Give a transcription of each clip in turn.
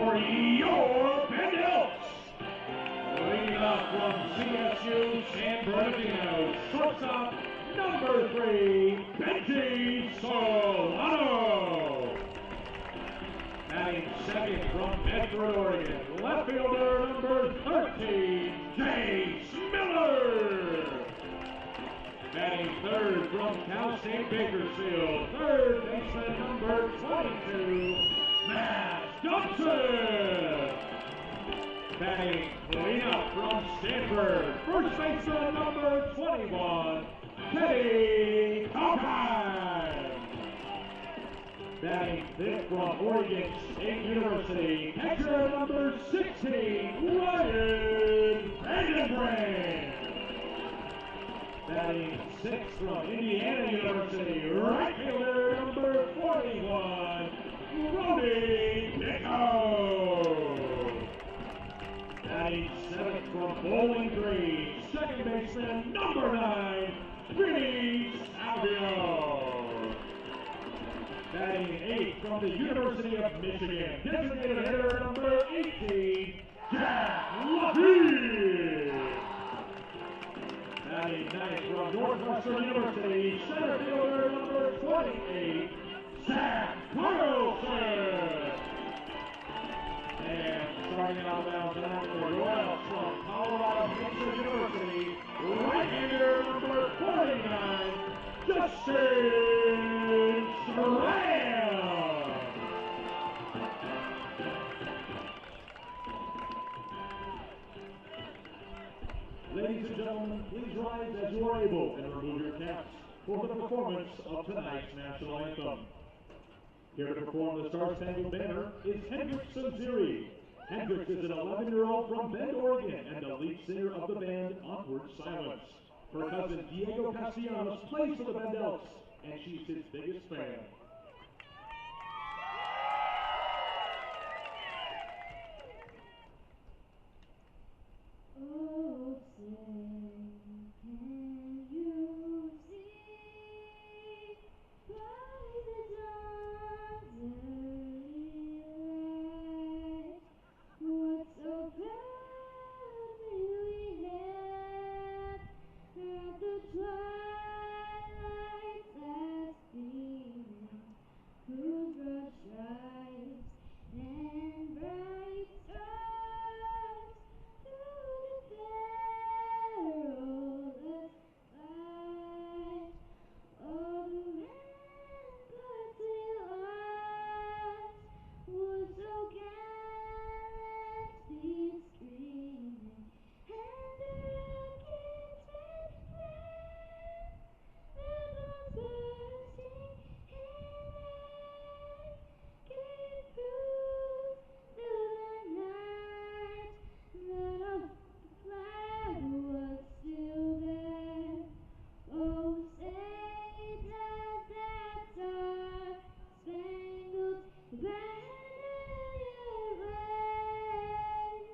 for your Bend Elks. Leading off from CSU San Bernardino, shortstop, number 3, Benji Solano. Batting second from Medford, Oregon, left fielder number 13, Jace Miller. Batting third from Cal State Bakersfield, third baseman number 22, Matt Johnson. Batting cleanup from Stanford, first baseman number 21, Teddy Cockheim. Batting fifth from Oregon State University, catcher number 16, Ryan Vandenbrand. Batting sixth from Indiana University, right fielder number 41, Brody Pico. Batting seventh from Bowling Green, second baseman number 9, Vinny Salvio. Batting eighth from the University of Michigan, designated hitter number 18, Jack Lucky. Batting ninth from Northwestern University, center fielder number 28, Zach Carlson. And starting out of bounds tonight for your Elks from Colorado University, right-hander number 49, Justin Schramm. Ladies and gentlemen, please rise as you are able and remove your caps for the performance of tonight's national anthem. Here to perform the Star Spangled Banner is Hendrix Soziri. Hendrix is an 11-year-old from Bend, Oregon, and the lead singer of the band Awkward Silence. Her cousin Diego Castellanos plays for the Bend Elks, and she's his biggest fan. Oh, say, can you see by the dawn's early light what so proudly we hailed at the twilight's last gleaming, whose broad stripes and bright stars through the perilous fight of the ramparts arms would so gallantly streaming, and the rockets red flame, their bombs bursting in air, gave proof to the night that our flag was still there. Oh, say does that star-spangled banner yet wave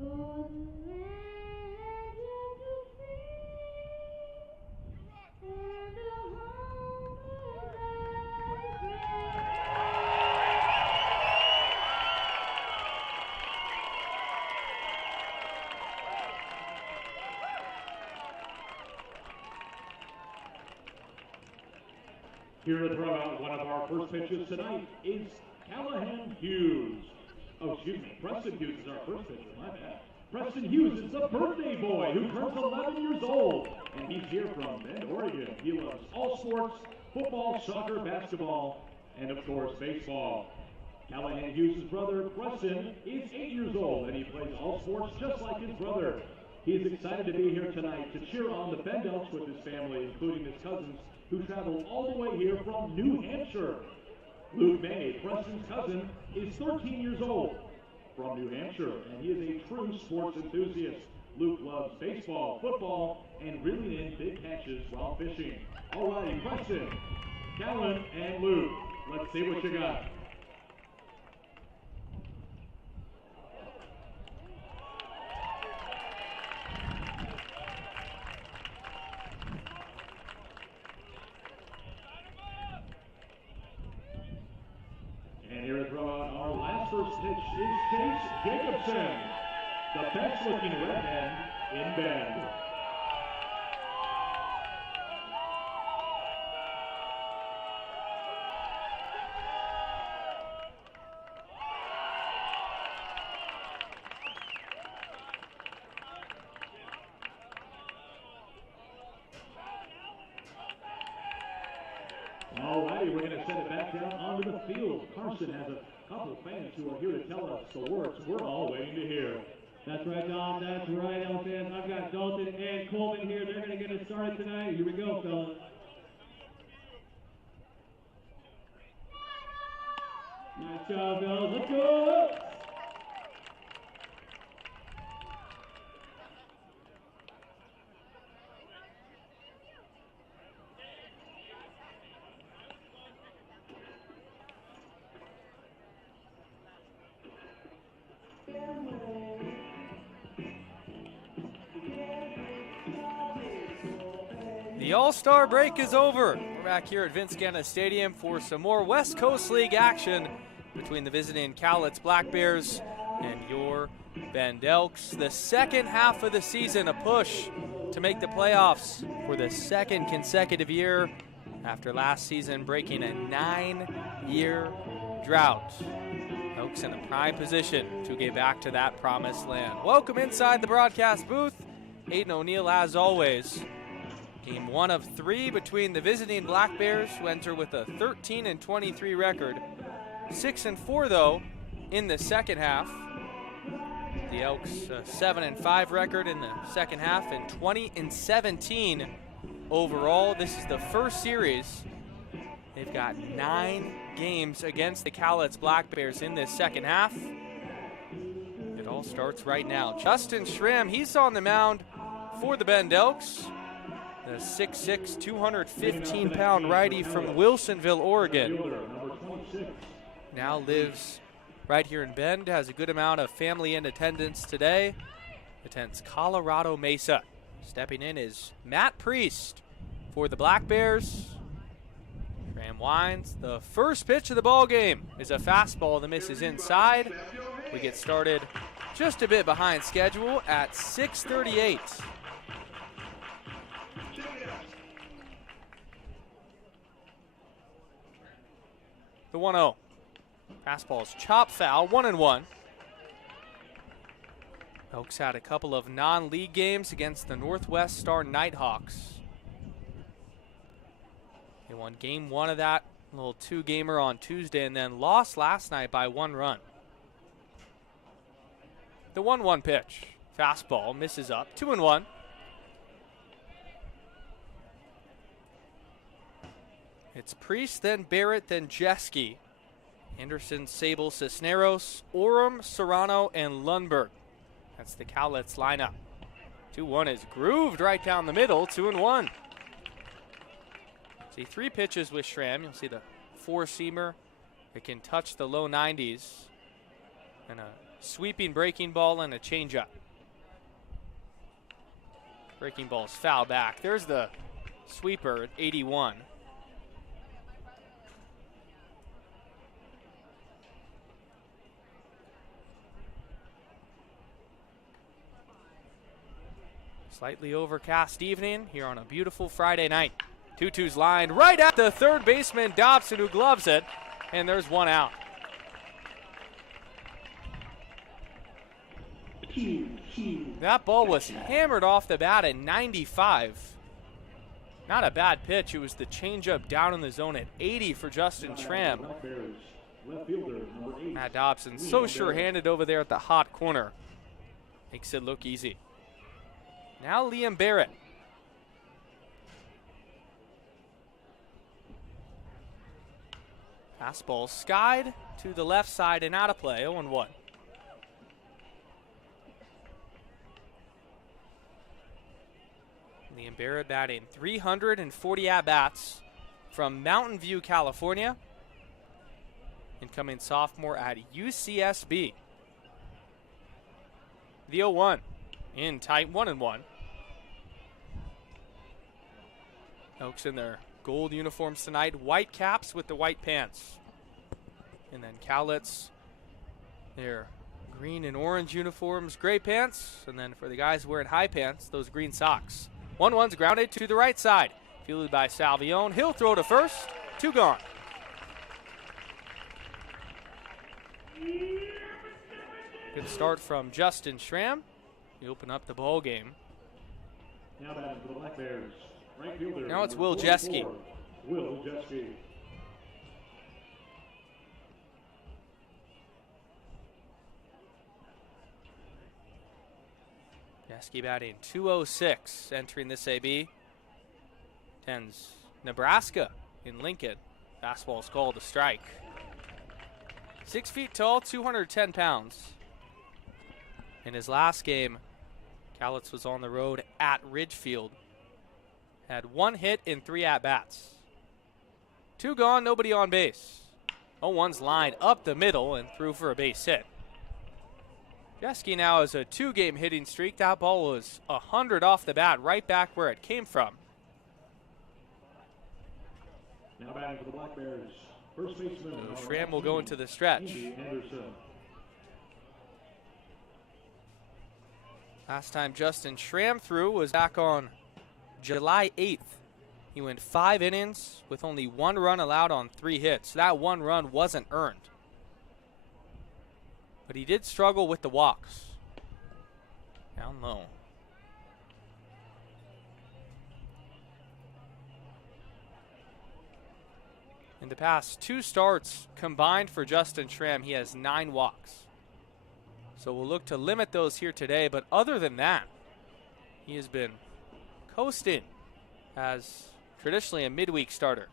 o'er the land of the free and the home of the brave? Here to throw out one of our first pitches tonight is Callahan Hughes. Oh, excuse me, Preston Hughes is our first pitcher, my bad. Preston Hughes is the birthday boy who turns 11 years old, and he's here from Bend, Oregon. He loves all sports, football, soccer, basketball, and of course, baseball. Callahan Hughes' brother, Preston, is 8 years old, and he plays all sports just like his brother. He is excited to be here tonight to cheer on the Bend Elks with his family, including his cousins, who traveled all the way here from New Hampshire. Luke May, Preston's cousin, is 13 years old from New Hampshire, and he is a true sports enthusiast. Luke loves baseball, football, and reeling in big catches while fishing. All righty, Preston, Callan, and Luke, let's see what you got. And here to throw out our last first pitch pitch is Chase Jacobson, the best-looking redhead in Bend. Alrighty, we're going to set it back down onto the field. Carson has a couple fans who are here to tell us the words we're all waiting to hear. That's right, Don. That's right, Elks fans. I've got Dalton and Coleman here. They're going to get us started tonight. Here we go, fellas. Nice job, fellas. Let's go! The All-Star break is over. We're back here at Vince Ganna Stadium for some more West Coast League action between the visiting Cowlitz Black Bears and your Bend Elks. The second half of the season, a push to make the playoffs for the second consecutive year after last season breaking a 9-year drought. Elks in a prime position to get back to that promised land. Welcome inside the broadcast booth. Aiden O'Neill, as always. Game 1 of 3 between the visiting Black Bears, who enter with a 13-23 record. 6-4 though in the second half. The Elks 7-5 record in the second half and 20-17 overall. This is the first series. They've got 9 games against the Cowlitz Black Bears in this second half. It all starts right now. Justin Schramm, he's on the mound for the Bend Elks. The 6'6", 215-pound righty from Wilsonville, Oregon. Now lives right here in Bend, has a good amount of family in attendance today. Attends Colorado Mesa. Stepping in is Matt Priest for the Black Bears. Schramm winds. The first pitch of the ball game is a fastball that misses inside. We get started just a bit behind schedule at 6:38. The 1-0. Fastball's chop foul, 1-1. Elks had a couple of non-league games against the Northwest Star Nighthawks. They won game 1 of that little 2-gamer on Tuesday and then lost last night by 1 run. The 1-1 pitch. Fastball misses up, 2-1. It's Priest, then Barrett, then Jeske. Anderson, Sable, Cisneros, Orem, Serrano, and Lundberg. That's the Cowlitz lineup. 2-1 is grooved right down the middle, 2-1. See 3 pitches with Schramm. You'll see the 4-seamer. It can touch the low 90s. And a sweeping breaking ball and a changeup. Breaking ball's foul back. There's the sweeper at 81. Slightly overcast evening here on a beautiful Friday night. 2-2's lined right at the third baseman, Dobson, who gloves it, and there's 1 out. That ball was hammered off the bat at 95. Not a bad pitch. It was the changeup down in the zone at 80 for Justin Schramm. Matt Dobson so sure-handed over there at the hot corner. Makes it look easy. Now Liam Barrett. Fastball skied to the left side and out of play, 0-1. Liam Barrett batting 340 at-bats from Mountain View, California. Incoming sophomore at UCSB. The 0-1. In tight, 1-1. Elks in their gold uniforms tonight. White caps with the white pants. And then Cowlitz their green and orange uniforms, gray pants, and then for the guys wearing high pants, those green socks. 1-1's grounded to the right side. Fielded by Salvione. He'll throw to first. 2 gone. Good start from Justin Schramm. He opened up the ball game. Now batting for the Black Bears, right fielder. Now it's Will Jeske. Will Jeske. Jeske batting .206 entering this AB. 10's Nebraska in Lincoln. Fastball's called a strike. 6 feet tall, 210 pounds. In his last game, Cowlitz was on the road at Ridgefield. Had 1 hit in 3 at-bats. 2 gone, nobody on base. 0-1's lined up the middle and threw for a base hit. Jeske now has a 2-game hitting streak. That ball was 100 off the bat, right back where it came from. Now batting for the Black Bears, first baseman. Schramm will go into the stretch. Andy Anderson. Last time Justin Schramm threw was back on July 8th. He went 5 innings with only 1 run allowed on 3 hits. That 1 run wasn't earned. But he did struggle with the walks. Down low. In the past 2 starts combined for Justin Schramm, he has 9 walks. So we'll look to limit those here today, but other than that, he has been coasting as traditionally a midweek starter.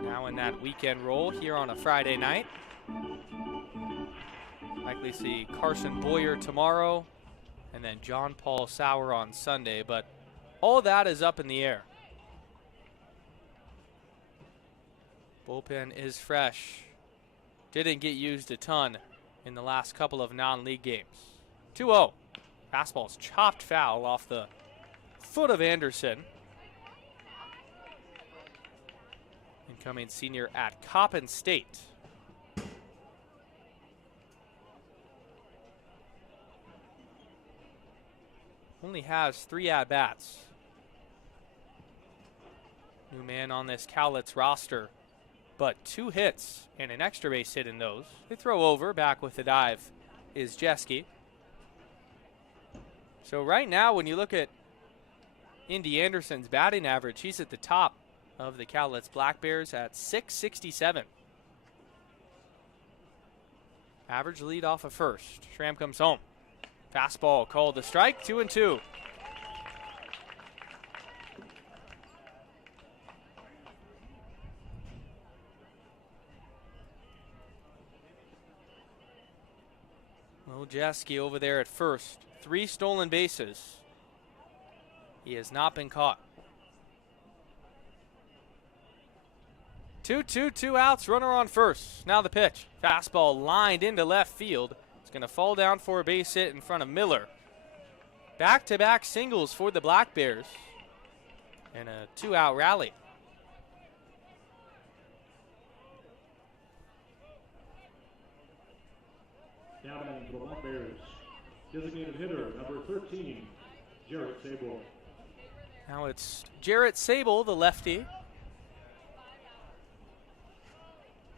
Now in that weekend role here on a Friday night. Likely see Carson Boyer tomorrow and then John Paul Sauer on Sunday, but all that is up in the air. Bullpen is fresh. Didn't get used a ton in the last couple of non-league games. 2-0. Fastball's chopped foul off the foot of Anderson. Incoming senior at Coppin State. Only has 3 at-bats. New man on this Cowlitz roster, but 2 hits and an extra base hit in those. They throw over, back with the dive is Jeske. So right now when you look at Indy Anderson's batting average, he's at the top of the Cowlitz Black Bears at .667. Average lead off of first. Schramm comes home. Fastball called the strike, 2-2. Well, Jeske over there at first. 3 stolen bases. He has not been caught. 2-2, 2 outs, runner on first. Now the pitch. Fastball lined into left field. It's going to fall down for a base hit in front of Miller. Back-to-back singles for the Black Bears. And a 2-out rally. Now batting for the Black Bears, designated hitter number 13, Jarrett Sable. Now it's Jarrett Sable, the lefty.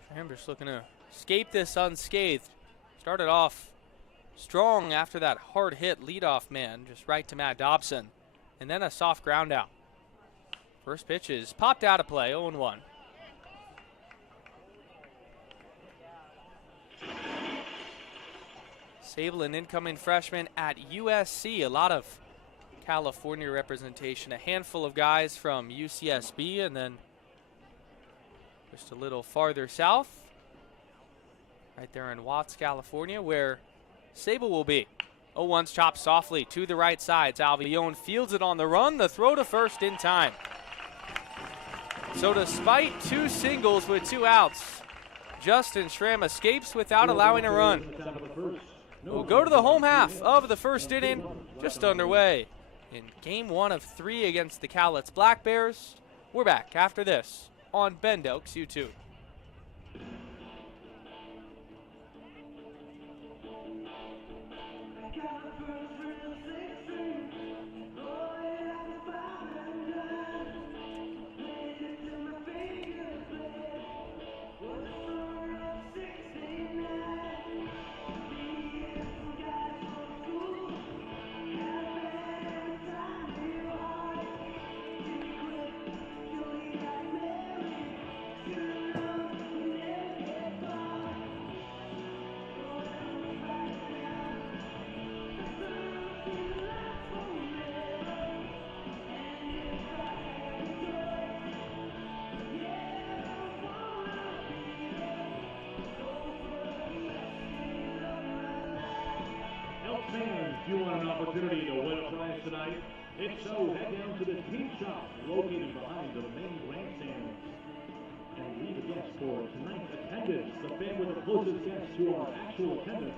Schramm just looking to escape this unscathed. Started off strong after that hard hit leadoff man, just right to Matt Dobson. And then a soft ground out. First pitch is popped out of play, 0-1. Sable, an incoming freshman at USC. A lot of California representation. A handful of guys from UCSB, and then just a little farther south, right there in Watts, California, where Sable will be. 0-1's chopped softly to the right side. Salvione fields it on the run. The throw to first in time. So despite 2 singles with 2 outs, Justin Schramm escapes without allowing a run. We'll go to the home half of the first inning, just underway in game 1 of 3 against the Cowlitz Black Bears. We're back after this on Bend Elks YouTube. If so, head down to the team shop located behind the main grandstands. And leave a guest for tonight's attendance. The fan with the closest guest to our actual attendance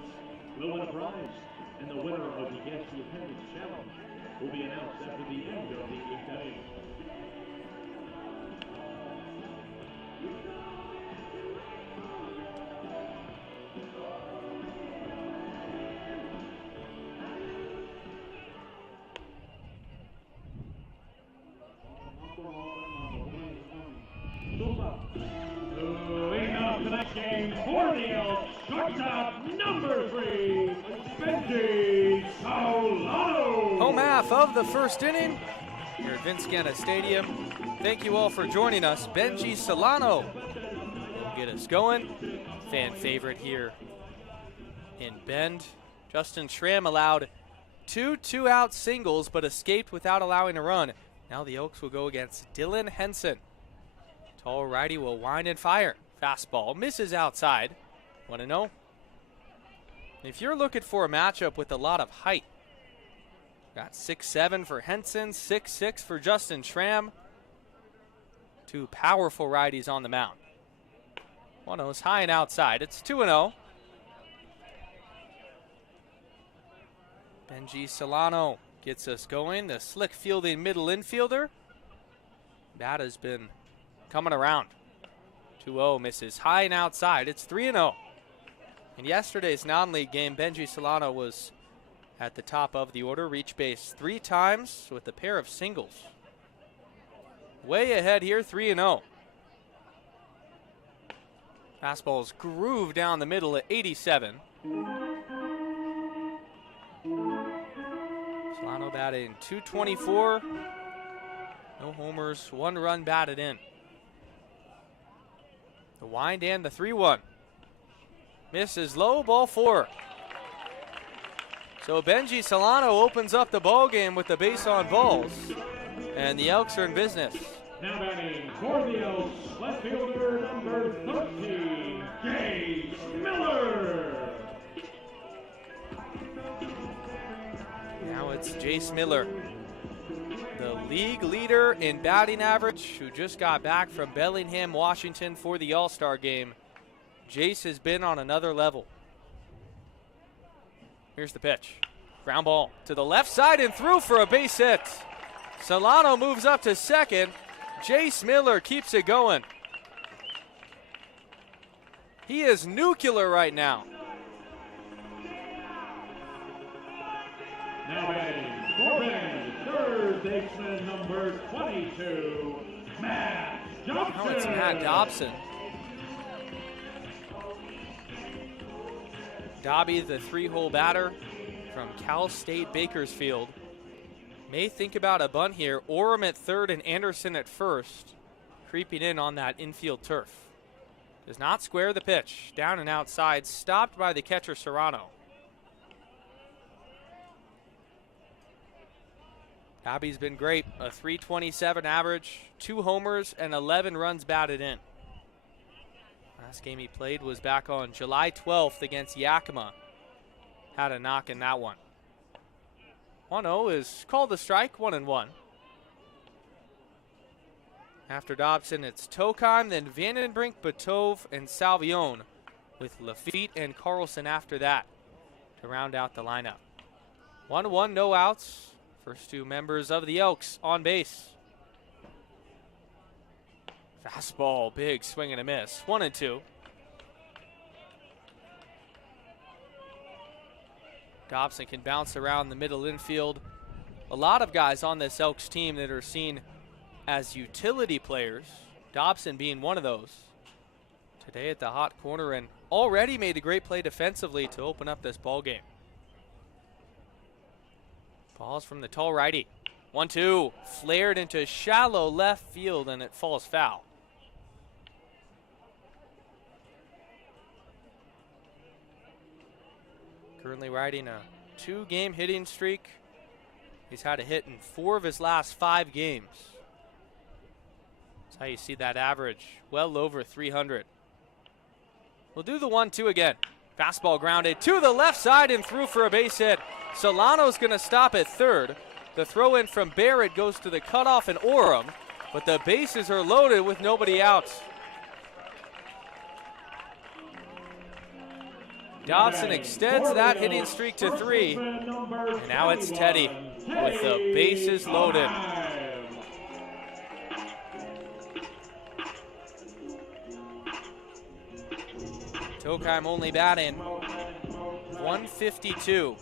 will win a prize. And the winner of the Guest the Attendance Challenge will be announced after the end of the 8th inning. Leading up tonight's game for the Elks, shortstop number 3, Benji Solano. Home half of the first inning here at Vince Ganna Stadium. Thank you all for joining us. Benji Solano will get us going. Fan favorite here in Bend. Justin Schramm allowed 2 two-out singles but escaped without allowing a run. Now the Elks will go against Dylan Henson. Tall righty will wind and fire. Fastball misses outside. 1-0. If you're looking for a matchup with a lot of height, got 6'7" for Henson, 6'6" for Justin Schramm. Two powerful righties on the mound. 1-0 is high and outside. It's 2-0. Benji Solano gets us going. The slick fielding middle infielder. Bat has been coming around. 2-0 misses high and outside. It's 3-0. In yesterday's non-league game, Benji Solano was at the top of the order. Reached base 3 times with a pair of singles. Way ahead here, 3-0. Fastball's groove down the middle at 87. Solano batting .224. No homers, 1 run batted in. The wind and the 3-1. Misses low, ball 4. So Benji Solano opens up the ball game with the base on balls, and the Elks are in business. Now batting for the Elks, left fielder number 13, Jace Miller. Now it's Jace Miller, the league leader in batting average, who just got back from Bellingham, Washington for the All-Star game. Jace has been on another level. Here's the pitch. Ground ball to the left side and through for a base hit. Solano moves up to second. Jace Miller keeps it going. He is nuclear right now. Now batting for Bend, third baseman number 22, Matt Dobson. Now it's Matt Dobson. Dobby, the 3-hole batter from Cal State Bakersfield, may think about a bunt here. Orem at third and Anderson at first, creeping in on that infield turf. Does not square the pitch. Down and outside, stopped by the catcher Serrano. Dobby's been great. A .327 average, 2 homers, and 11 runs batted in. Last game he played was back on July 12th against Yakima. Had a knock in that one. 1-0 is called a strike, 1-1. After Dobson, it's Tokheim, then Vandenbrink, Batove, and Salvione, with Lafitte and Carlson after that to round out the lineup. 1-1, no outs. First 2 members of the Elks on base. Fastball, big swing and a miss. 1-2. Dobson can bounce around the middle infield. A lot of guys on this Elks team that are seen as utility players, Dobson being one of those. Today at the hot corner and already made a great play defensively to open up this ball game. Balls from the tall righty. 1-2, flared into shallow left field and it falls foul. Currently riding a 2-game hitting streak. He's had a hit in 4 of his last 5 games. That's how you see that average, well over 300. We'll do the 1-2 again. Fastball grounded to the left side and through for a base hit. Solano's going to stop at third. The throw in from Barrett goes to the cutoff in Orem, but the bases are loaded with nobody out. Dobson extends that hitting streak to 3. And now it's Teddy with the bases loaded. Tokheim only batting 152.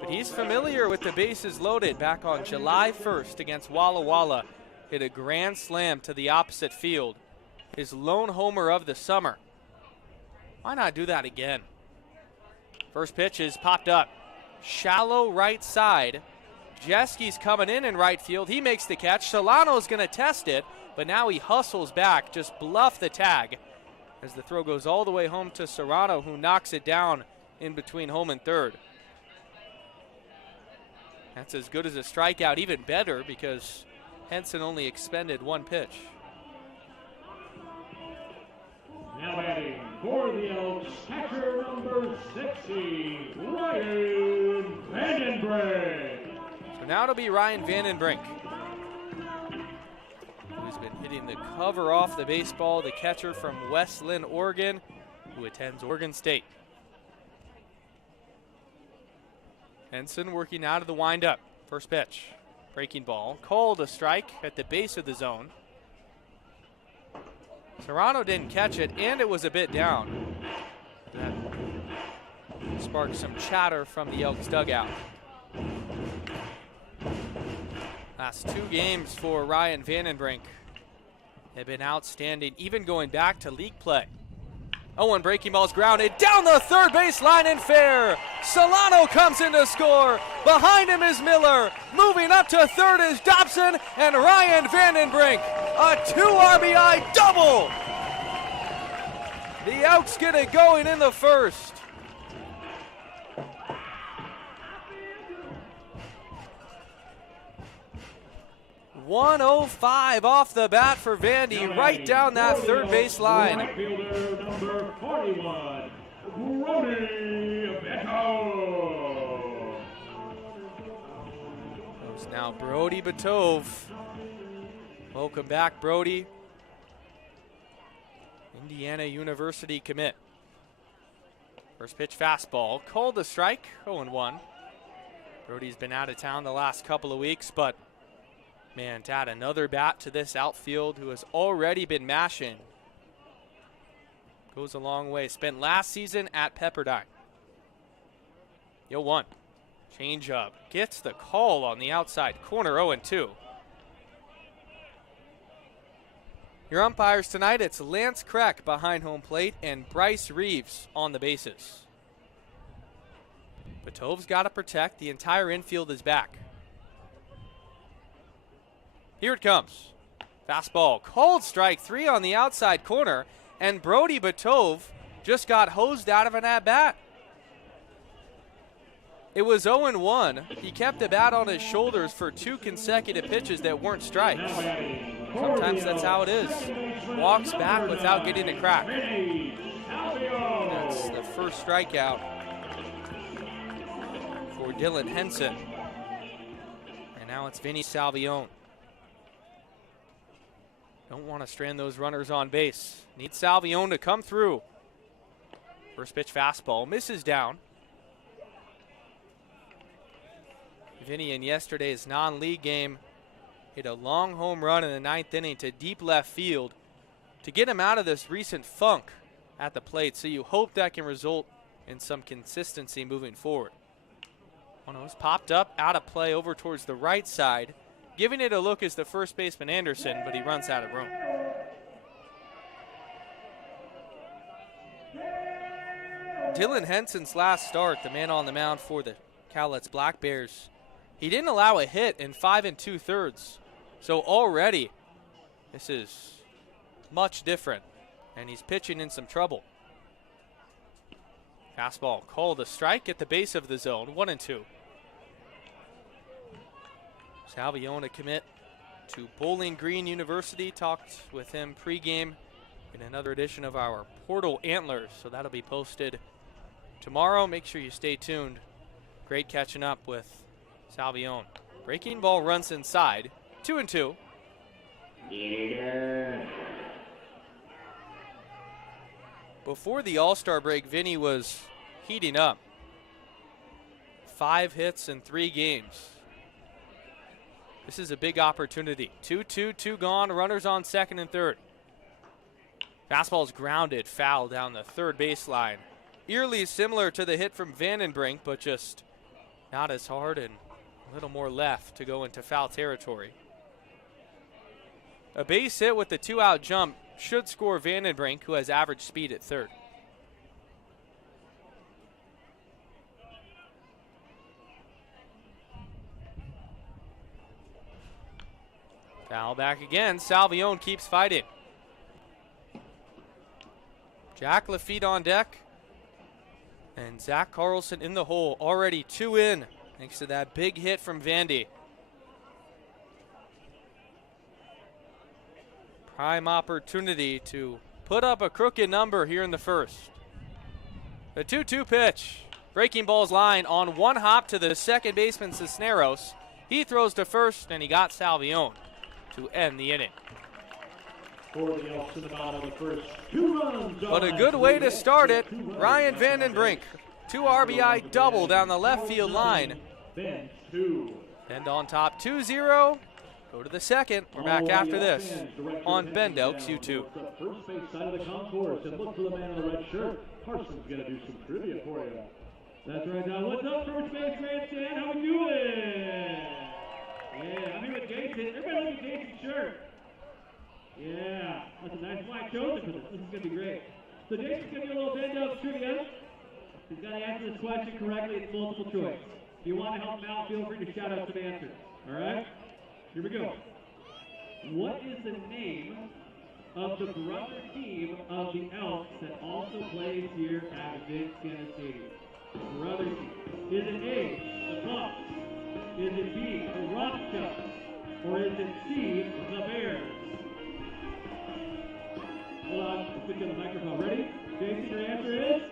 But he's familiar with the bases loaded. Back on July 1st against Walla Walla, hit a grand slam to the opposite field. His lone homer of the summer. Why not do that again? First pitch is popped up. Shallow right side. Jeski's coming in right field. He makes the catch. Solano's going to test it, but now he hustles back, just bluff the tag as the throw goes all the way home to Serrano, who knocks it down in between home and third. That's as good as a strikeout, even better because Henson only expended 1 pitch. Now batting for the Elks, catcher number 60, Ryan Vandenbrink. So now it'll be Ryan Vandenbrink, who's been hitting the cover off the baseball, the catcher from West Lynn, Oregon, who attends Oregon State. Henson working out of the windup. First pitch, breaking ball, called a strike at the base of the zone. Serrano didn't catch it, and it was a bit down. That sparked some chatter from the Elks dugout. Last 2 games for Ryan Vandenbrink have been outstanding, even going back to league play. 0-1 breaking ball's grounded down the third base line and fair. Solano comes in to score. Behind him is Miller. Moving up to third is Dobson and Ryan Vandenbrink. A 2 RBI double. The Elks get it going in the first. .105 off the bat for Vandy, right down that third base line. Right fielder number 41, Brody Beto. It's now Brody Betove. Welcome back, Brody. Indiana University commit. First pitch fastball, called the strike, 0-1. Brody's been out of town the last couple of weeks, but man, to add another bat to this outfield who has already been mashing goes a long way. Spent last season at Pepperdine. 0-1. Change up. Gets the call on the outside corner, 0-2. Your umpires tonight, it's Lance Kreck behind home plate and Bryce Reeves on the bases. Betove's got to protect. The entire infield is back. Here it comes. Fastball, cold strike 3 on the outside corner, and Brody Betove just got hosed out of an at-bat. It was 0-1. He kept the bat on his shoulders for 2 consecutive pitches that weren't strikes. Sometimes that's how it is. Walks back without getting a crack. That's the first strikeout for Dylan Henson. And now it's Vinny Salvione. Don't want to strand those runners on base. Need Salvione to come through. First pitch fastball, misses down. Vinny in yesterday's non-league game hit a long home run in the 9th inning to deep left field to get him out of this recent funk at the plate. So you hope that can result in some consistency moving forward. One of those popped up, out of play over towards the right side. Giving it a look is the first baseman Anderson, but he runs out of room. Dylan Henson's last start, the man on the mound for the Cowlitz Black Bears, he didn't allow a hit in 5 2/3. So already, this is much different, and he's pitching in some trouble. Fastball called a strike at the base of the zone, 1-2. Salvione to commit to Bowling Green University. Talked with him pregame in another edition of our Portal Antlers, so that'll be posted tomorrow. Make sure you stay tuned. Great catching up with Salvione. Breaking ball runs inside. 2-2. Before the All-Star break, Vinny was heating up. 5 hits in 3 games. This is a big opportunity. 2-2, 2 gone, runners on second and third. Fastball is grounded, foul down the third baseline. Eerily similar to the hit from Vandenbrink, but just not as hard and a little more left to go into foul territory. A base hit with the 2-out jump should score Vandenbrink, who has average speed at third. Foul back again. Salvione keeps fighting. Jack Lafitte on deck. And Zach Carlson in the hole. Already 2 in, thanks to that big hit from Vandy. Prime opportunity to put up a crooked number here in the first. The 2-2 pitch. Breaking ball's line on one hop to the second baseman, Cisneros. He throws to first, and he got Salvione to end the inning. For the Elks in the bottom of the first, 2 runs. But a good way to start it. Ryan Vandenbrink, 2 RBI double down the left field line. Then 2. And on top, 2-0. Go to the second. We're back after this on Bend Elks YouTube. First base side of the concourse, and look for the man in the red shirt. Carson's going to do some trivia for you. That's right, now what's up, first base grandstand? How we doing? Yeah, I'm here with Jason. Everybody look at Jason's shirt. Yeah, that's a nice white chosen for this. This is going to be great. So Jason's going to do a little Bend Elks trivia. He's got to answer this question correctly. It's multiple choice. If you want to help him out, feel free to shout out some answers. All right? Here we go. What is the name of the brother team of the Elks that also plays here at Vince Scanna Stadium? Brother team. Is it A, the Bucks? Is it B, the Rothschilds? Or is it C, the Bears? Hold on, let's put you on the microphone. Ready? Jason, your answer is?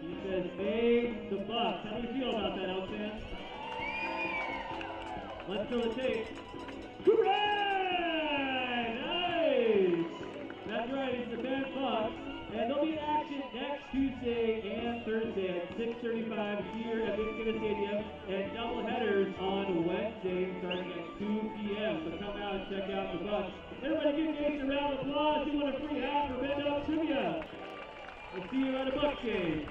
He says A, the Bucks. How do you feel about that, Elks fans? Let's go to tape. Hooray! Nice! That's right, it's the Bend Bucks. And they'll be in action next Tuesday and Thursday at 6:35 here at Vince Scanna Stadium, and doubleheaders on Wednesday starting at 2 p.m. So come out and check out the Bucks. Everybody give Jason a round of applause. You want a free hat for Bend Elks Trivia. We'll see you at a Bucks game.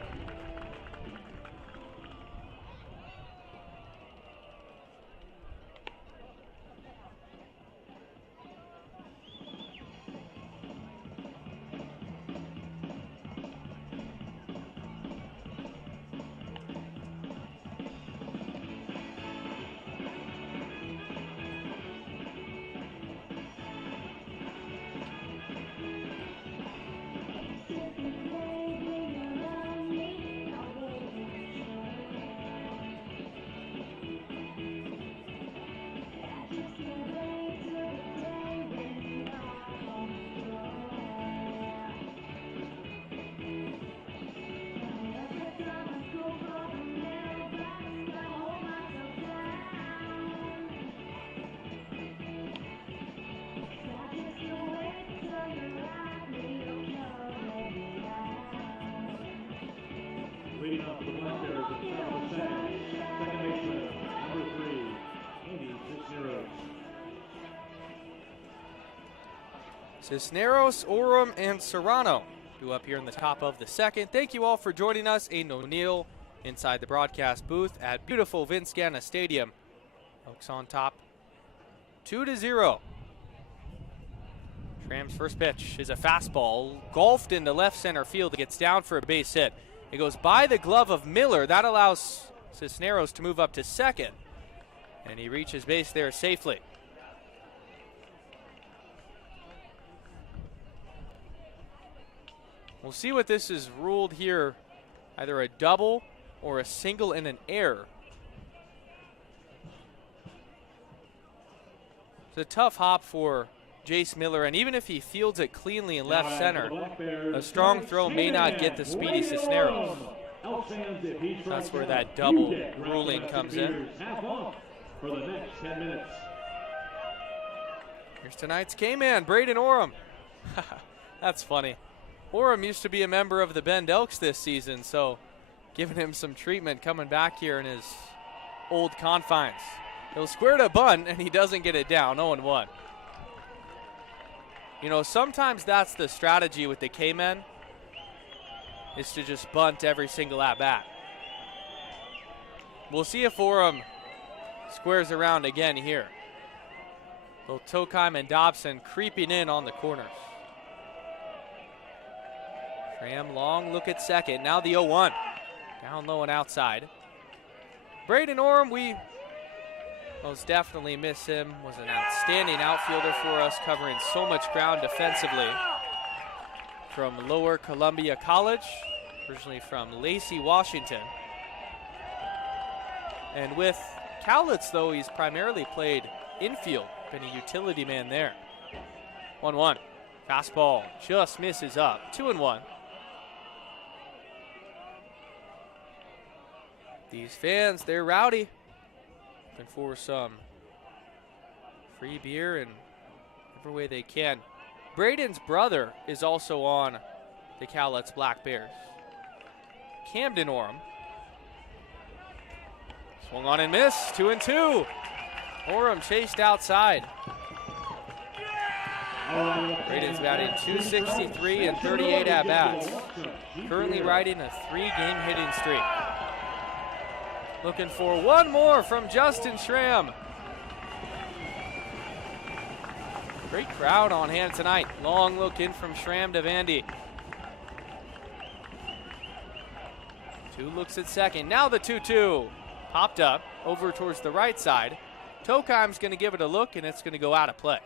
Leading off the black bears at the top of the second baseman, number 3, Andy Cisneros. Cisneros, Oram, and Serrano due up here in the top of the second. Thank you all for joining us. Aiden O'Neill inside the broadcast booth at beautiful Vince Scanna Stadium. Elks on top, 2-0. Tram's first pitch is a fastball golfed into left center field. It gets down for a base hit. It goes by the glove of Miller. That allows Cisneros to move up to second, and he reaches base there safely. We'll see what this is ruled here, either a double or a single and an error. It's a tough hop for Jace Miller, and even if he fields it cleanly in left center, a strong throw may not get the speedy Cisneros. Elks fans, if he strikes That's where out, that you double get ruling comes in. half off for the next 10 minutes. Here's tonight's K-Man, Braden Oram. That's funny. Oram used to be a member of the Bend Elks this season, so giving him some treatment coming back here in his old confines. He'll square to bunt, and he doesn't get it down, 0-1. You know, sometimes that's the strategy with the K-Men, is to just bunt every single at-bat. We'll see if Oram squares around again here. Both Tokheim and Dobson creeping in on the corners. Schramm, long look at second. Now the 0-1. Down low and outside. Braden Oram, we most definitely miss him. Was an outstanding outfielder for us, covering so much ground defensively. From Lower Columbia College, originally from Lacey, Washington. And with Cowlitz, though, he's primarily played infield, been a utility man there. 1-1. Fastball just misses up. 2-1. These fans, they're rowdy. Looking for some free beer in every way they can. Braden's brother is also on the Cowlitz Black Bears. Camden Oram. Swung on and missed. 2-2. Oram chased outside. Braden's batting .263 and 38 at-bats. Currently riding a 3-game hitting streak. Looking for one more from Justin Schramm. Great crowd on hand tonight. Long look in from Schramm to Vandy. 2 looks at second. Now the 2-2. Popped up over towards the right side. Tokheim's going to give it a look, and it's going to go out of play.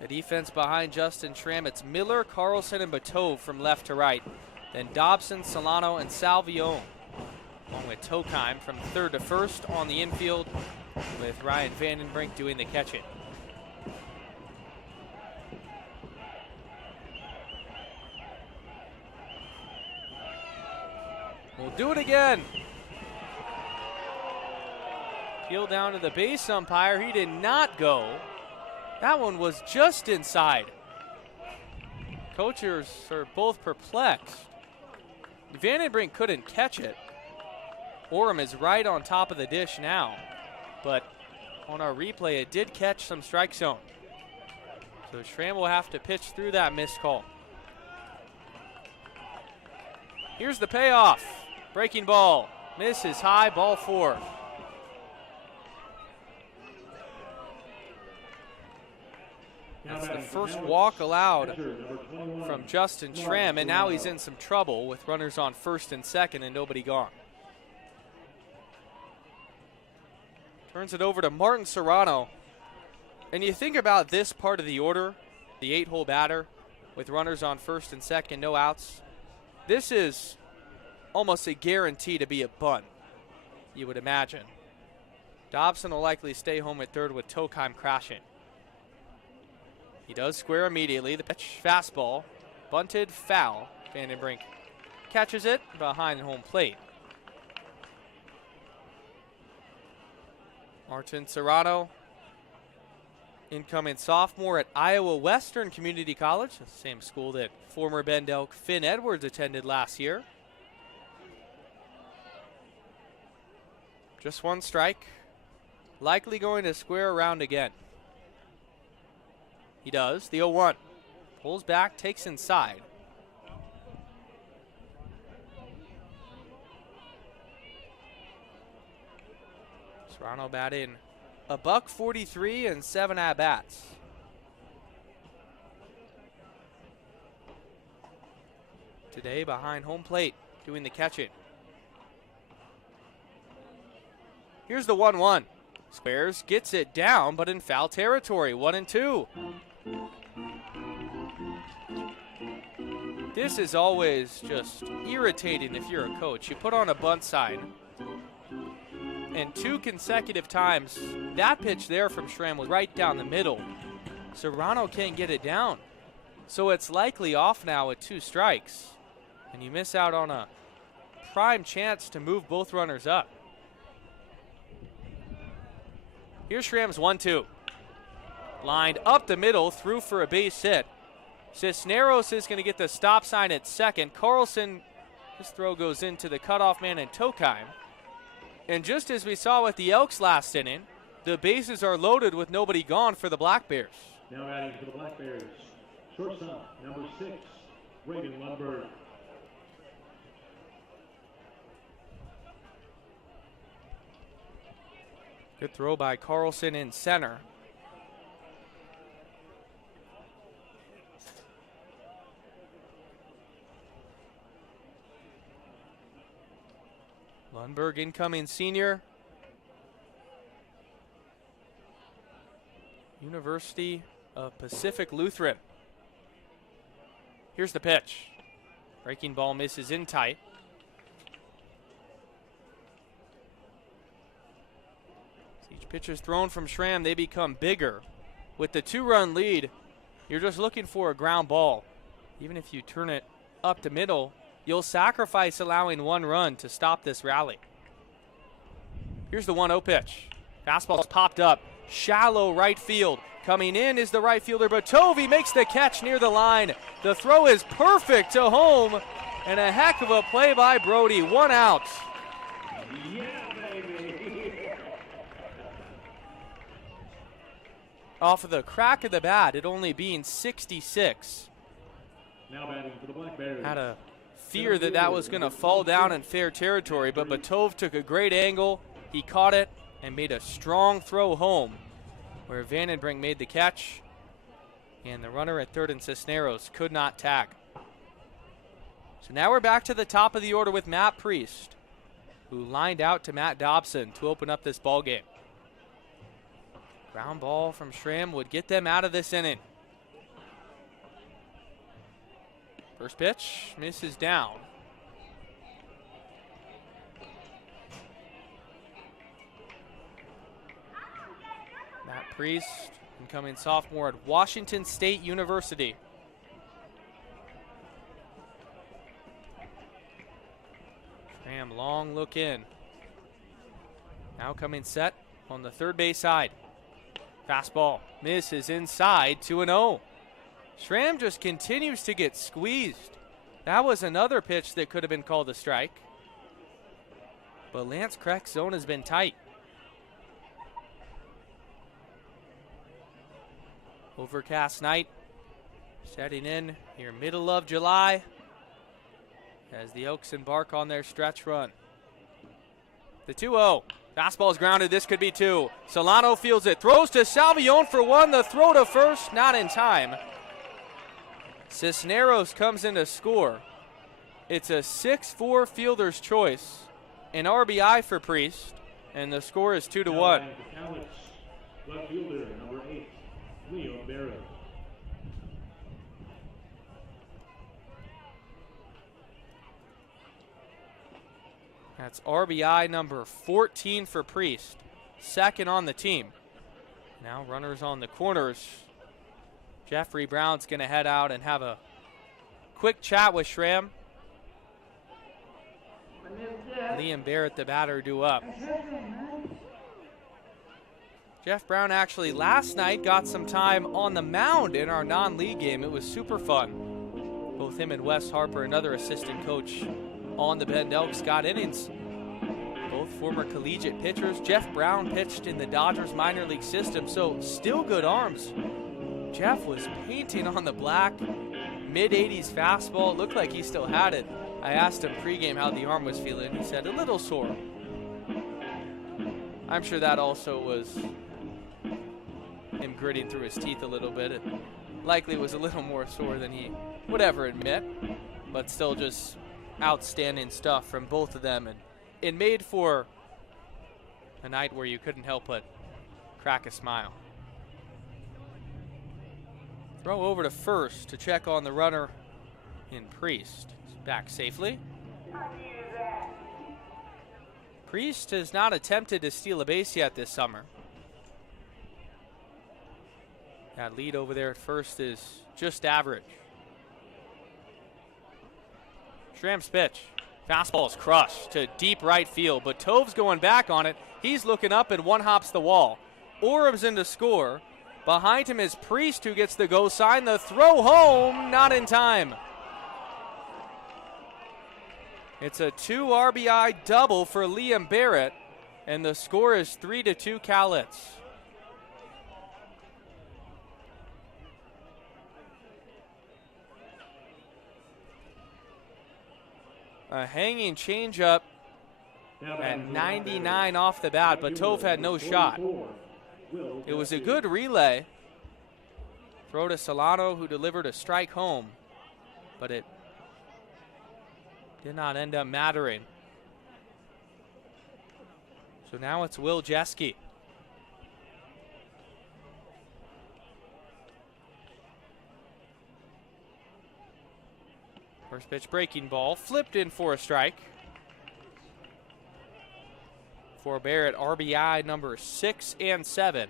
The defense behind Justin Schramm, it's Miller, Carlson, and Batove from left to right. Then Dobson, Solano, and Salvione, along with Tokheim from third to first on the infield, with Ryan Vandenbrink doing the catching. We'll do it again. Peel down to the base umpire. He did not go. That one was just inside. Coaches are both perplexed. Vandenbrink couldn't catch it. Oram is right on top of the dish now. But on our replay, it did catch some strike zone. So Schramm will have to pitch through that missed call. Here's the payoff. Breaking ball. Misses high, ball 4. That's the first walk allowed from Justin Schramm, and now he's in some trouble with runners on first and second and nobody gone. Turns it over to Martin Serrano. And you think about this part of the order, the 8-hole batter with runners on first and second, no outs. This is almost a guarantee to be a bunt, you would imagine. Dobson will likely stay home at third with Tokheim crashing. He does square immediately. The pitch, fastball, bunted, foul. Vandenbrink catches it behind home plate. Martin Serrano, incoming sophomore at Iowa Western Community College, the same school that former Bend Elk Finn Edwards attended last year. Just one strike. Likely going to square around again. He does. The 0-1. Pulls back, takes inside. Serrano batting $143 and 7 at-bats. Today behind home plate, doing the catching. Here's the 1-1. Squares, gets it down, but in foul territory. 1-2. This is always just irritating if you're a coach. You put on a bunt sign, and 2 consecutive times, that pitch there from Schramm was right down the middle. Serrano can't get it down. So it's likely off now with 2 strikes. And you miss out on a prime chance to move both runners up. Here's Schramm's 1-2. Lined up the middle, through for a base hit. Cisneros is going to get the stop sign at second. Carlson, his throw goes into the cutoff man in Tokheim. And just as we saw with the Elks last inning, the bases are loaded with nobody gone for the Black Bears. Now adding for the Black Bears, shortstop, number 6, Braden Lundberg. Good throw by Carlson in center. Lundberg, incoming senior. University of Pacific Lutheran. Here's the pitch. Breaking ball misses in tight. As each pitch is thrown from Schramm, they become bigger. With the 2-run lead, you're just looking for a ground ball. Even if you turn it up the middle, you'll sacrifice allowing 1 run to stop this rally. Here's the 1-0 pitch. Fastball's popped up. Shallow right field. Coming in is the right fielder, but Tovey makes the catch near the line. The throw is perfect to home, and a heck of a play by Brody. 1 out. Yeah, baby. Off of the crack of the bat, it only being 66. Now batting for the Black Bears. Had a fear that that was going to fall down in fair territory, but Batov took a great angle. He caught it and made a strong throw home, where Vandenbrink made the catch, and the runner at third and Cisneros could not tag. So now we're back to the top of the order with Matt Priest, who lined out to Matt Dobson to open up this ball game. Ground ball from Schramm would get them out of this inning. First pitch misses down. Matt Priest, incoming sophomore at Washington State University. Schramm, long look in. Now coming set on the third base side. Fastball misses inside, 2-0. Schramm just continues to get squeezed. That was another pitch that could have been called a strike. But Lance Kreck's zone has been tight. Overcast night setting in here middle of July as the Elks embark on their stretch run. The 2-0. Fastball is grounded. This could be 2. Solano fields it. Throws to Salvione for 1. The throw to first, not in time. Cisneros comes in to score. It's a 6-4 fielder's choice. An RBI for Priest. And the score is 2-1. Cowlitz, left fielder, number 8, Leo Barrett. That's RBI number 14 for Priest. Second on the team. Now runners on the corners. Jeffrey Brown's going to head out and have a quick chat with Schramm. Liam Barrett, the batter, due up. Jeff Brown actually last night got some time on the mound in our non-league game. It was super fun. Both him and Wes Harper, another assistant coach on the Bend Elks, got innings. Both former collegiate pitchers. Jeff Brown pitched in the Dodgers minor league system, so still good arms. Jeff was painting on the black, mid-80s fastball. It looked like he still had it. I asked him pregame how the arm was feeling. He said a little sore. I'm sure that also was him gritting through his teeth a little bit. It likely was a little more sore than he would ever admit, but still just outstanding stuff from both of them. And it made for a night where you couldn't help but crack a smile. Throw over to first to check on the runner in Priest. He's back safely. Priest has not attempted to steal a base yet this summer. That lead over there at first is just average. Schramm's pitch. Fastball is crushed to deep right field, but Tove's going back on it. He's looking up and one hops the wall. Orum's in to score. Behind him is Priest, who gets the go sign. The throw home, not in time. It's a 2 RBI double for Liam Barrett, and the score is 3-2 Cowlitz. A hanging changeup at 99 off the bat, but Tove had no shot. It was a good relay. Throw to Solano, who delivered a strike home, but it did not end up mattering. So now it's Will Jeske. First pitch breaking ball, flipped in for a strike. For Barrett, RBI number 6 and 7.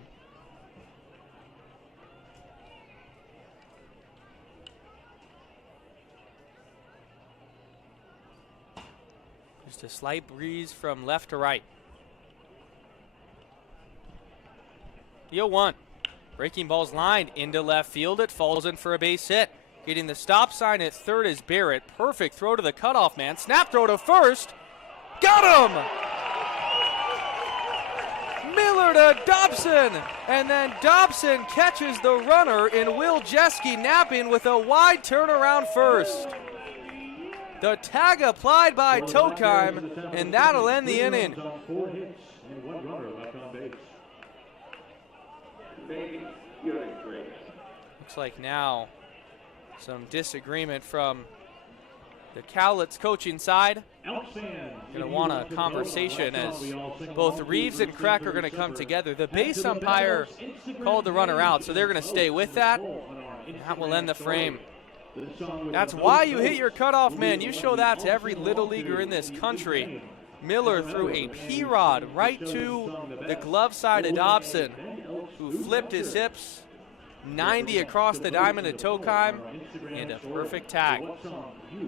Just a slight breeze from left to right. The 0-1. Breaking ball's lined into left field. It falls in for a base hit. Getting the stop sign at third is Barrett. Perfect throw to the cutoff man. Snap throw to first. Got him! Miller to Dobson. And then Dobson catches the runner in Will Jeske napping with a wide turnaround first. The tag applied by Tokheim, and that'll end the inning. 4 hits and 1 runner left on base. Looks like now some disagreement from the Cowlitz coaching side. Going to want a conversation as both Reeves and Kreck are going to come together. The base umpire called the runner out, so they're going to stay with that. That will end the frame. That's why you hit your cutoff man. You show that to every little leaguer in this country. Miller threw a P-Rod right to the glove side of Dobson, who flipped his hips 90 across the diamond to Tokheim, and a perfect tag.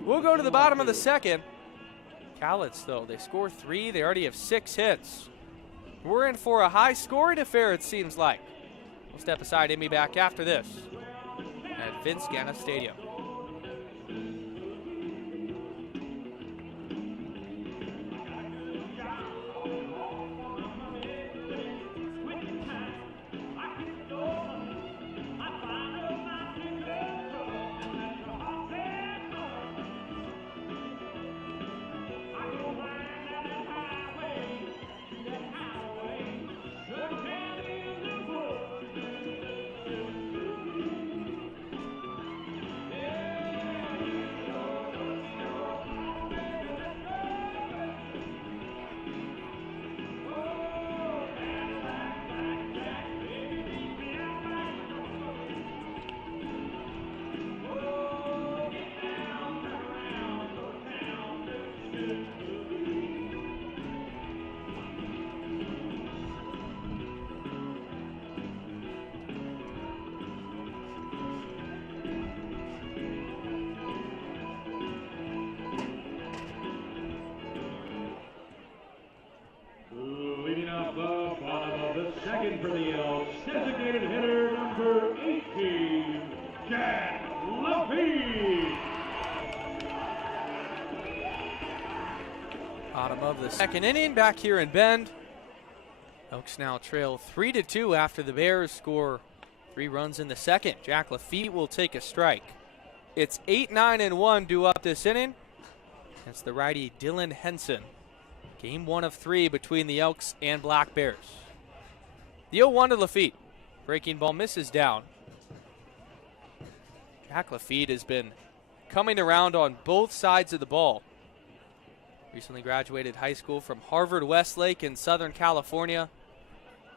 We'll go to the bottom of the second. Cowlitz, though, they score 3. They already have 6 hits. We're in for a high-scoring affair, it seems like. We'll step aside and be back after this at Vince Ganna Stadium. Second for the Elks, designated hitter number 18, Jack Lafitte. Bottom of the second inning, back here in Bend. Elks now trail 3-2 after the Bears score 3 runs in the second. Jack Lafitte will take a strike. It's 8-9-1 due up this inning. It's the righty Dylan Henson. Game 1 of 3 between the Elks and Black Bears. The 0-1 to Lafitte. Breaking ball misses down. Jack Lafitte has been coming around on both sides of the ball. Recently graduated high school from Harvard Westlake in Southern California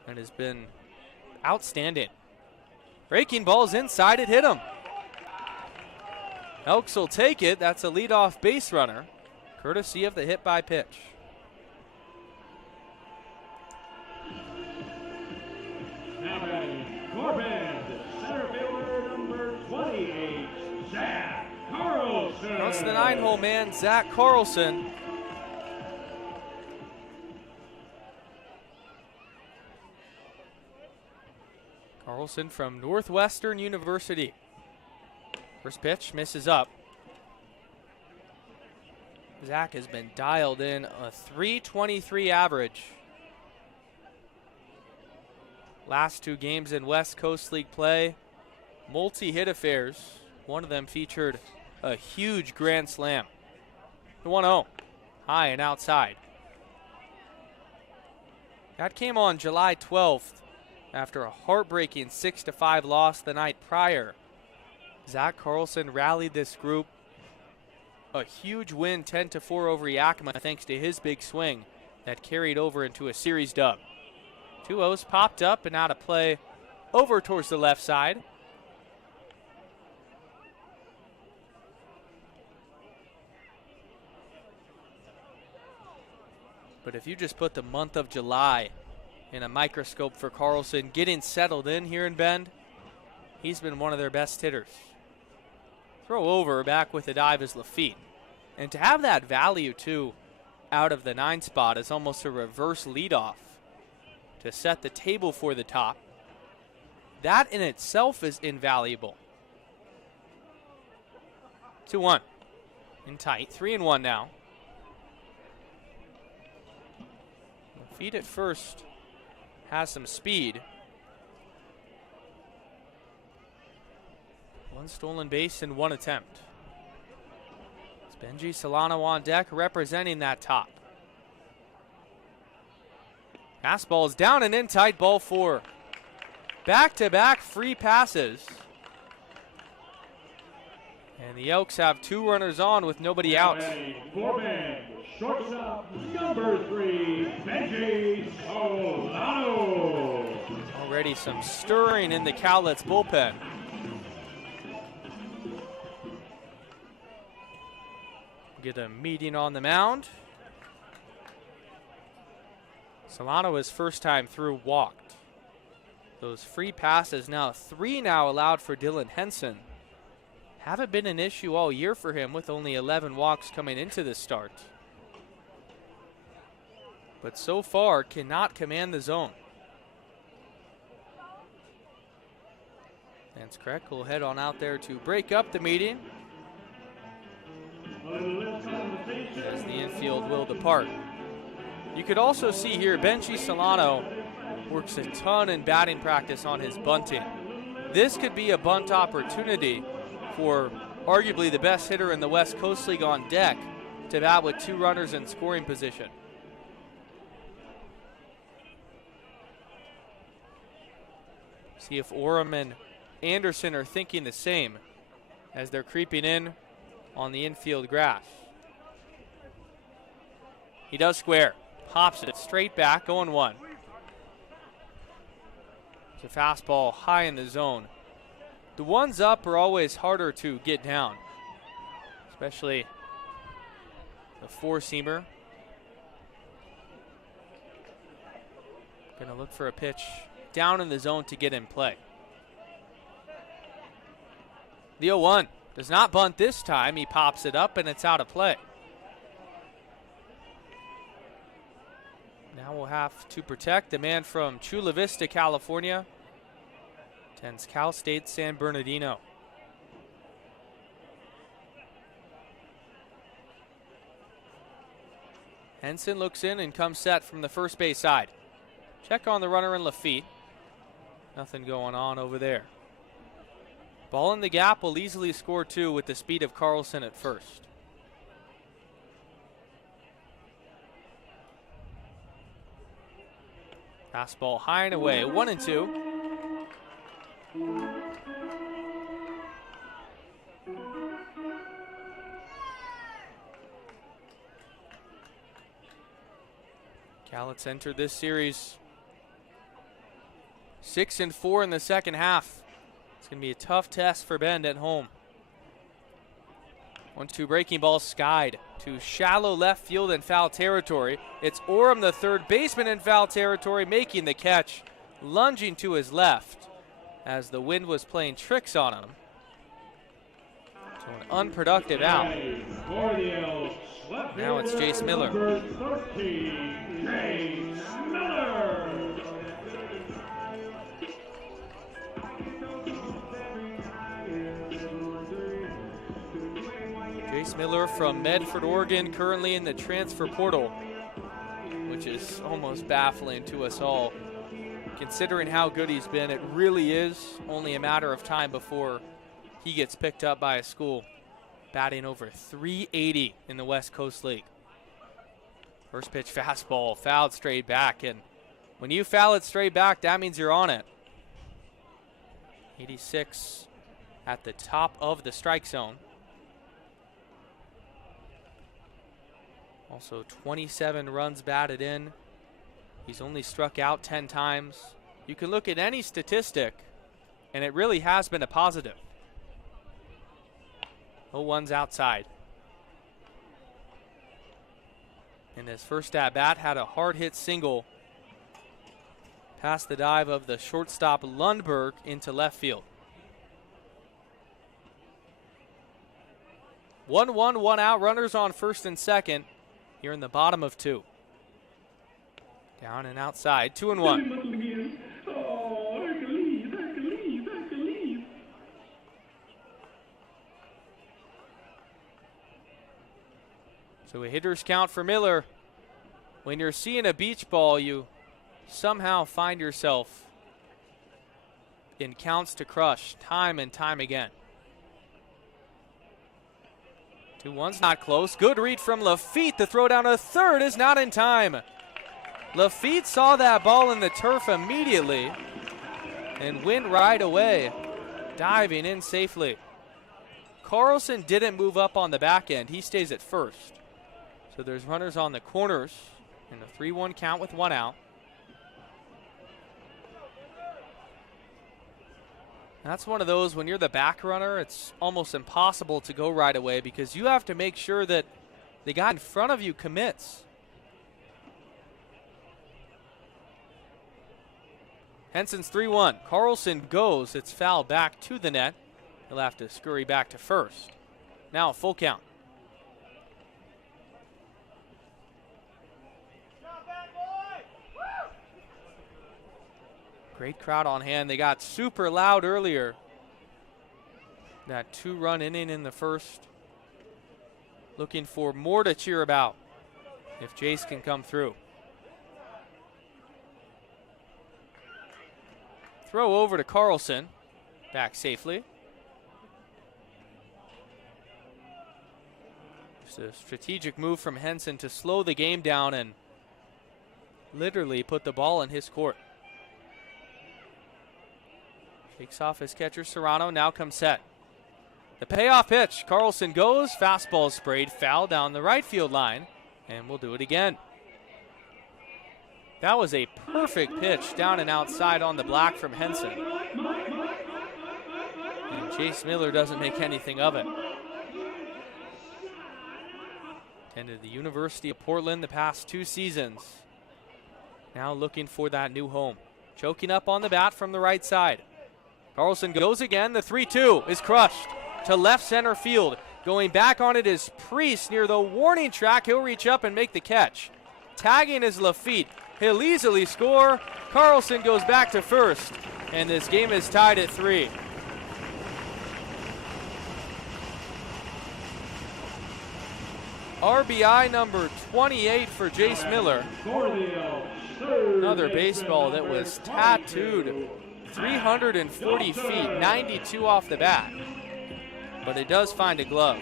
and has been outstanding. Breaking ball's inside, it hit him. Elks will take it. That's a leadoff base runner, courtesy of the hit by pitch. Now batting, Corbin, center fielder number 28, Zach Carlson. Well, It's the 9-hole man, Zach Carlson. Carlson from Northwestern University. First pitch misses up. Zach has been dialed in, a .323 average. Last 2 games in West Coast League play, multi-hit affairs. One of them featured a huge grand slam. The 1-0, high and outside. That came on July 12th after a heartbreaking 6-5 loss the night prior. Zach Carlson rallied this group. A huge win, 10-4 over Yakima, thanks to his big swing that carried over into a series dub. 2-0s popped up and out of play over towards the left side. But if you just put the month of July in a microscope for Carlson, getting settled in here in Bend, he's been one of their best hitters. Throw over, back with a dive is Lafitte. And to have that value, too, out of the 9 spot is almost a reverse leadoff to set the table for the top. That in itself is invaluable. 2-1. In tight. 3-1 now. Lafitte at first has some speed. 1 stolen base in 1 attempt. It's Benji Solano on deck representing that top. Fastball is down and in, tight, ball 4. Back-to-back free passes. And the Elks have 2 runners on with nobody out. For shortstop, number 3, Benji Solano. Already some stirring in the Cowlitz bullpen. Get a meeting on the mound. Solano, his first time through, walked. Those free passes, now 3 now allowed for Dylan Henson. Haven't been an issue all year for him with only 11 walks coming into this start. But so far cannot command the zone. Lance Kreck will head on out there to break up the meeting as the infield will depart. You could also see here Benji Solano works a ton in batting practice on his bunting. This could be a bunt opportunity for arguably the best hitter in the West Coast League on deck to bat with 2 runners in scoring position. See if Orem and Anderson are thinking the same as they're creeping in on the infield grass. He does square. Hops it straight back, 0-1. It's a fastball high in the zone. The ones up are always harder to get down, especially the 4-seamer. Gonna look for a pitch down in the zone to get in play. The 0-1 does not bunt this time. He pops it up and it's out of play. Now we'll have to protect the man from Chula Vista, California. Attends Cal State San Bernardino. Henson looks in and comes set from the first base side. Check on the runner in Lafitte. Nothing going on over there. Ball in the gap, will easily score 2 with the speed of Carlson at first. Fastball high and away, 1-2. Cowlitz entered this series 6-4 in the second half. It's going to be a tough test for Bend at home. 1-2 breaking ball skied to shallow left field and foul territory. It's Orem, the third baseman, in foul territory, making the catch, lunging to his left as the wind was playing tricks on him. So an unproductive out. For the Elks, left Now it's fielder, Jace Miller. number 13, Jace Miller. Jace Miller from Medford, Oregon, currently in the transfer portal, which is almost baffling to us all. Considering how good he's been, it really is only a matter of time before he gets picked up by a school. Batting over 380 in the West Coast League. First pitch fastball, fouled straight back, and when you foul it straight back, that means you're on it. 86 at the top of the strike zone. Also 27 runs batted in. He's only struck out 10 times. You can look at any statistic, and it really has been a positive. 0-1's outside. In his first at-bat, had a hard-hit single past the dive of the shortstop Lundberg into left field. 1-1, 1 out, runners on first and second here in the bottom of 2. Down and outside, 2-1. So a hitter's count for Miller. When you're seeing a beach ball, you somehow find yourself in counts to crush time and time again. 2-1's not close. Good read from Lafitte. The throw down to third is not in time. Lafitte saw that ball in the turf immediately and went right away, diving in safely. Carlson didn't move up on the back end. He stays at first. So there's runners on the corners in a 3-1 count with 1 out. That's one of those, when you're the back runner, it's almost impossible to go right away because you have to make sure that the guy in front of you commits. Henson's 3-1. Carlson goes. It's fouled back to the net. He'll have to scurry back to first. Now full count. Great crowd on hand. They got super loud earlier. That 2-run inning in the first. Looking for more to cheer about if Jace can come through. Throw over to Carlson. Back safely. Just a strategic move from Henson to slow the game down and literally put the ball in his court. Takes off his catcher, Serrano. Now comes set. The payoff pitch. Carlson goes. Fastball sprayed. Foul down the right field line. And we'll do it again. That was a perfect pitch down and outside on the black from Henson. And Jace Miller doesn't make anything of it. Attended the University of Portland the past 2 seasons. Now looking for that new home. Choking up on the bat from the right side. Carlson goes again. The 3-2 is crushed to left center field. Going back on it is Priest near the warning track. He'll reach up and make the catch. Tagging is Lafitte. He'll easily score. Carlson goes back to first. And this game is tied at 3. RBI number 28 for Jace Miller. Another baseball that was tattooed 340 feet, 92 off the bat. But it does find a glove.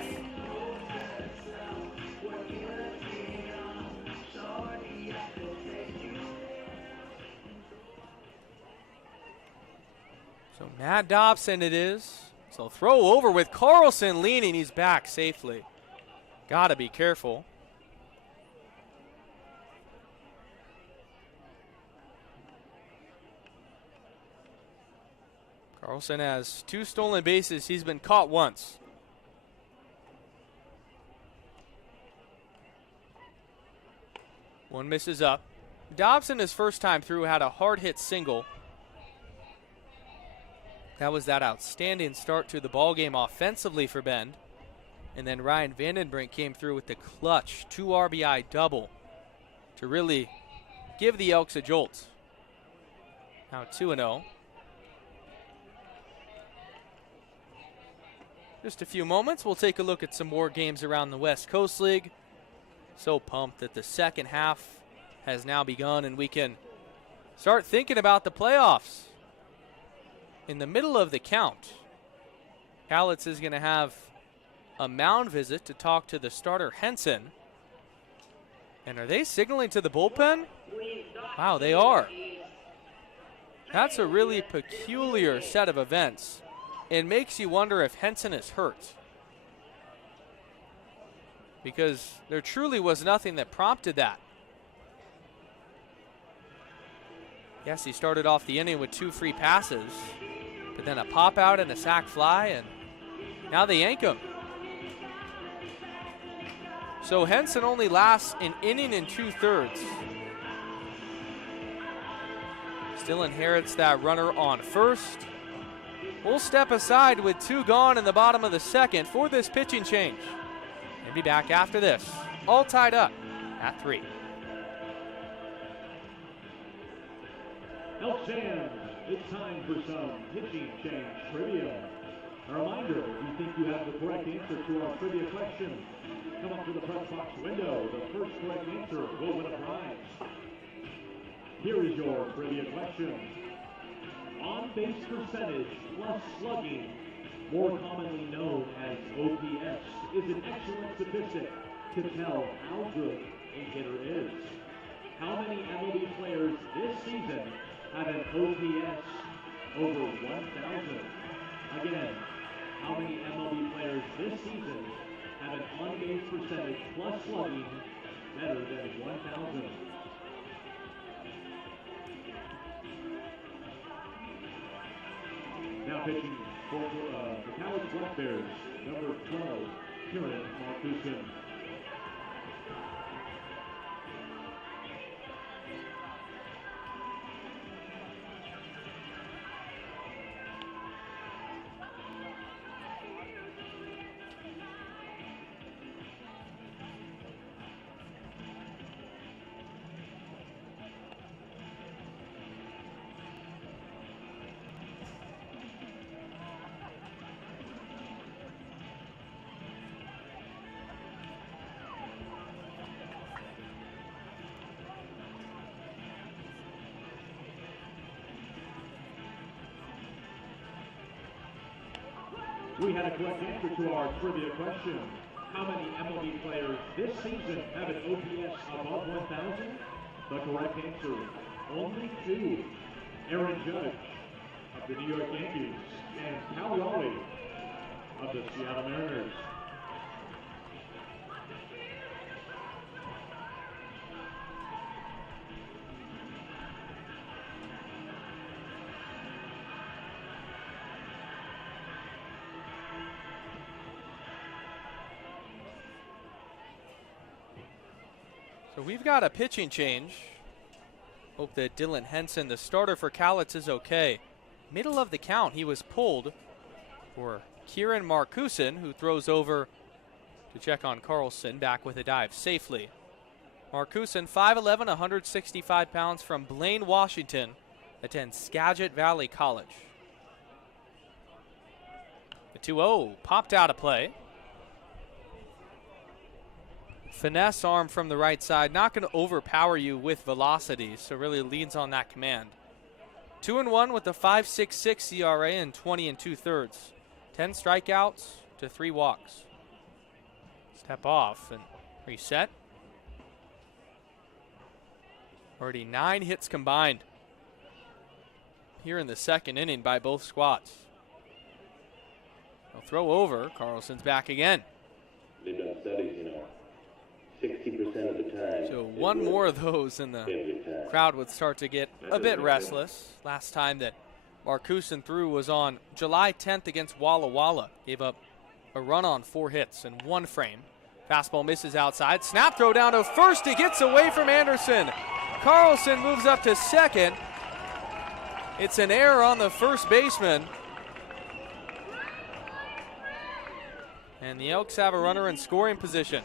So Matt Dobson it is. So throw over with Carlson leaning. He's back safely. Gotta be careful. Carlson has 2 stolen bases. He's been caught once. One misses up. Dobson, his first time through, had a hard hit single. That was that outstanding start to the ball game offensively for Bend. And then Ryan Vandenbrink came through with the clutch 2 RBI double to really give the Elks a jolt. Now 2-0. Just a few moments, we'll take a look at some more games around the West Coast League. So pumped that the second half has now begun and we can start thinking about the playoffs. In the middle of the count, Cowlitz is going to have a mound visit to talk to the starter Henson. And are they signaling to the bullpen? Wow, they are. That's a really peculiar set of events. It makes you wonder if Henson is hurt. Because there truly was nothing that prompted that. Yes, he started off the inning with 2 free passes, but then a pop out and a sac fly, and now they yank him. So Henson only lasts an inning and 2/3. Still inherits that runner on first. We'll step aside with 2 gone in the bottom of the second for this pitching change. And be back after this. All tied up at 3. Elks fans, it's time for some pitching change trivia. A reminder, if you think you have the correct answer to our trivia question, come up to the press box window. The first correct answer will win a prize. Here is your trivia question. On-base percentage plus slugging, more commonly known as OPS, is an excellent statistic to tell how good a hitter is. How many MLB players this season have an OPS over 1,000? Again, how many MLB players this season have an on-base percentage plus slugging better than 1,000? Now pitching for the Cowlitz Black Bears, number 12, Kieran Markusen. We had a correct answer to our trivia question. How many MLB players this season have an OPS above 1,000? The correct answer, only 2. Aaron Judge of the New York Yankees and Cal Raleigh of the Seattle Mariners. So we've got a pitching change. Hope that Dylan Henson, the starter for Cowlitz, is okay. Middle of the count, he was pulled for Kieran Markusen, who throws over to check on Carlson, back with a dive safely. Markusen, 5'11", 165 pounds, from Blaine, Washington, attends Skagit Valley College. The 2-0 popped out of play. Finesse arm from the right side, not going to overpower you with velocity, so really leans on that command. 2-1 with a 5.66 ERA and 20 2/3. 10 strikeouts to 3 walks. Step off and reset. Already 9 hits combined here in the second inning by both squads. They'll throw over. Carlson's back again. They've done studies, 60% of the time. So one more of those and the crowd would start to get a bit restless. Last time that Markusen threw was on July 10th against Walla Walla. Gave up a run on 4 hits in 1 frame. Fastball misses outside. Snap throw down to first. It gets away from Anderson. Carlson moves up to second. It's an error on the first baseman. And the Elks have a runner in scoring position.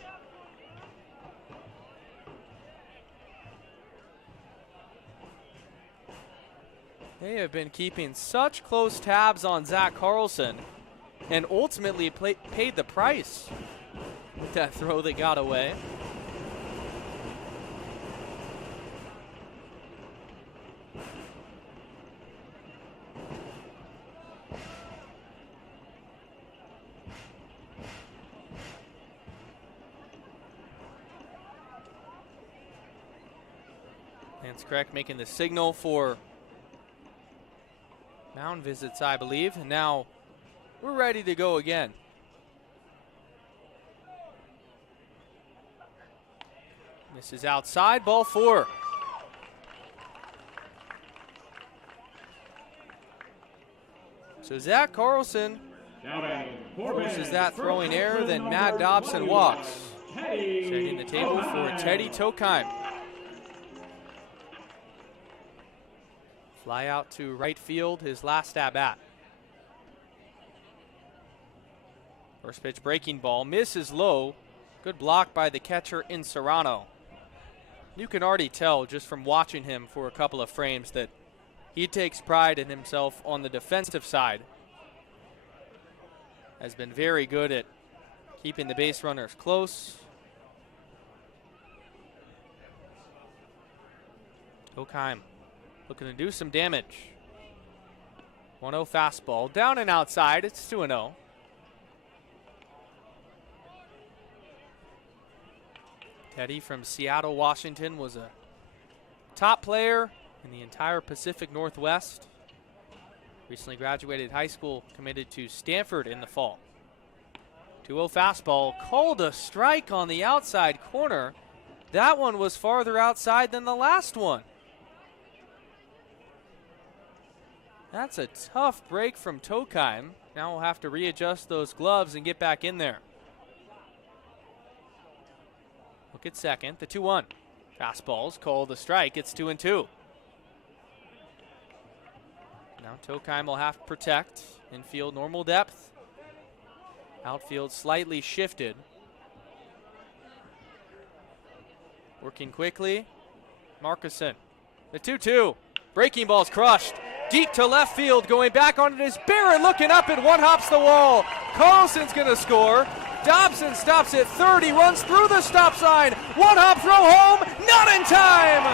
They have been keeping such close tabs on Zach Carlson and ultimately paid the price with that throw that got away. Lance Crack making the signal for mound visits, I believe. And now we're ready to go again. This is outside, ball 4. So Zach Carlson forces that throwing error, then Matt Dobson walks. Setting the table for Teddy Tokheim. Fly out to right field, his last at-bat. First pitch breaking ball, misses low. Good block by the catcher in Serrano. You can already tell just from watching him for a couple of frames that he takes pride in himself on the defensive side. Has been very good at keeping the base runners close. Tokheim looking to do some damage. 1-0 fastball, down and outside, it's 2-0. Teddy from Seattle, Washington was a top player in the entire Pacific Northwest. Recently graduated high school, committed to Stanford in the fall. 2-0 fastball, called a strike on the outside corner. That one was farther outside than the last one. That's a tough break from Tokheim. Now we'll have to readjust those gloves and get back in there. Look at second, the 2-1. Fastball's called a strike, it's 2-2. Now Tokheim will have to protect. Infield normal depth. Outfield slightly shifted. Working quickly. Marcuson. The 2-2. Breaking ball's crushed. Deep to left field. Going back on it is Barron looking up and one hops the wall. Carlson's going to score. Dobson stops at third. He runs through the stop sign. One hop throw home. Not in time.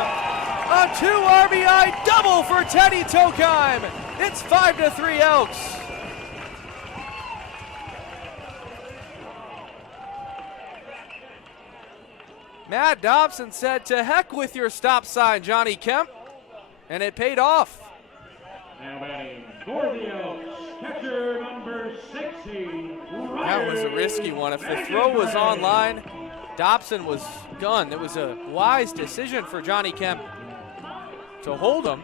A 2 RBI double for Teddy Tokheim. It's 5-3 Elks. Matt Dobson said, "To heck with your stop sign, Johnny Kemp," and it paid off. Now batting for the Elks, catcher number 60. That was a risky one. If the throw was on line, Dobson was gone. It was a wise decision for Johnny Kemp to hold him.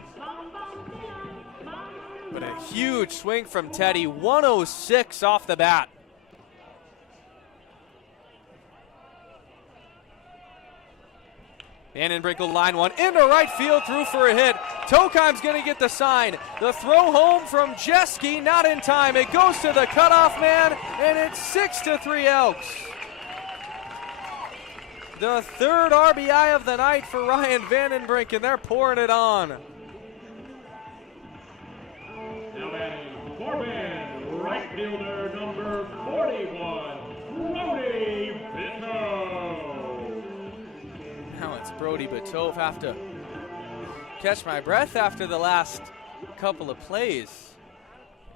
But a huge swing from Teddy, 106 off the bat. Vandenbrinkel line one into right field, through for a hit. Tokheim's going to get the sign. The throw home from Jeske, not in time. It goes to the cutoff man, and it's 6-3 Elks. The third RBI of the night for Ryan Vandenbrink, and they're pouring it on. Now batting for Ben, right fielder number 41, Brody Bitto. Now it's Brody Bitto. Have to catch my breath after the last couple of plays.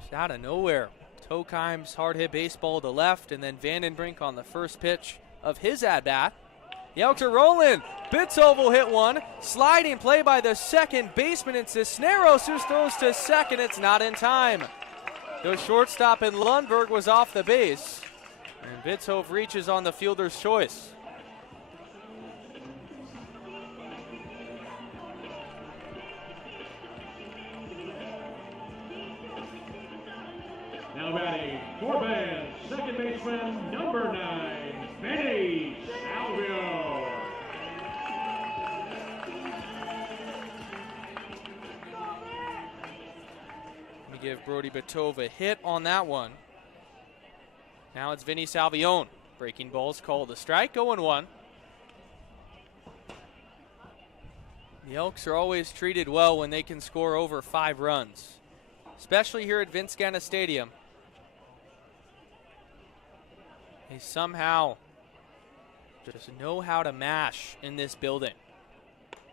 Just out of nowhere. Tokheim's hard hit baseball to left, and then Vandenbrink on the first pitch of his at-bat. The Elks are rolling. Bitzo will hit one. Sliding play by the second baseman. It's Cisneros who throws to second. It's not in time. The shortstop in Lundberg was off the base. And Bitzo reaches on the fielder's choice. Now batting for Ben, second baseman number 9, Benny Salvio. Let me give Brody Bitov a hit on that one. Now it's Vinny Salvione. Breaking balls called a strike, 0-1. The Elks are always treated well when they can score over 5 runs, especially here at Vince Scanna Stadium. They somehow just know how to mash in this building.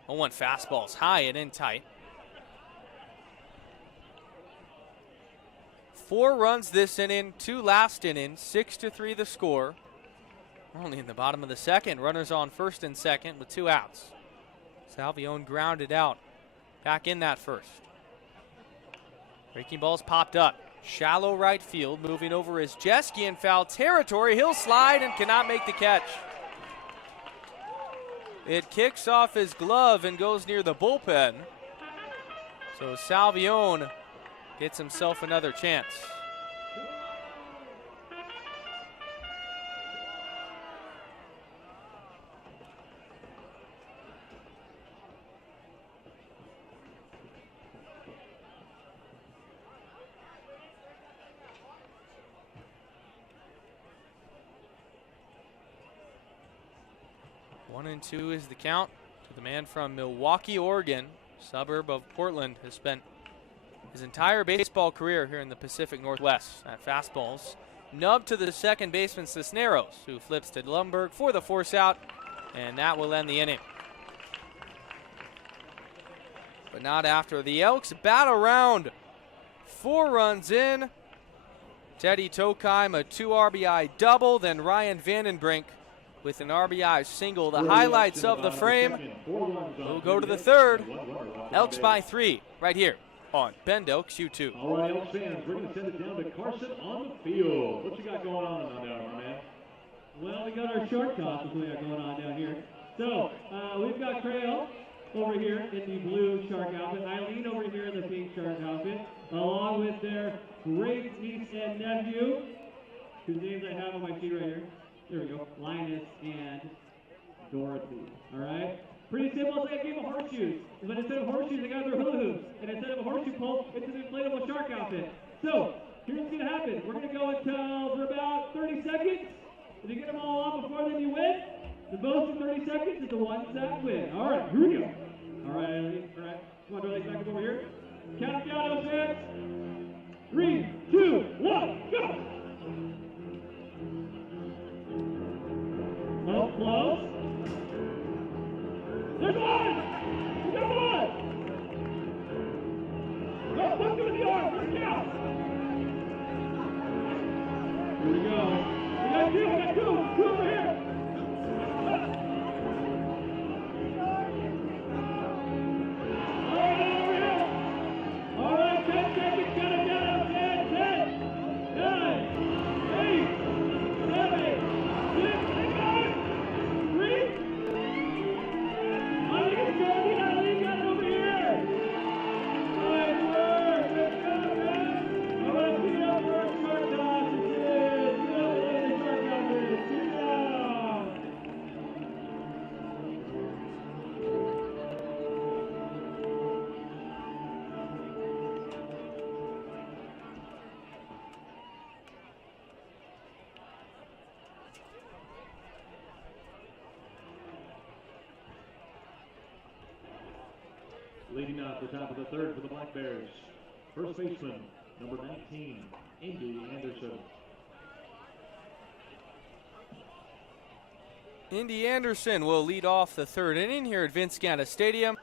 0-1 fastballs high and in tight. 4 runs this inning, 2 last inning, 6-3 the score. We're only in the bottom of the second. Runners on first and second with 2 outs. Salvione grounded out back in that first. Breaking ball's popped up. Shallow right field, moving over is Jeske in foul territory. He'll slide and cannot make the catch. It kicks off his glove and goes near the bullpen. So Salvione gets himself another chance. One and 2 is the count to the man from Milwaukee, Oregon, suburb of Portland. Has spent his entire baseball career here in the Pacific Northwest. At fastballs, nub to the second baseman Cisneros, who flips to Lumberg for the force out, and that will end the inning. But not after. The Elks bat around. 4 runs in. Teddy Tokheim, a 2 RBI double, then Ryan Vandenbrink with an RBI single. The highlights of the frame. We'll go to the third. Elks by 3 right here on Bend Elks U2. All right, Elks fans, we're going to send it down to Carson on the field. What you got going on down there, my man? Well, we got our short toss we got going on down here. So, we've got Crail over here in the blue shark outfit, Eileen over here in the pink shark outfit, along with their great niece and nephew, whose names I have on my sheet right here. There we go, Linus and Dorothy, all right? Pretty simple, it's like a game of horseshoes. But instead of horseshoes, they got their hula hoops. And instead of a horseshoe pole, it's an inflatable shark outfit. So, here's what's gonna happen. We're gonna go until for about 30 seconds. If you get them all on before then you win. The most in 30 seconds is the ones that win. All right, here we go. All right, all right. Come on, Dorothy, back up over here. Count it down, Elks fans. 3, 2, 1, go! Oh, close. There's one! We got one! Let's do the arm, let's count! Here we go. We got two over here! All right, 10 seconds, got it down, 10, 9, 8, 7, 6, 5, 3, Leading off the top of the third for the Black Bears, first baseman, number 19, Indy Anderson. Indy Anderson will lead off the third inning here at Vince Scanna Stadium.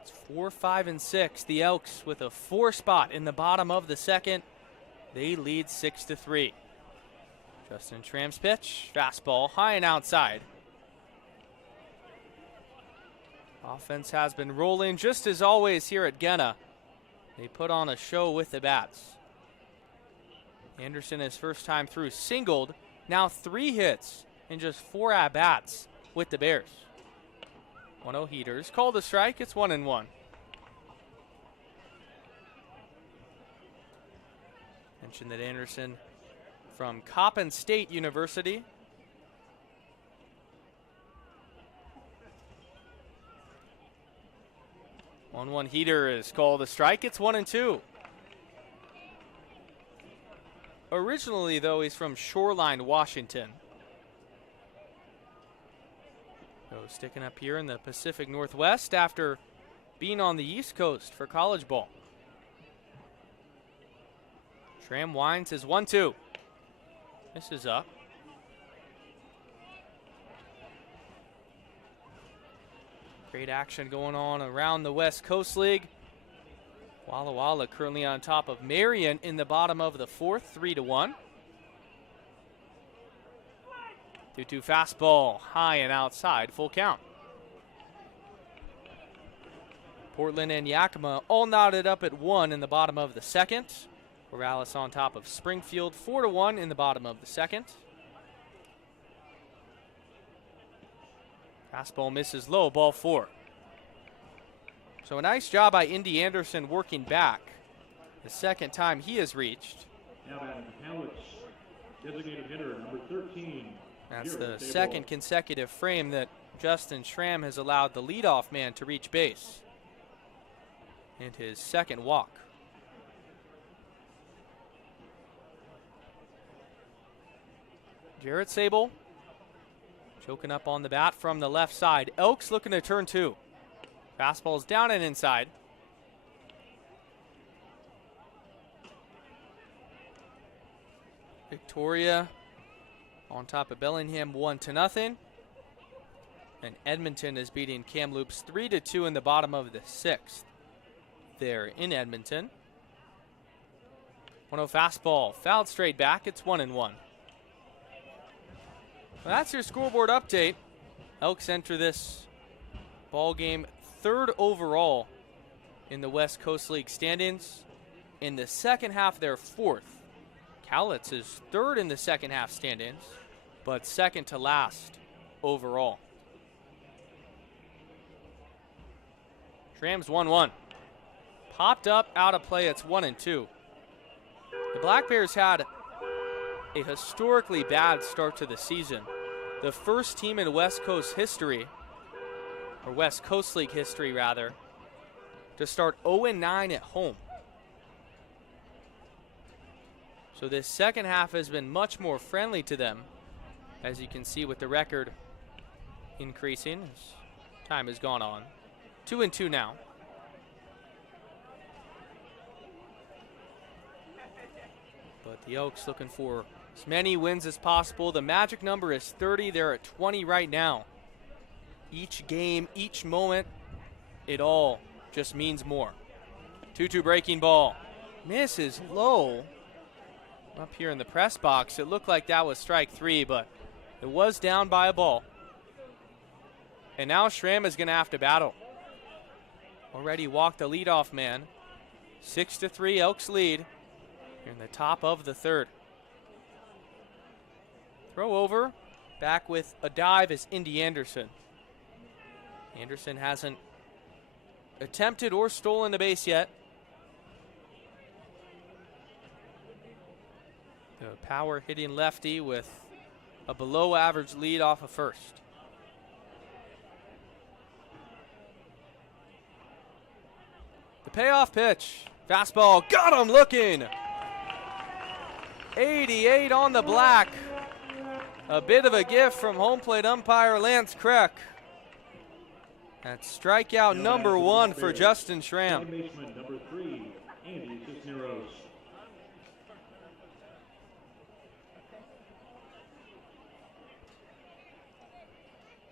It's 4, 5, and 6. The Elks with a 4 spot in the bottom of the second. They lead 6-3. Justin Tramm's pitch, fastball high and outside. Offense has been rolling just as always here at Genna. They put on a show with the bats. Anderson, his first time through, singled. Now 3 hits in just 4 at-bats with the Bears. 1-0 heaters. Called a strike. It's 1-1. Mentioned that Anderson from Coppin State University. One heater is called a strike. It's 1-2. Originally, though, he's from Shoreline, Washington. So sticking up here in the Pacific Northwest after being on the East Coast for college ball. Schramm winds his 1-2. This is up. Great action going on around the West Coast League. Walla Walla currently on top of Marion in the bottom of the fourth, 3-1. 2-2 fastball, high and outside, full count. Portland and Yakima all knotted up at 1 in the bottom of the second. Corvallis on top of Springfield, 4-1 in the bottom of the second. Fastball misses low, ball 4. So a nice job by Indy Anderson working back. The second time he has reached. Now batting Cowlitz, designated hitter number 13. That's the second consecutive frame that Justin Schramm has allowed the leadoff man to reach base. And his second walk. Jarrett Sable choking up on the bat from the left side. Elks looking to turn 2. Fastball's down and inside. Victoria on top of Bellingham 1-0. And Edmonton is beating Kamloops 3-2 in the bottom of the 6th. There in Edmonton. 1-0 fastball, fouled straight back. It's 1-1. Well, that's your scoreboard update. Elks enter this ball game 3rd overall in the West Coast League standings. In the second half, they're 4th. Cowlitz is 3rd in the second half standings, but 2nd to last overall. Schramm's 1-1. Popped up, out of play, it's 1-2. The Black Bears had a historically bad start to the season. The first team in West Coast history, or West Coast League history rather, to start 0-9 at home. So this second half has been much more friendly to them, as you can see with the record increasing as time has gone on. 2-2 now. But the Elks looking for as many wins as possible. The magic number is 30. They're at 20 right now. Each game, each moment, it all just means more. 2-2 breaking ball. Misses low. Up here in the press box, it looked like that was strike 3, but it was down by a ball. And now Schramm is going to have to battle. Already walked the leadoff man. 6-3 Elks lead in the top of the 3rd. Throw over. Back with a dive is Indy Anderson. Anderson hasn't attempted or stolen the base yet. The power hitting lefty with a below average lead off of first. The payoff pitch. Fastball, got him looking. 88 on the black. A bit of a gift from home plate umpire Lance Kreck. That's strikeout number 1 for Justin Schramm. Baseman number 3, Andy Cisneros.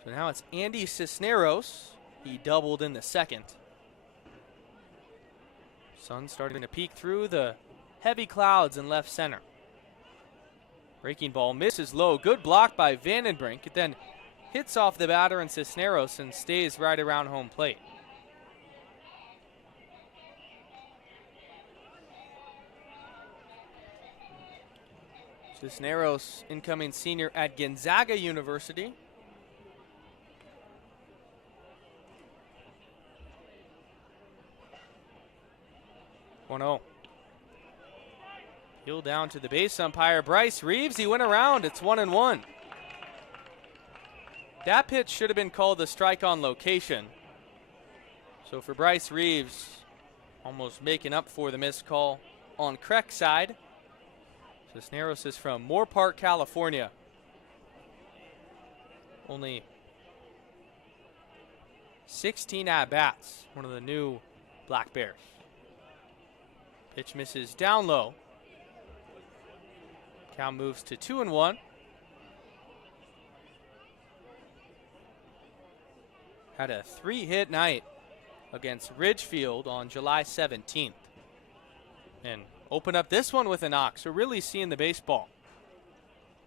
So now it's Andy Cisneros. He doubled in the second. Sun starting to peek through the heavy clouds in left center. Breaking ball misses low. Good block by Vandenbrink. It then hits off the batter and Cisneros and stays right around home plate. Cisneros, incoming senior at Gonzaga University. Oh. Heel down to the base umpire, Bryce Reeves. He went around. It's 1-1. That pitch should have been called a strike on location. So for Bryce Reeves, almost making up for the missed call on Kreck's side. Cisneros is from Moore Park, California. Only 16 at-bats, one of the new Black Bears. Pitch misses down low. Count moves to 2-1. Had a 3-hit night against Ridgefield on July 17th. And open up this one with a knock, so really seeing the baseball.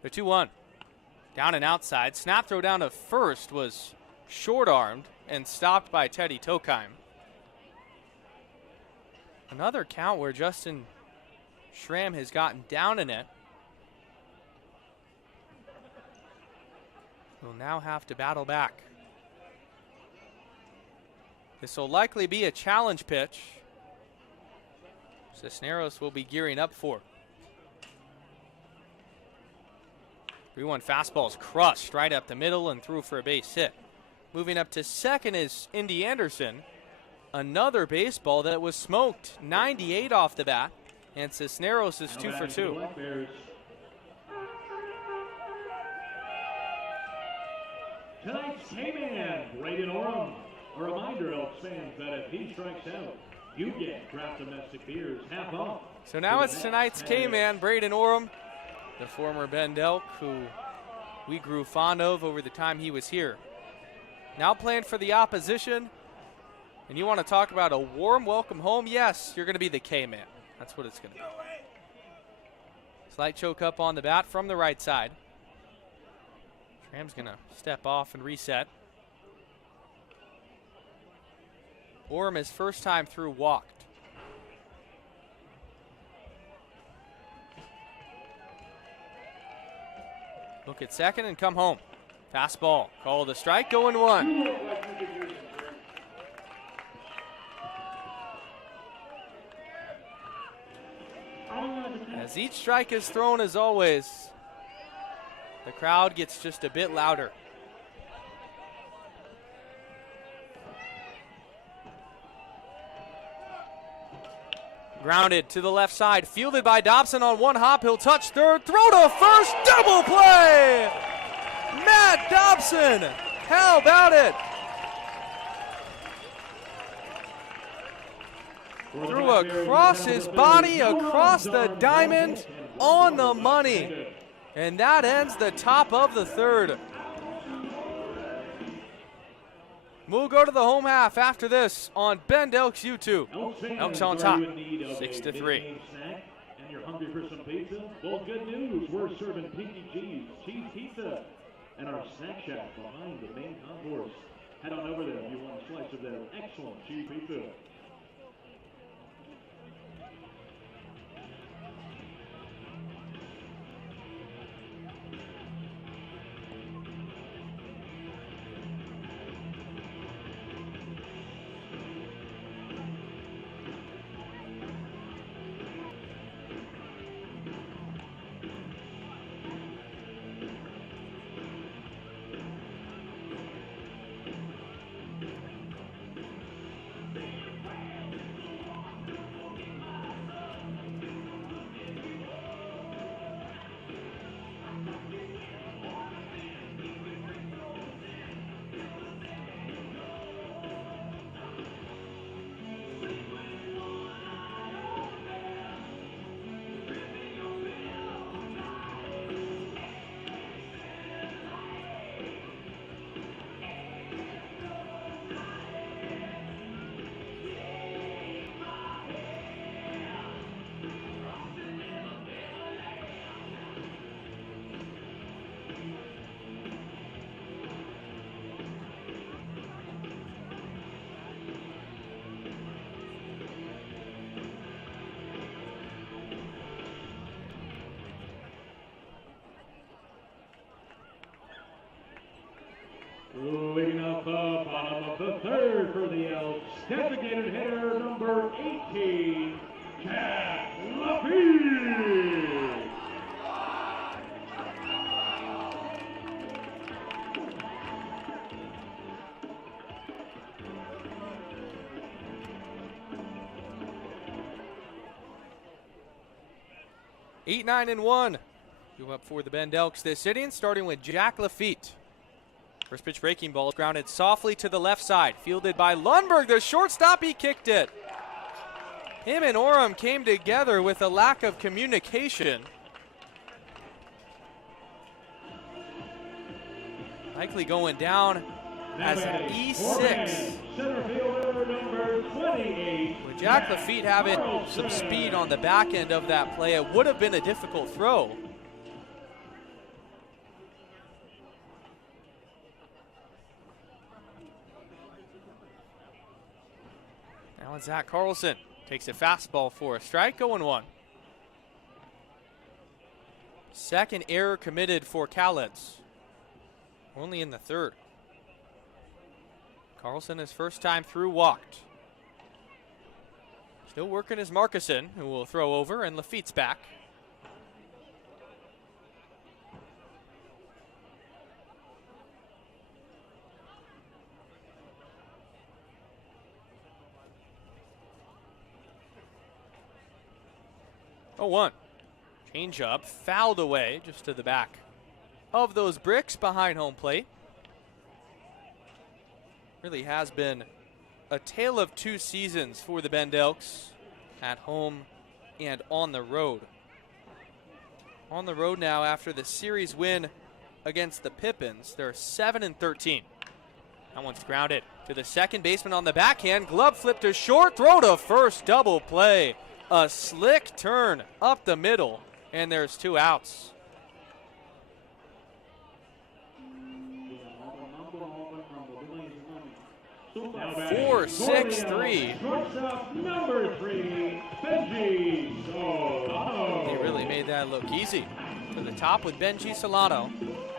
They're 2-1. Down and outside. Snap throw down to first was short-armed and stopped by Teddy Tokheim. Another count where Justin Schramm has gotten down in it. Will now have to battle back. This will likely be a challenge pitch. Cisneros will be gearing up for. 3-1 fastball is crushed right up the middle and through for a base hit. Moving up to second is Indy Anderson. Another baseball that was smoked. 98 off the bat. And Cisneros is 2 for 2. Tonight's K-Man, Braden Orem. A reminder, Elks fans, that if he strikes out, you get Craft Domestic Beers half off. So now it's tonight's K-Man, Braden Orem, the former Ben Delk, who we grew fond of over the time he was here. Now playing for the opposition, and you want to talk about a warm welcome home? Yes, you're going to be the K-Man. That's what it's going to be. Slight choke up on the bat from the right side. Schramm's going to step off and reset. Orem, his first time through, walked. Look at second and come home. Fastball, call the strike, going 1. As each strike is thrown, as always, the crowd gets just a bit louder. Grounded to the left side, fielded by Dobson on one hop. He'll touch third, throw to first, double play! Matt Dobson, how about it? Threw across his body, across the diamond, on the money. And that ends the top of the third. We'll go to the home half after this on Ben Delk's YouTube. Elks on top, 6-3. And you're hungry for some pizza? Well, good news. We're serving Pinky G's cheese pizza and our snack shack behind the main concourse. Head on over there if you want a slice of their excellent cheese pizza. Leading up the bottom of the third for the Elks, designated hitter number 18, Chad Luffy. 8, 9, and 1. Due up for the Bend Elks this inning, starting with Jack Lafitte. First pitch breaking ball grounded softly to the left side. Fielded by Lundberg, the shortstop, he kicked it. Him and Orem came together with a lack of communication. Likely going down as an E6. Center fielder number 28. With Jack Lafitte having some speed on the back end of that play, it would have been a difficult throw. Now it's Zach Carlson. Takes a fastball for a strike, 0-1. Second error committed for Cowlitz. Only in the third. Carlson, his first time through, walked. Still working is Markison, who will throw over, and Lafitte's back. Oh, 1. Change up, fouled away just to the back of those bricks behind home plate. Really has been a tale of two seasons for the Bend Elks, at home and on the road. On the road now after the series win against the Pippins. They're 7-13. That one's grounded to the second baseman on the backhand. Glove flip to short, throw to first, double play. A slick turn up the middle, and there's 2 outs. Four, 6, 3. Shortstop number 3, Benji Solano. They really made that look easy. To the top with Benji Solano.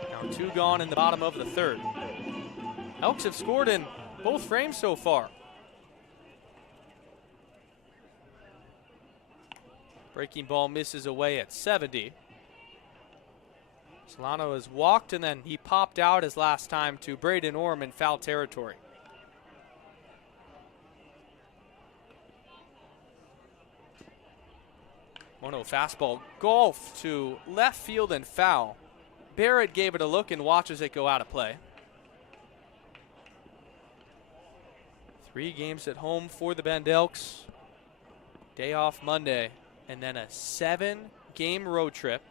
Now 2 gone in the bottom of the third. Elks have scored in both frames so far. Breaking ball misses away at 70. Solano has walked, and then he popped out his last time to Braden Orem in foul territory. 1-0 fastball, golf to left field and foul. Barrett gave it a look and watches it go out of play. 3 games at home for the Bend Elks. Day off Monday, and then a 7-game road trip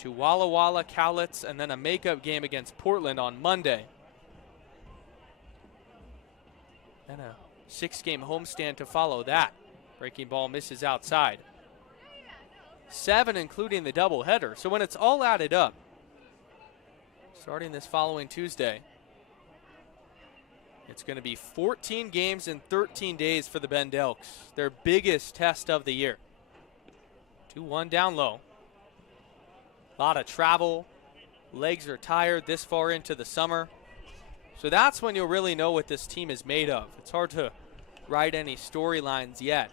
to Walla Walla, Cowlitz, and then a makeup game against Portland on Monday. And a 6-game homestand to follow that. Breaking ball misses outside. 7 including the doubleheader. So when it's all added up, starting this following Tuesday, it's going to be 14 games in 13 days for the Bend Elks, their biggest test of the year. 2-1 down low. A lot of travel. Legs are tired this far into the summer. So that's when you'll really know what this team is made of. It's hard to write any storylines yet.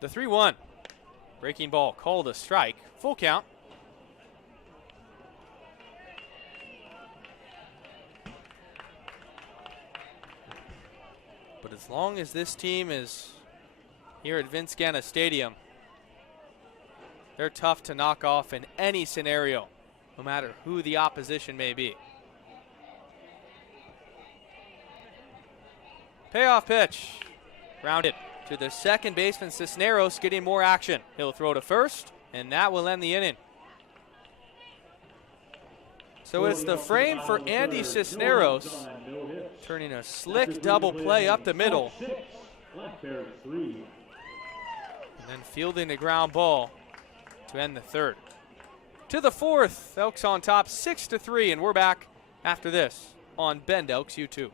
The 3-1. Breaking ball called a strike. Full count. But as long as this team is here at Vince Ganna Stadium, they're tough to knock off in any scenario, no matter who the opposition may be. Payoff pitch. Grounded to the second baseman, Cisneros, getting more action. He'll throw to first, and that will end the inning. So it's the frame for Andy Cisneros, turning a slick double play up the middle, and then fielding a ground ball to end the third. To the fourth, Elks on top 6-3, and we're back after this on Bend Elks U2.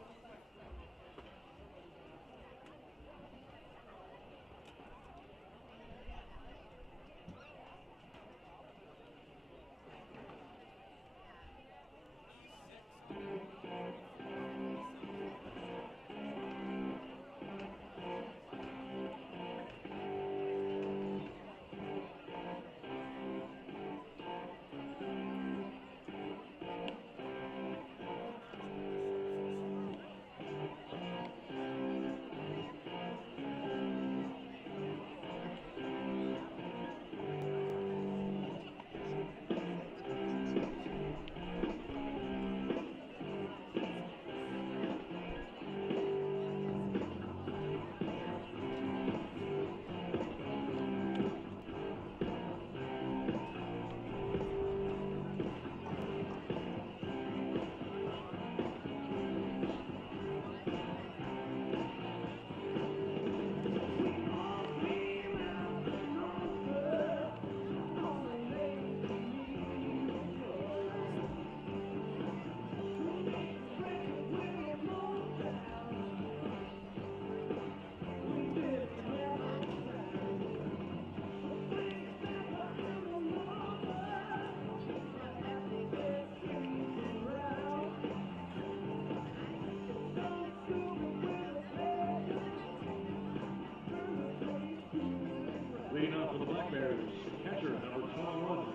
Bears, catcher number 21,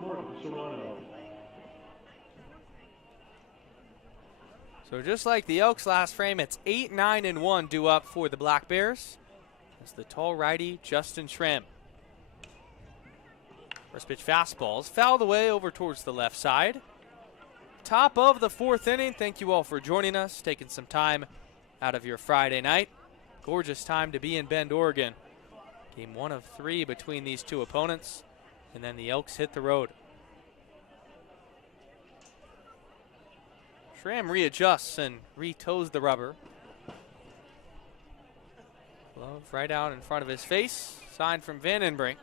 Mark Serrano. So just like the Elks last frame, it's 8-9-1 due up for the Black Bears. It's the tall righty, Justin Schramm. First pitch fastballs fouled away over towards the left side. Top of the 4th inning. Thank you all for joining us, taking some time out of your Friday night. Gorgeous time to be in Bend, Oregon. Game 1 of 3 between these two opponents, and then the Elks hit the road. Schramm readjusts and re-toes the rubber. Glove right out in front of his face. Sign from Vandenbrink.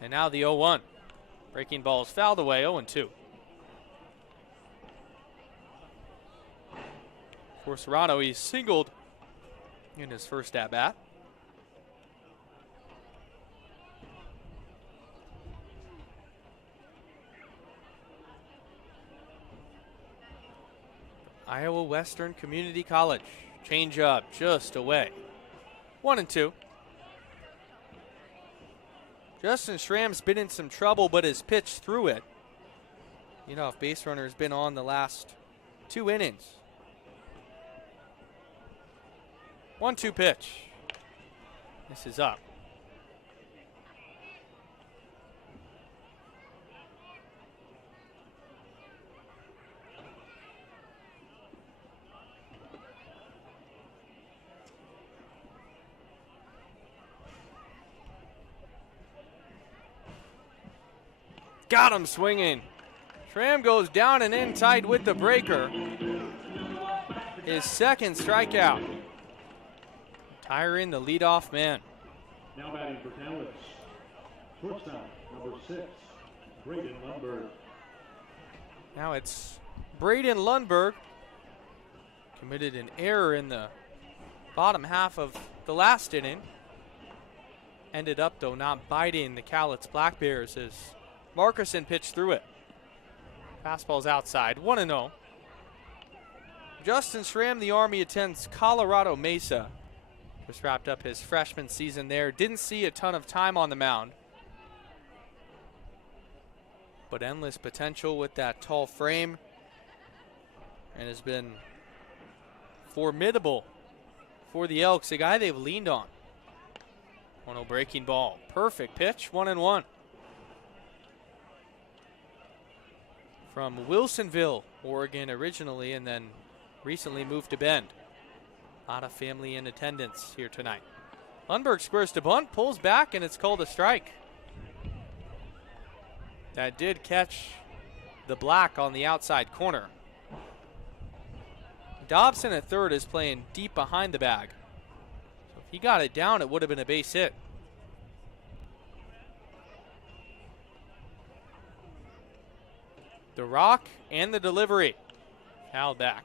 And now the 0-1. Breaking ball's fouled away, 0-2. For Serrano, he's singled in his first at-bat. Iowa Western Community College. Change up just away. 1-2. Justin Schramm's been in some trouble, but has pitched through it. You know, if base runner has been on the last 2 innings. 1-2 pitch. This is up. Got him swinging. Schramm goes down and in tight with the breaker. His second strikeout. Tiring the leadoff man. Now batting for Cowlitz, shortstop number 6, Braden Lundberg. Now it's Braden Lundberg. Committed an error in the bottom half of the last inning. Ended up, though, not biting the Cowlitz Black Bears as Markuson pitched through it. Fastball's outside, 1-0. Justin Schramm, the Army, attends Colorado Mesa. Just wrapped up his freshman season there. Didn't see a ton of time on the mound, but endless potential with that tall frame, and has been formidable for the Elks, a guy they've leaned on. 1-0 breaking ball. Perfect pitch, 1-1. From Wilsonville, Oregon originally, and then recently moved to Bend. A lot of family in attendance here tonight. Lundberg squares to bunt, pulls back, and it's called a strike. That did catch the black on the outside corner. Dobson at third is playing deep behind the bag. So if he got it down, it would have been a base hit. The rock and the delivery. Fouled back.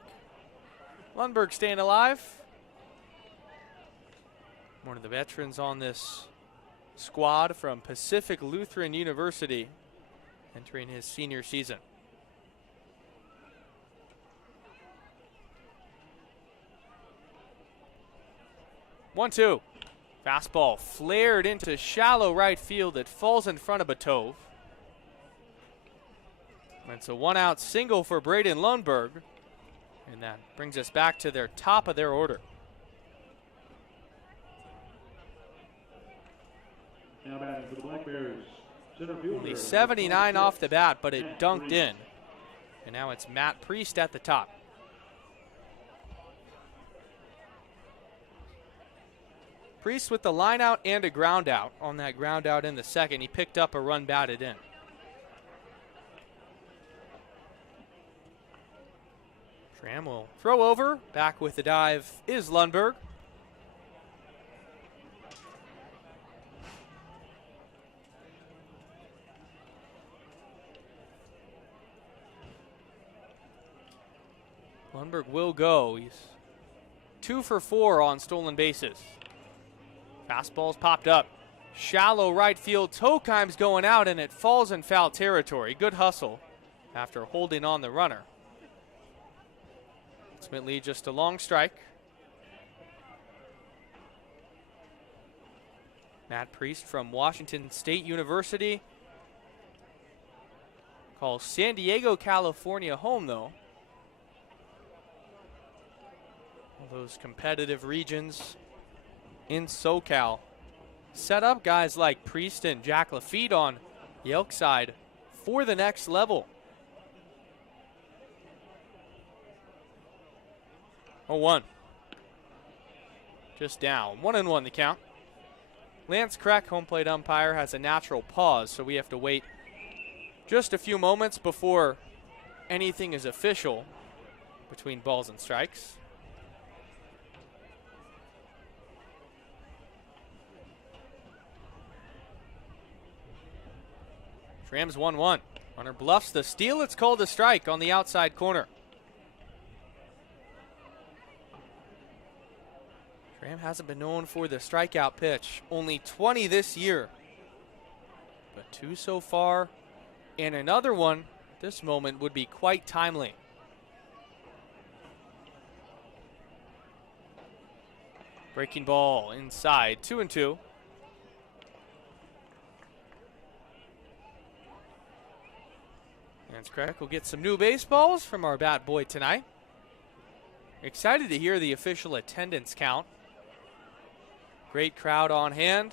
Lundberg staying alive. One of the veterans on this squad from Pacific Lutheran University, entering his senior season. One-two. Fastball flared into shallow right field. It falls in front of Batove. It's a one-out single for Braden Lundberg, and that brings us back to their top of their order. Now batting for the Black Bears, center fielder. Only 79 off the bat, but it dunked in. And now it's Matt Priest at the top. Priest with the line out and a ground out. On that ground out in the second, he picked up a run batted in. Schramm will throw over. Back with the dive is Lundberg. Lundberg will go. He's 2 for 4 on stolen bases. Fastball's popped up. Shallow right field. Tokheim's going out, and it falls in foul territory. Good hustle after holding on the runner. Ultimately, just a long strike. Matt Priest from Washington State University. Calls San Diego, California home, though. All those competitive regions in SoCal set up guys like Priest and Jack Lafitte on the Elk side for the next level. 0-1. Just down. 1-1 the count. Lance Crack, home plate umpire, has a natural pause, so we have to wait just a few moments before anything is official between balls and strikes. Rams 1-1. Runner bluffs the steal. It's called a strike on the outside corner. Ram hasn't been known for the strikeout pitch. Only 20 this year, but 2 so far. And another one, this moment would be quite timely. Breaking ball inside, 2-2. Lance Crack will get some new baseballs from our bat boy tonight. Excited to hear the official attendance count. Great crowd on hand.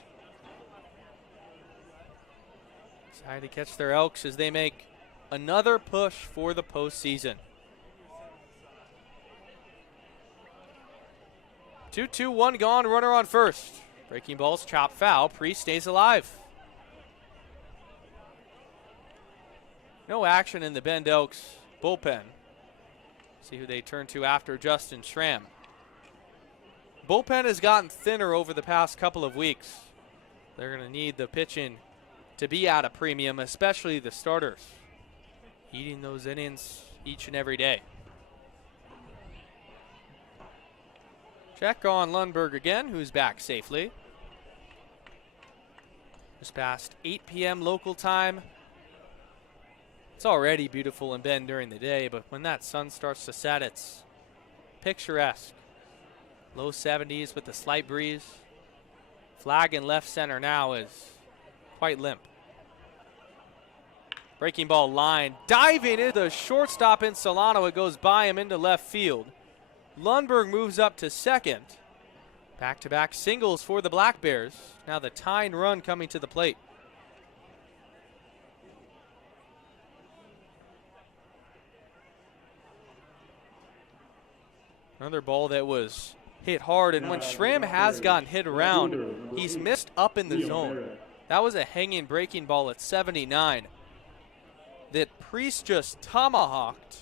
Excited to catch their Elks as they make another push for the postseason. 2-2, 1 gone, runner on first. Breaking ball's chopped foul. Priest stays alive. No action in the Bend Elks bullpen. See who they turn to after Justin Schramm. Bullpen has gotten thinner over the past couple of weeks. They're going to need the pitching to be at a premium, especially the starters, eating those innings each and every day. Check on Lundberg again, who's back safely. Just past 8 p.m. local time. It's already beautiful in Bend during the day, but when that sun starts to set, it's picturesque. Low 70s with a slight breeze. Flag in left center now is quite limp. Breaking ball line. Diving into the shortstop in Solano. It goes by him into left field. Lundberg moves up to second. Back-to-back singles for the Black Bears. Now the tying run coming to the plate. Another ball that was hit hard, and when Schramm has gotten hit around, he's missed up in the zone. That was a hanging breaking ball at 79 that Priest just tomahawked.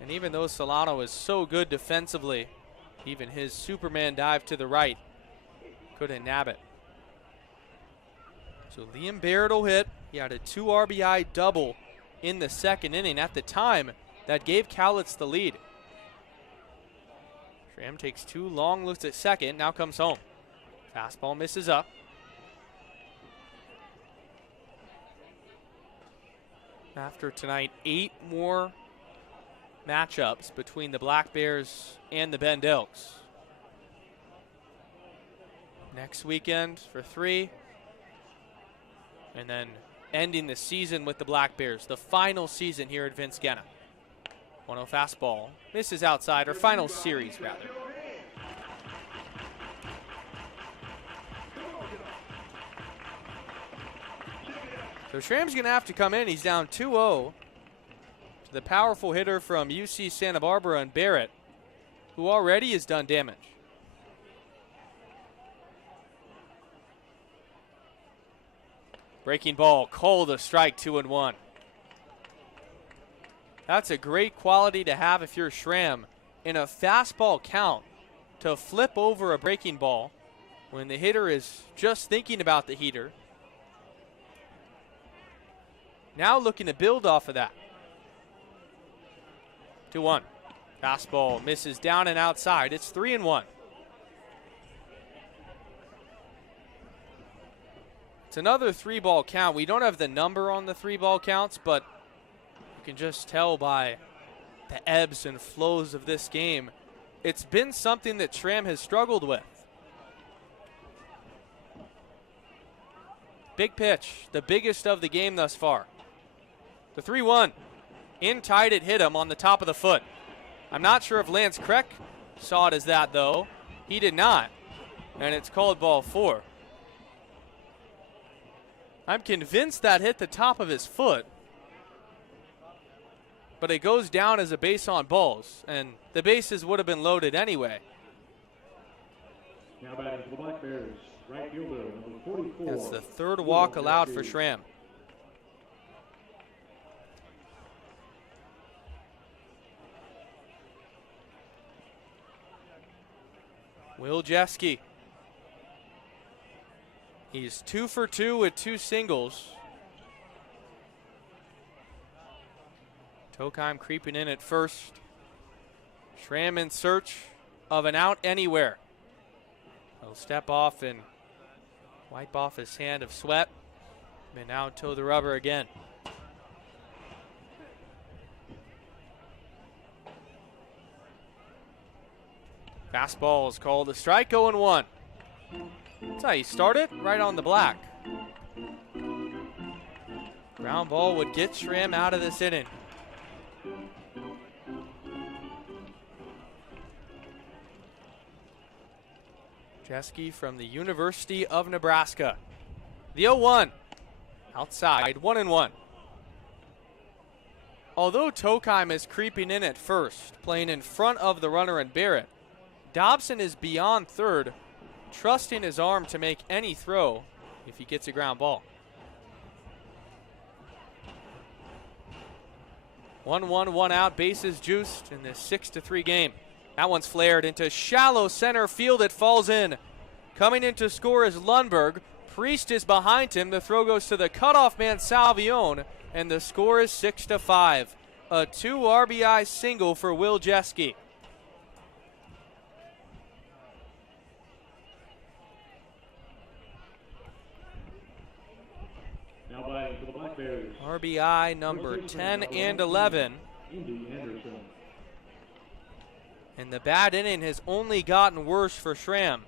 And even though Solano is so good defensively, even his Superman dive to the right couldn't nab it. So Liam Barrett will hit. He had a 2 RBI double in the second inning. At the time, that gave Cowlitz the lead. Schramm takes 2 long looks at second, now comes home. Fastball misses up. After tonight, 8 more matchups between the Black Bears and the Bend Elks. Next weekend for 3. And then ending the season with the Black Bears, the final season here at Vince Guenna. 1-0 fastball. Misses outside, or final series, rather. So Schramm's going to have to come in. He's down 2-0 to the powerful hitter from UC Santa Barbara and Barrett, who already has done damage. Breaking ball, called a strike, 2-1. That's a great quality to have if you're Schramm in a fastball count, to flip over a breaking ball when the hitter is just thinking about the heater. Now looking to build off of that. 2-1. Fastball misses down and outside. It's 3-1. It's another 3-ball count. We don't have the number on the 3-ball counts, but you can just tell by the ebbs and flows of this game. It's been something that Schramm has struggled with. Big pitch, the biggest of the game thus far. The 3-1. In tight, it hit him on the top of the foot. I'm not sure if Lance Kreck saw it as that, though. He did not. And it's called ball 4. I'm convinced that hit the top of his foot. But it goes down as a base on balls, and the bases would have been loaded anyway. Now batting for the Black Bears, right fielder, number 44. That's the third walk allowed for Schramm. Will Jeske. He's 2 for 2 with 2 singles. Tokheim creeping in at first. Schramm in search of an out anywhere. He'll step off and wipe off his hand of sweat. And now toe the rubber again. Fastball is called a strike, 0-1. That's how you start it, right on the black. Ground ball would get Schramm out of this inning. Jeske from the University of Nebraska. The 0-1. Outside, 1-1. Although Tokheim is creeping in at first, playing in front of the runner and Barrett, Dobson is beyond third, trusting his arm to make any throw if he gets a ground ball. 1-1, 1 out, bases juiced in this 6-3 game. That one's flared into shallow center field. It falls in. Coming in to score is Lundberg. Priest is behind him. The throw goes to the cutoff man, Salvione, and the score is 6-5. A 2 RBI single for Will Jeske. Now batting for the Black Bears, RBI number 10 and 11. Indy Anderson. And the bad inning has only gotten worse for Schramm.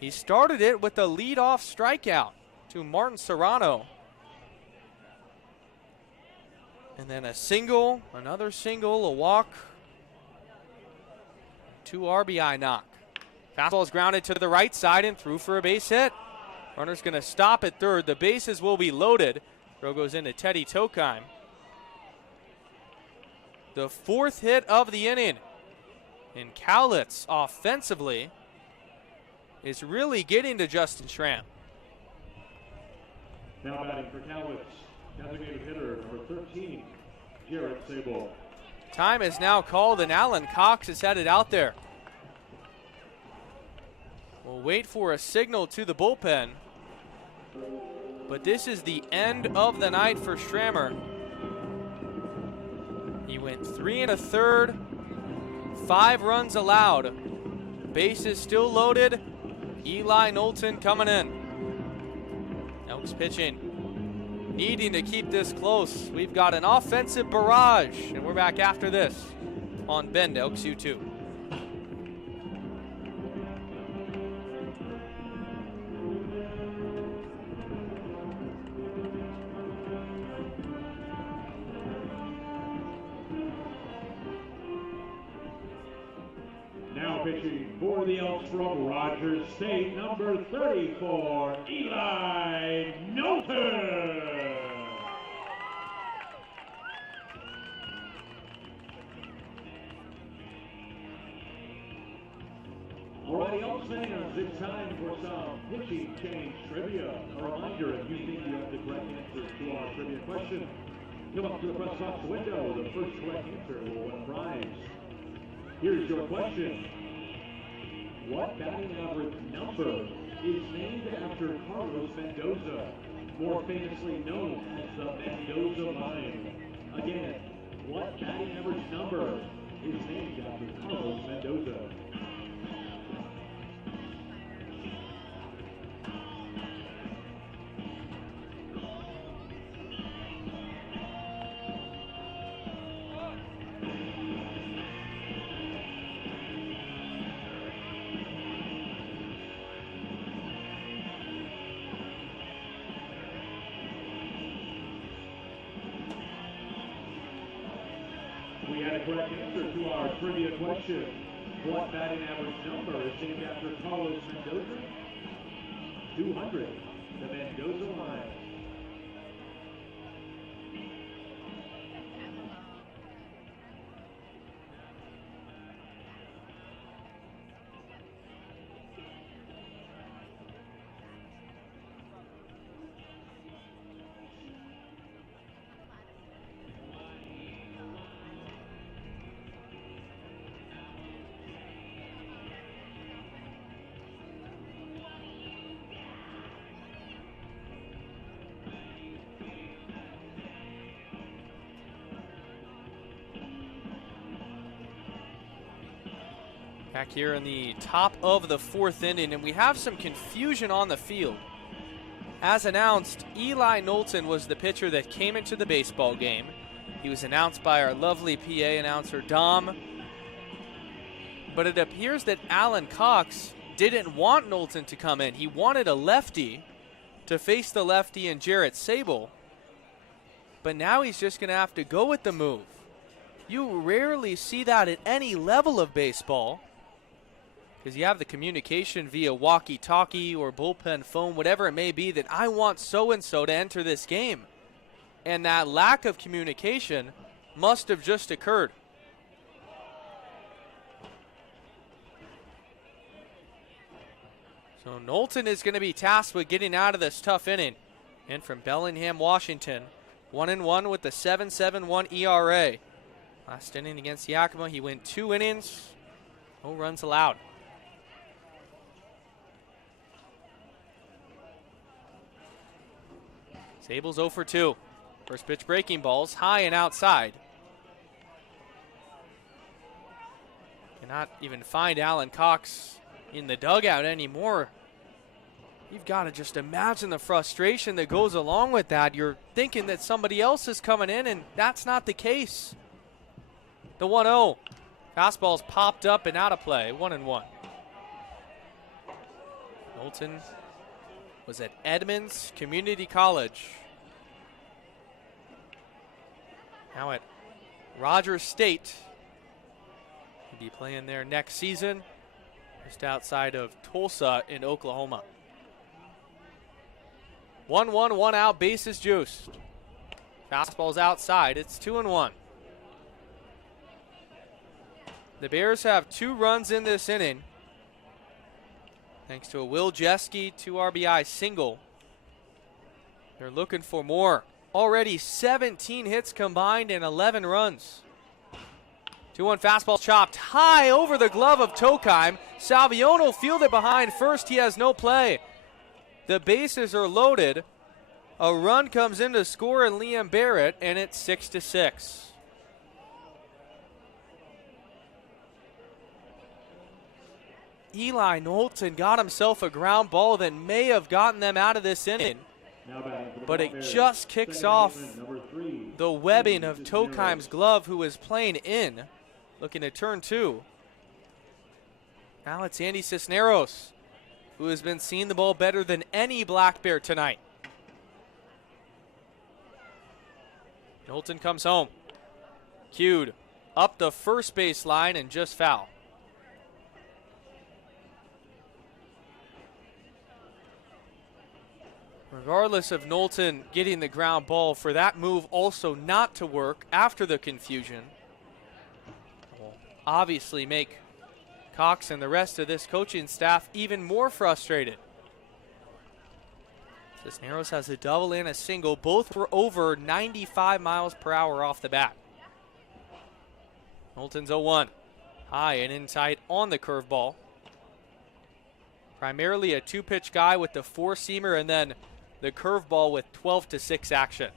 He started it with a leadoff strikeout to Martin Serrano. And then a single, another single, a walk. 2 RBI knock. Fastball is grounded to the right side and through for a base hit. Runner's going to stop at third. The bases will be loaded. Throw goes into Teddy Tokheim. The 4th hit of the inning. And Cowlitz offensively is really getting to Justin Schramm. Now batting for Cowlitz, designated hitter number 13, Jarrett Sable. Time is now called and Alan Cox is headed out there. We'll wait for a signal to the bullpen. But this is the end of the night for Schrammer. He went 3 1/3, 5 runs allowed. Bases still loaded. Eli Knowlton coming in. Elks pitching, needing to keep this close. We've got an offensive barrage, and we're back after this on Bend Elks U2. Pitching for the Elks from Rogers State, number 34, Eli Knowlton. Alrighty, Elks fans, it's time for some pitching change trivia. A reminder, if you think you have the correct answer to our trivia question, come up to the press box window. The first correct answer will win a prize. Here's your question. What batting average number is named after Carlos Mendoza, more famously known as the Mendoza Mine? Again, what batting average number is named after Carlos Mendoza? We had a correct answer to our trivia question. What batting average number is named after Carlos Mendoza? 200, the Mendoza line. Back here in the top of the 4th inning, and we have some confusion on the field. As announced, Eli Knowlton was the pitcher that came into the baseball game. He was announced by our lovely PA announcer, Dom. But it appears that Alan Cox didn't want Knowlton to come in. He wanted a lefty to face the lefty and Jarrett Sable. But now he's just going to have to go with the move. You rarely see that at any level of baseball, because you have the communication via walkie-talkie or bullpen phone, whatever it may be, that I want so-and-so to enter this game. And that lack of communication must have just occurred. So Knowlton is going to be tasked with getting out of this tough inning. And from Bellingham, Washington, 1-1 with the 7.71 ERA. Last inning against Yakima, he went 2 innings, no runs allowed. Sable's 0 for 2. First pitch breaking balls, high and outside. Cannot even find Alan Cox in the dugout anymore. You've got to just imagine the frustration that goes along with that. You're thinking that somebody else is coming in, and that's not the case. The 1-0. Fastball's popped up and out of play. 1-1. Knowlton was at Edmonds Community College. Now at Rogers State. He'll be playing there next season, just outside of Tulsa in Oklahoma. 1-1, 1 out, bases juiced. Fastball's outside. It's 2-1. The Bears have 2 runs in this inning, thanks to a Will Jeske 2 RBI single. They're looking for more. Already 17 hits combined and 11 runs. 2-1 fastball chopped high over the glove of Tokheim. Salviano fielded behind first. He has no play. The bases are loaded. A run comes in to score in Liam Barrett, and it's 6-6. Eli Knowlton got himself a ground ball that may have gotten them out of this inning, but it just kicks off the webbing of Tokheim's glove, who is playing in, looking to turn 2. Now it's Andy Cisneros, who has been seeing the ball better than any Black Bear tonight. Knowlton comes home. Cued up the first base line and just foul. Regardless of Knowlton getting the ground ball, for that move also not to work after the confusion will obviously make Cox and the rest of this coaching staff even more frustrated. Cisneros has a double and a single. Both were over 95 miles per hour off the bat. Knowlton's 0-1. High and inside on the curveball. Primarily a 2-pitch guy with the 4-seamer and then the curveball with 12-6 action.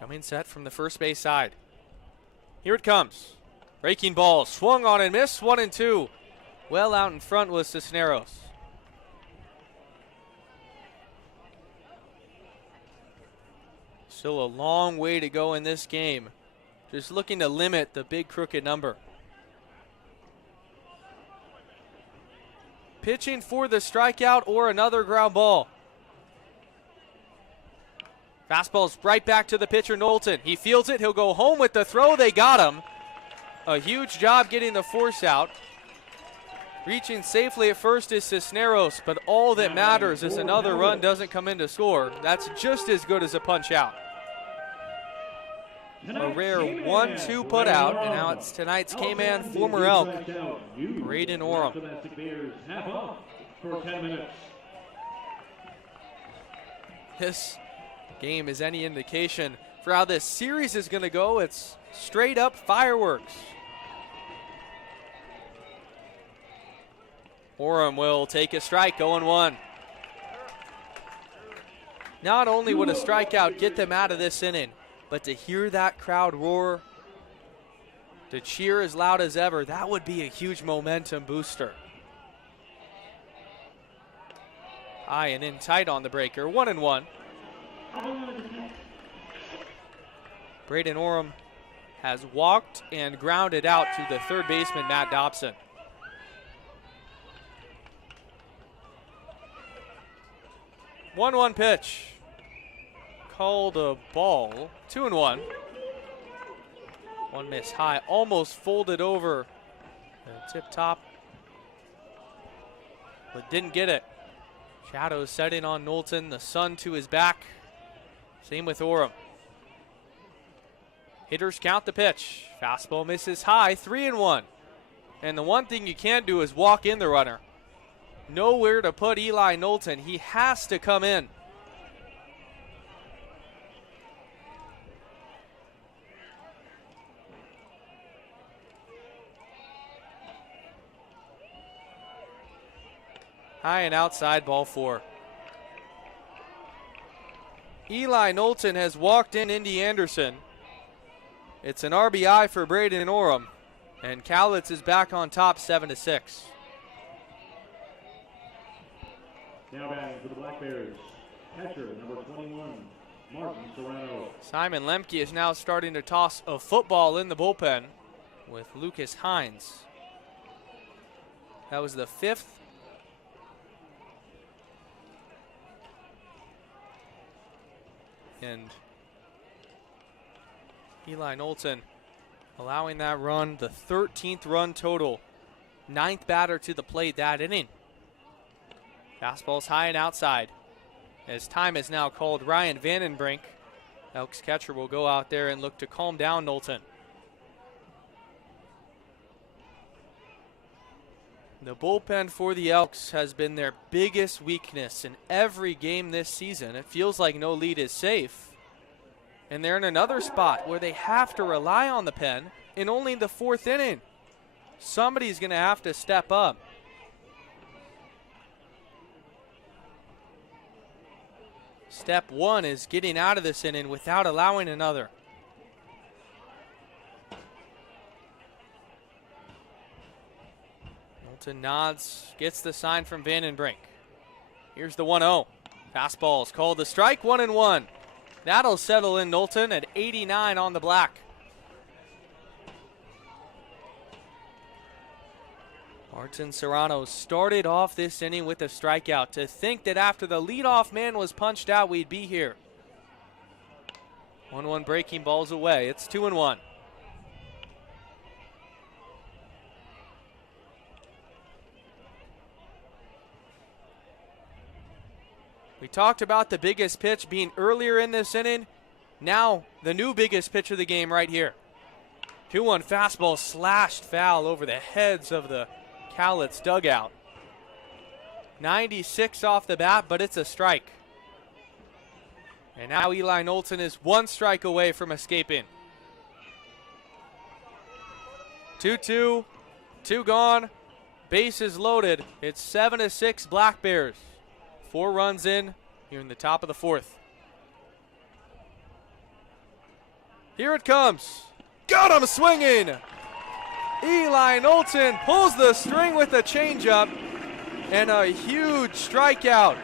Coming set from the first base side. Here it comes. Breaking ball, swung on and missed, 1-2. Well out in front was Cisneros. Still a long way to go in this game. Just looking to limit the big crooked number. Pitching for the strikeout or another ground ball. Fastball's right back to the pitcher, Knowlton. He fields it. He'll go home with the throw. They got him. A huge job getting the force out. Reaching safely at first is Cisneros, but all that matters is another run doesn't come in to score. That's just as good as a punch out. A rare 1-2 put out, and now it's tonight's K-Man, former Elk, Braden Orem. This game is any indication for how this series is going to go. It's straight up fireworks. Orem will take a strike, 0-1. Not only would a strikeout get them out of this inning, but to hear that crowd roar, to cheer as loud as ever, that would be a huge momentum booster. High and in tight on the breaker, 1-1. Braden Orem has walked and grounded out to the third baseman, Matt Dobson. One pitch. Called a ball. 2-1. One miss high. Almost folded over. Tip top. But didn't get it. Shadows setting on Knowlton. The sun to his back. Same with Orem. Hitters count the pitch. Fastball misses high. 3-1. And the one thing you can't do is walk in the runner. Nowhere to put Eli Knowlton. He has to come in. High and outside, ball 4. Eli Knowlton has walked in Indy Anderson. It's an RBI for Braden Orem. And Cowlitz is back on top, 7-6. Now batting for the Black Bears, catcher number 21, Martin Serrano. Simon Lemke is now starting to toss a football in the bullpen with Lucas Hines. That was the 5th. And Eli Knowlton allowing that run, the 13th run total. 9th batter to the plate that inning. Fastball's high and outside. As time is now called, Ryan Vandenbrink, Elks catcher, will go out there and look to calm down Knowlton. The bullpen for the Elks has been their biggest weakness in every game this season. It feels like no lead is safe. And they're in another spot where they have to rely on the pen in only the 4th inning. Somebody's going to have to step up. Step 1 is getting out of this inning without allowing another. Knowlton nods, gets the sign from Vandenbrink. Here's the 1-0. Fastball is called the strike, 1-1. That'll settle in Knowlton at 89 on the black. Martin Serrano started off this inning with a strikeout. To think that after the leadoff man was punched out, we'd be here. 1-1 breaking balls away. It's 2-1. We talked about the biggest pitch being earlier in this inning. Now the new biggest pitch of the game right here. 2-1 fastball slashed foul over the heads of the Cowlitz dugout. 96 off the bat, but it's a strike. And now Eli Knowlton is 1 strike away from escaping. 2-2, 2 gone, bases loaded. It's 7-6 Black Bears. 4 runs in here in the top of the 4th. Here it comes. Got him swinging. Eli Knowlton pulls the string with a changeup and a huge strikeout.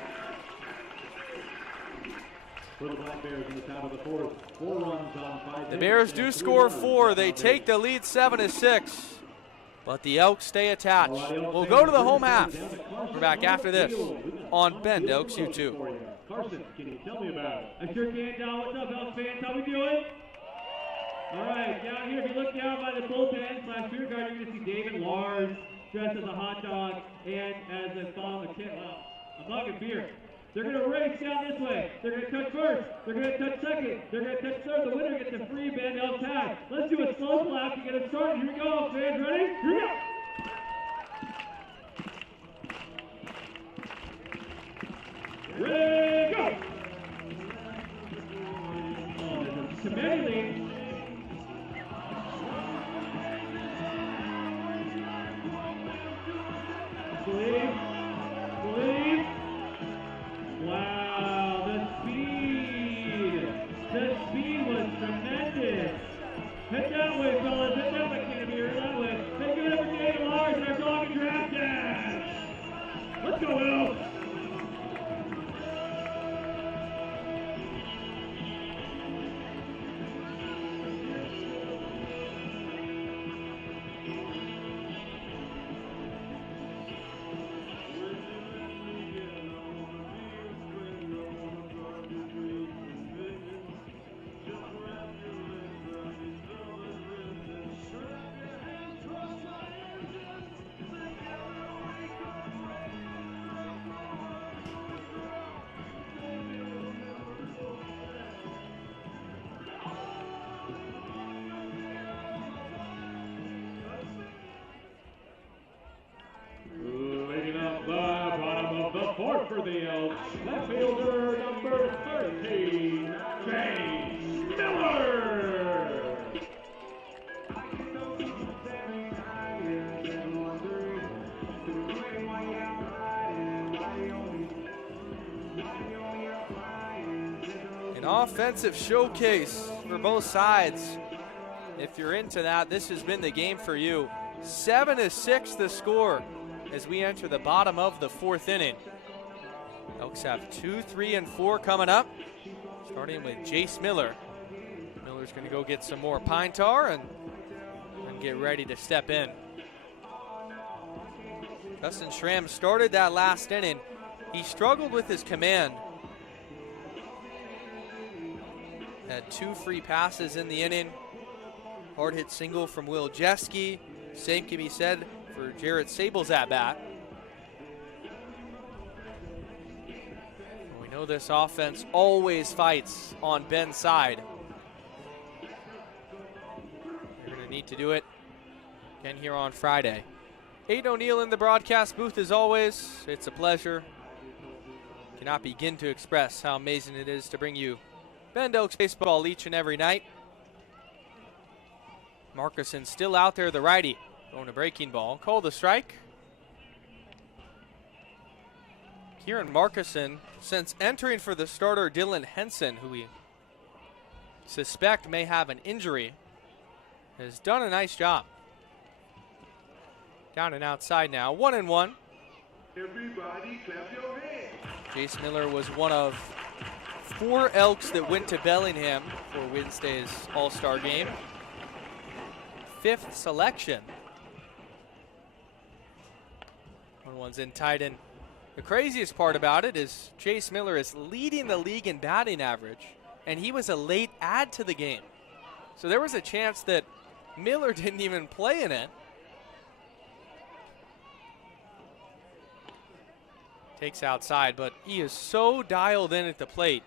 For the Black Bears in the top of the 4th, 4 runs on 5. The Bears do score 4. They take the lead 7-6. But the Elks stay attached. We'll go to the home half. We're back after this on Bend Elks YouTube. Carson, can you tell me about it? I sure can, Don. What's up, Elks fans? How we doing? All right, down here, if you look down by the bullpen / beer garden, you're going to see David Lars dressed as a hot dog and as a mug of beer. They're going to race down this way. They're going to touch first. They're going to touch second. They're going to touch third. The winner gets a free Bend Elks hat. Let's do a slow clap to get it started. Here we go, Elks fans. Ready? Here we go. Ready, go! Oh, there's a committee lead. Believe. Wow, the speed was tremendous. Head that way, fellas. Head that way, can't be here that way. Let's give it up for David Lars and our dog and draft dash. Let's go, Elks. For the Elks, left fielder number 13, James Miller. An offensive showcase for both sides. If you're into that, this has been the game for you. 7-6 the score as we enter the bottom of the 4th inning. Elks have 2, 3, and 4 coming up, starting with Jace Miller. Miller's going to go get some more pine tar and get ready to step in. Dustin Schramm started that last inning. He struggled with his command. Had 2 free passes in the inning. Hard hit single from Will Jeske. Same can be said for Jarrett Sable's at bat. We know this offense always fights on Ben's side. They're going to need to do it again here on Friday. Aiden O'Neill in the broadcast booth as always. It's a pleasure. Cannot begin to express how amazing it is to bring you Bend Elks baseball each and every night. Marcuson still out there, the righty, going a breaking ball. Call the strike. Kieran Marcuson, since entering for the starter Dylan Henson, who we suspect may have an injury, has done a nice job. Down and outside now, 1-1. Everybody clap your hands. Jace Miller was one of 4 Elks that went to Bellingham for Wednesday's All-Star game. 5th selection. 1-1's in tight end. The craziest part about it is Jace Miller is leading the league in batting average, and he was a late add to the game. So there was a chance that Miller didn't even play in it. Takes outside, but he is so dialed in at the plate.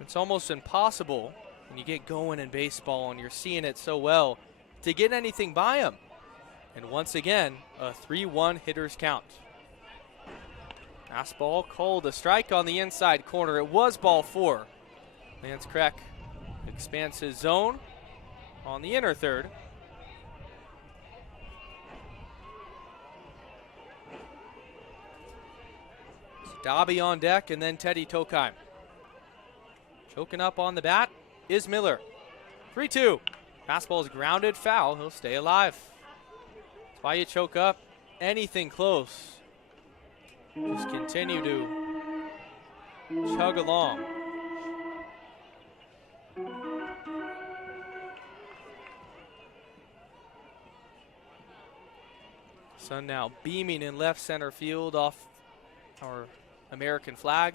It's almost impossible when you get going in baseball and you're seeing it so well to get anything by him. And once again, a 3-1 hitter's count. Fastball called a strike on the inside corner. It was ball 4. Lance Kreck expands his zone on the inner third. Dobby on deck, and then Teddy Tokheim. Choking up on the bat is Miller. 3-2. Fastball is grounded foul. He'll stay alive. That's why you choke up anything close. Just continue to chug along. Sun now beaming in left center field off our American flag.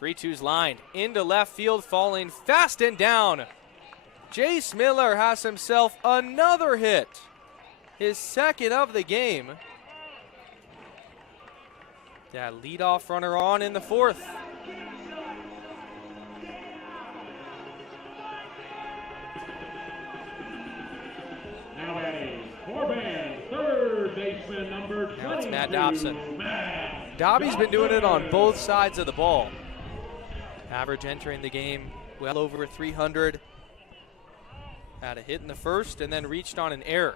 3-2's lined into left field, falling fast and down. Jace Miller has himself another hit, his second of the game. That leadoff runner on in the fourth. Now batting, Corbin, third baseman, number 22. Now it's Matt Dobson. Dobby's been doing it on both sides of the ball. Average entering the game well over 300. Had a hit in the first and then reached on an error.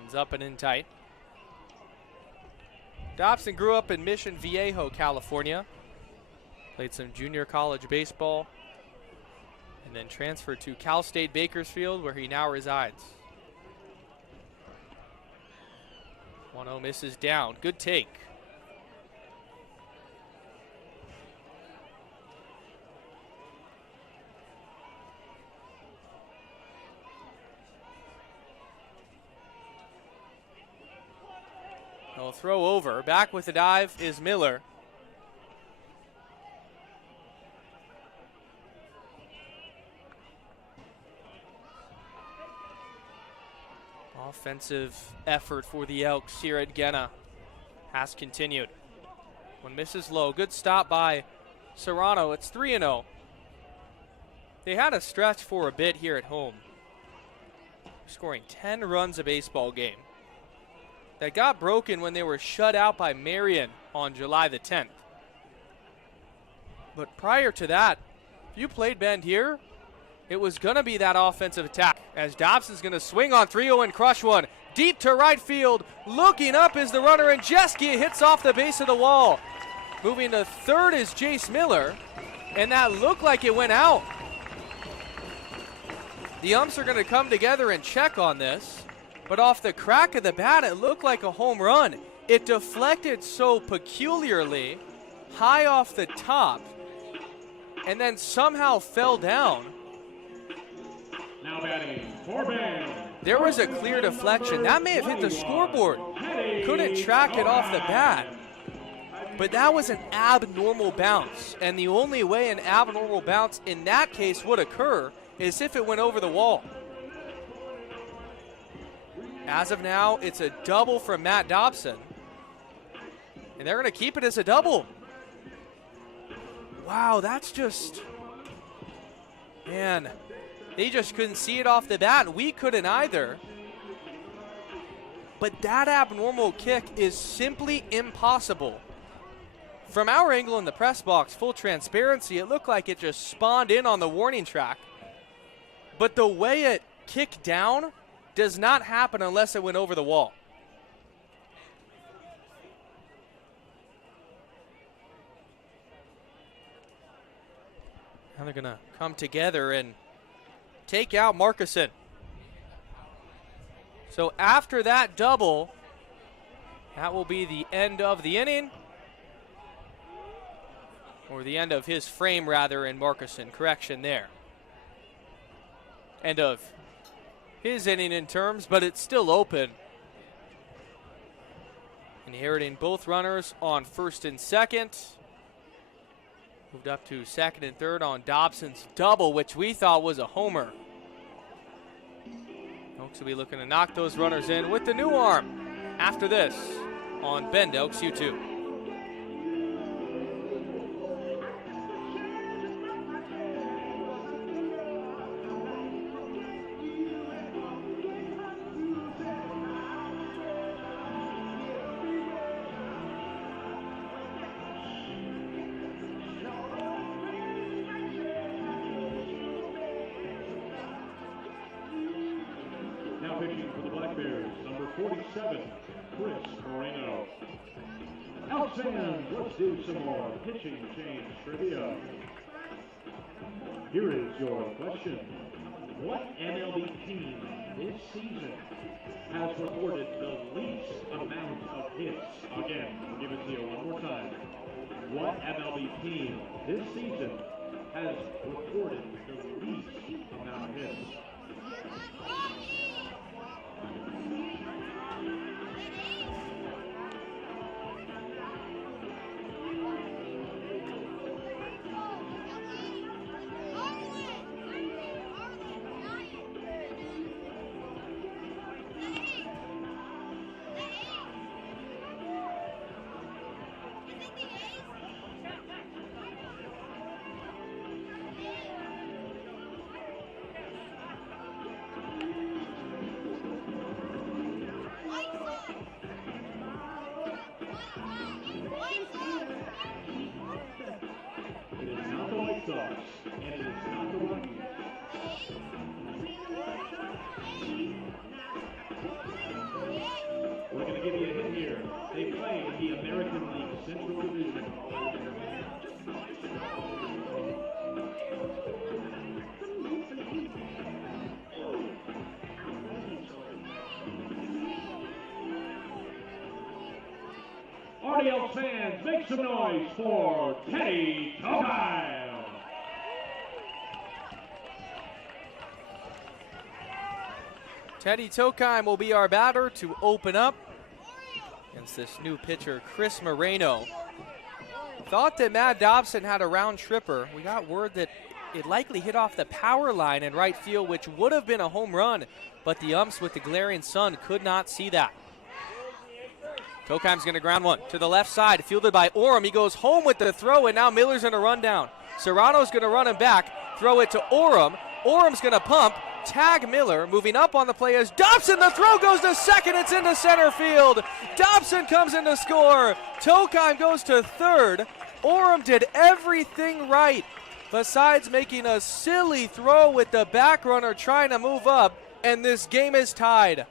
One's up and in tight. Dobson grew up in Mission Viejo, California. Played some junior college baseball. And then transferred to Cal State Bakersfield, where he now resides. 1-0 misses down. Good take. He'll throw over. Back with the dive is Miller. Offensive effort for the Elks here at Gena has continued. One misses low. Good stop by Serrano. It's 3-0. They had a stretch for a bit here at home, scoring 10 runs a baseball game. That got broken when they were shut out by Marion on July the 10th. But prior to that, if you played Bend here, it was going to be that offensive attack, as Dobson's going to swing on 3-0 and crush one. Deep to right field. Looking up is the runner, and Jeske hits off the base of the wall. Moving to third is Jace Miller, and that looked like it went out. The umps are going to come together and check on this, but off the crack of the bat, it looked like a home run. It deflected so peculiarly high off the top, and then somehow fell down. Now batting, Corbin. There was a clear deflection. That may have hit the scoreboard. Couldn't track it off the bat. But that was an abnormal bounce. And the only way an abnormal bounce in that case would occur is if it went over the wall. As of now, it's a double from Matt Dobson. And they're going to keep it as a double. Wow, that's just... Man, they just couldn't see it off the bat. We couldn't either. But that abnormal kick is simply impossible. From our angle in the press box, full transparency, it looked like it just spawned in on the warning track. But the way it kicked down does not happen unless it went over the wall. Now they're going to come together and take out Markuson. So after that double, that will be the end of the inning. Or the end of his frame, rather, in Markuson. Correction there. End of his inning in terms, but it's still open. Inheriting both runners on first and second. Moved up to second and third on Dobson's double, which we thought was a homer. Elks will be looking to knock those runners in with the new arm after this on Bend Elks YouTube. Pitching for the Black Bears, number 47, Chris Moreno. Elks fans, let's do some more pitching change trivia. Here is your question. What MLB team this season has recorded the least amount of hits? Again, I'll give it to you one more time. What MLB team this season has recorded the least amount of hits? League Central Division. All the Elks fans, make some noise for Teddy Tokheim. Teddy Tokheim will be our batter to open up against this new pitcher, Chris Moreno. Thought that Matt Dobson had a round tripper. We got word that it likely hit off the power line in right field, which would have been a home run, but the umps with the glaring sun could not see that. Tokheim's going to ground one to the left side, fielded by Orem. He goes home with the throw, and now Miller's in a rundown. Serrano's going to run him back, throw it to Orem. Orem's going to pump, tag Miller. Moving up on the play is Dobson. The throw goes to second. It's into center field. Dobson comes in to score. Tokheim goes to third. Orem did everything right besides making a silly throw with the back runner trying to move up, and this game is tied.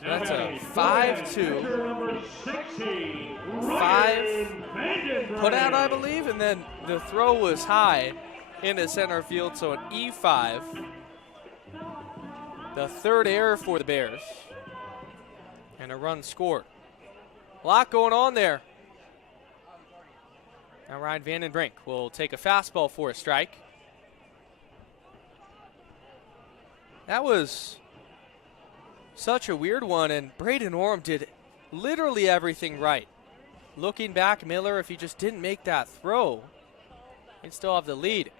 That's a 5-2. 5 put out, I believe, and then the throw was high into center field, so an E5. The third error for the Bears. And a run scored. A lot going on there. Now Ryan Vandenbrink will take a fastball for a strike. That was such a weird one, and Braden Orem did literally everything right. Looking back, Miller, if he just didn't make that throw, he'd still have the lead.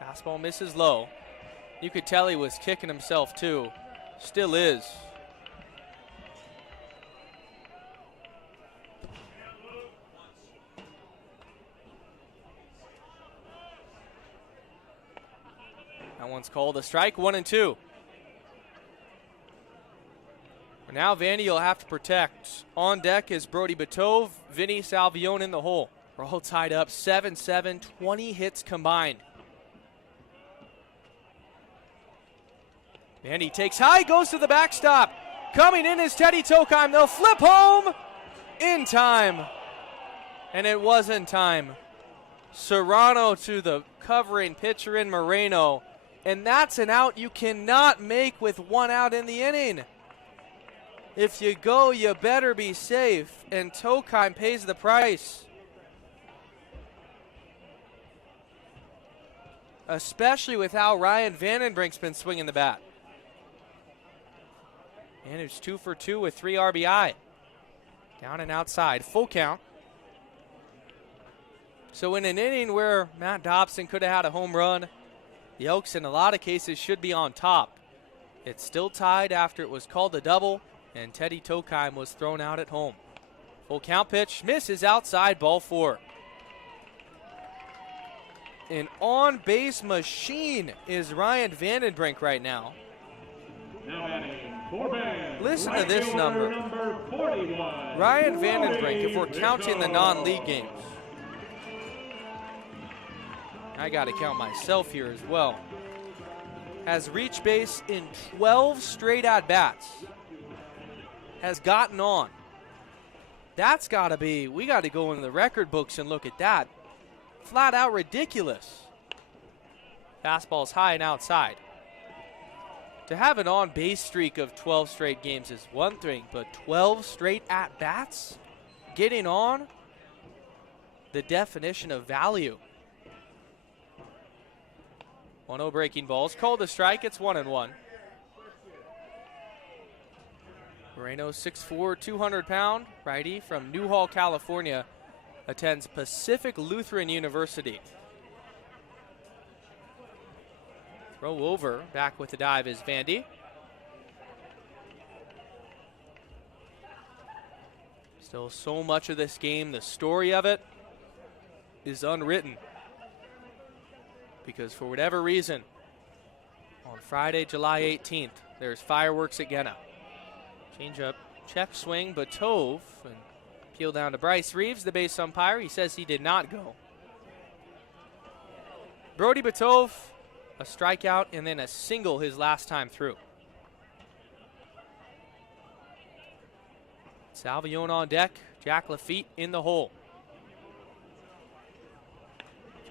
Fastball misses low. You could tell he was kicking himself too. Still is. That one's called a strike, 1-2. Now Vandy will have to protect. On deck is Brody Batove, Vinny Salvione in the hole. We're all tied up, 7-7, 20 hits combined. Vandy takes high, goes to the backstop. Coming in is Teddy Tokheim. They'll flip home in time. And it was in time. Serrano to the covering pitcher in Moreno. And that's an out you cannot make with one out in the inning. If you go, you better be safe, and Tokheim pays the price. Especially with how Ryan Vandenbrink's been swinging the bat. And it's 2 for 2 with 3 RBI. Down and outside, full count. So in an inning where Matt Dobson could have had a home run, the Elks in a lot of cases should be on top. It's still tied after it was called a double, and Teddy Tokheim was thrown out at home. Full count pitch, misses outside, ball 4. An on-base machine is Ryan Vandenbrink right now. Listen to this number. Ryan Vandenbrink, if we're counting the non-league games. I got to count myself here as well. Has reached base in 12 straight at-bats. Has gotten on. That's got to be, we got to go into the record books and look at that. Flat out ridiculous. Fastball's high and outside. To have an on-base streak of 12 straight games is one thing, but 12 straight at-bats? Getting on? The definition of value. 1-0 breaking balls. Called a strike. It's 1-1. Moreno, 6'4", 200-pound righty from Newhall, California, attends Pacific Lutheran University. Throw over, back with the dive is Vandy. Still so much of this game, the story of it is unwritten. Because for whatever reason, on Friday, July 18th, there's fireworks at Gena. Change up, check swing, Batove, and Appeal down to Bryce Reeves, the base umpire. He says he did not go. Brody Batove, a strikeout and then a single his last time through. Salvione on deck, Jack Lafitte in the hole.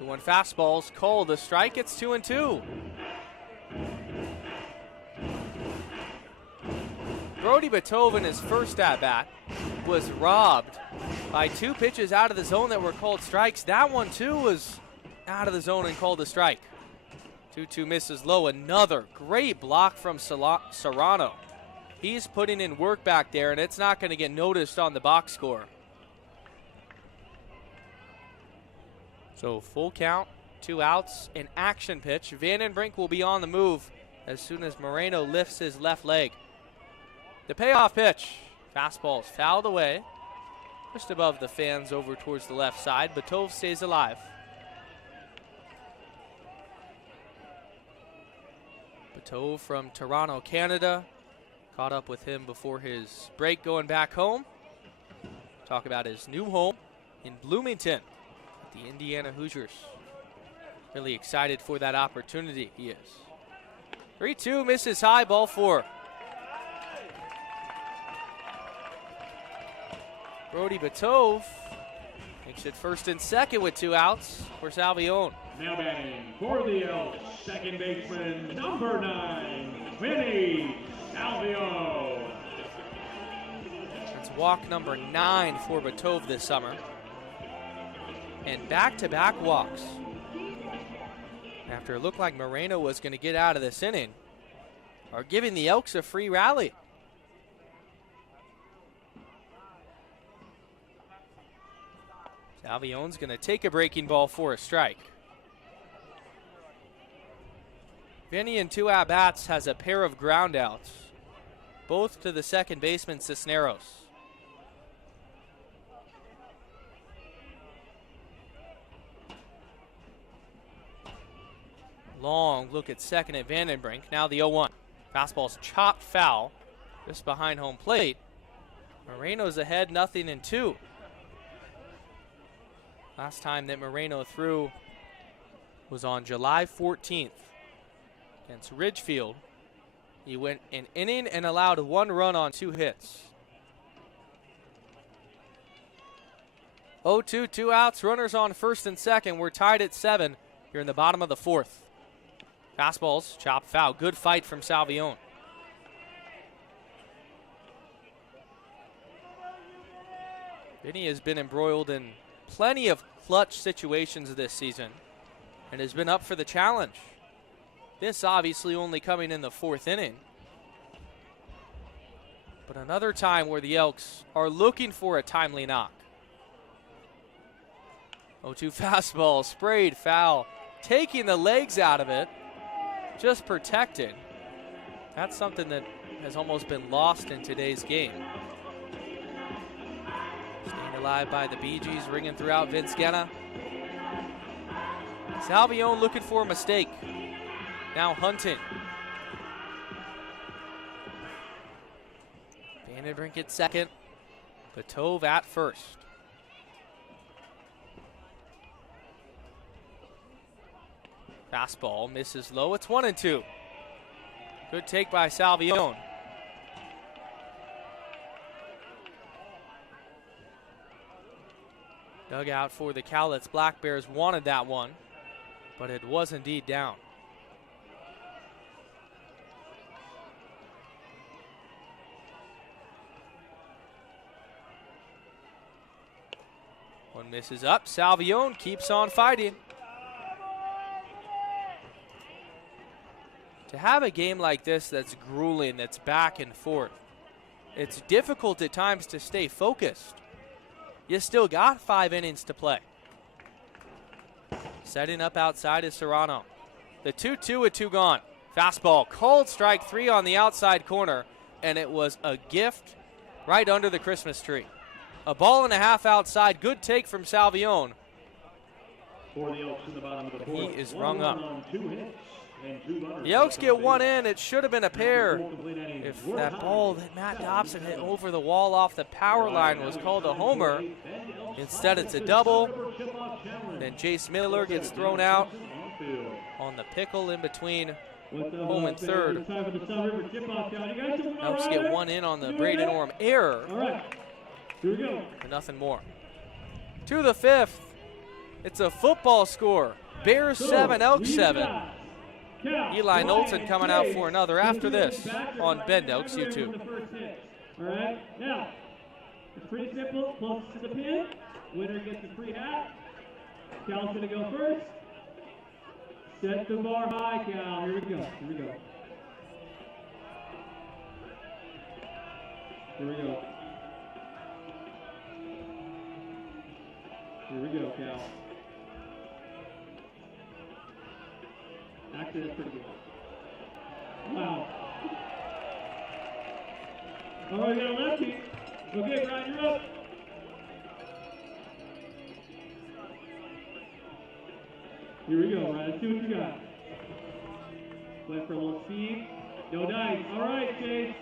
2-1 fastballs called. The strike, it's 2-2. Brody Batove in his first at-bat was robbed by 2 pitches out of the zone that were called strikes. That one, too, was out of the zone and called a strike. 2-2 misses low. Another great block from Serrano. He's putting in work back there, and it's not going to get noticed on the box score. So full count, 2 outs, an action pitch. Vandenbrink will be on the move as soon as Moreno lifts his left leg. The payoff pitch. Fastball's fouled away, just above the fans over towards the left side. Batove stays alive. Batove from Toronto, Canada. Caught up with him before his break going back home. Talk about his new home in Bloomington with the Indiana Hoosiers. Really excited for that opportunity, he is. 3-2 misses high, ball 4. Brody Batove makes it first and second with 2 outs for Salvione. Now batting for the Elks, second baseman, number 9, Vinny Salvione. That's walk number 9 for Batove this summer. And back-to-back walks. After it looked like Moreno was going to get out of this inning, are giving the Elks a free rally. Salvione's going to take a breaking ball for a strike. Vinny in 2 at-bats has a pair of groundouts, both to the second baseman Cisneros. Long look at second at Vandenbrink. Now the 0-1. Fastball's chopped foul just behind home plate. Moreno's ahead, 0-2. Last time that Moreno threw was on July 14th against Ridgefield. He went an inning and allowed 1 run on 2 hits. 0-2, 2 outs, runners on first and second. We're tied at 7 here in the bottom of the 4th. Fastballs, chopped foul. Good fight from Salvione. Vinny has been embroiled in plenty of clutch situations this season and has been up for the challenge. This obviously only coming in the 4th inning. But another time where the Elks are looking for a timely knock. 0-2 fastball, sprayed foul, taking the legs out of it, just protected. That's something that has almost been lost in today's game. Staying alive by the Bee Gees, ringing throughout Vince Guenna. Salvione looking for a mistake. Now hunting. Vandenbrink at second. Batove at first. Fastball misses low. It's 1-2. Good take by Salvione. Dugout for the Cowlitz Black Bears wanted that one, but it was indeed down. One misses up. Salvione keeps on fighting. To have a game like this that's grueling, that's back and forth, it's difficult at times to stay focused. You still got 5 innings to play. Setting up outside is Serrano. The 2-2 with 2 gone. Fastball, called strike 3 on the outside corner, and it was a gift right under the Christmas tree. A ball and a half outside. Good take from Salvione. For the Elks in the bottom of the He fourth. is rung up. On 2 hits and 2 runners. The Elks get one in. It should have been a pair if that ball that Matt Dobson hit over the wall off the power line was called a homer. Instead, it's a double. Then Jace Miller gets thrown out on the pickle in between home and third. Elks get one in on the Braden Orm error. And nothing more. To the fifth. It's a football score. Bears 7, Elks 7. Eli Knowlton coming out for another after this on Bend Elks YouTube. All right, now, it's pretty simple. Closest to the pin, winner gets a free hat. Cal's going to go first. Set the bar high, Cal. Here we go. Here we go. Here we go. Here we go, Cal. Actually, that's pretty good. Wow. All right, we got a lefty. Okay, Brian, you're up. Here we go, Brian. Let's see what you got. Went for a little speed. No dice. All right, Chase.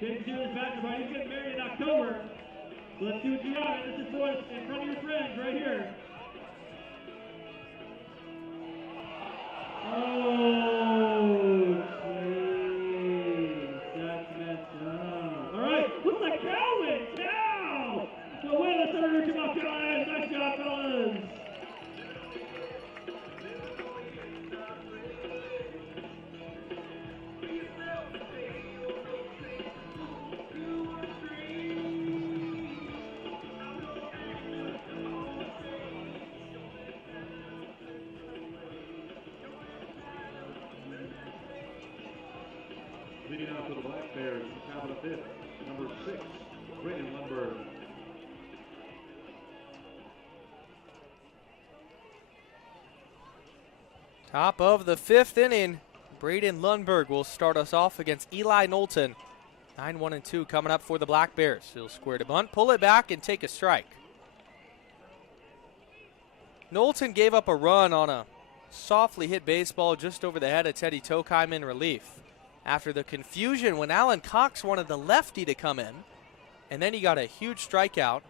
Chase is doing his basketball. He's getting married in October. So let's see what you got. This is what's in front of your friends right here. Oh, geez, that's messed up. All right, looks like Cowlitz now. So win the third. Come on, Cowlitz. Nice job, fellas. Leading out to the Black Bears, top of the fifth, number 6, Braden Lundberg. Top of the fifth inning. Braden Lundberg will start us off against Eli Knowlton. 9-1-2 coming up for the Black Bears. He'll square to bunt, pull it back, and take a strike. Knowlton gave up a run on a softly hit baseball just over the head of Teddy Tokheim in relief. After the confusion when Alan Cox wanted the lefty to come in, and then he got a huge strikeout.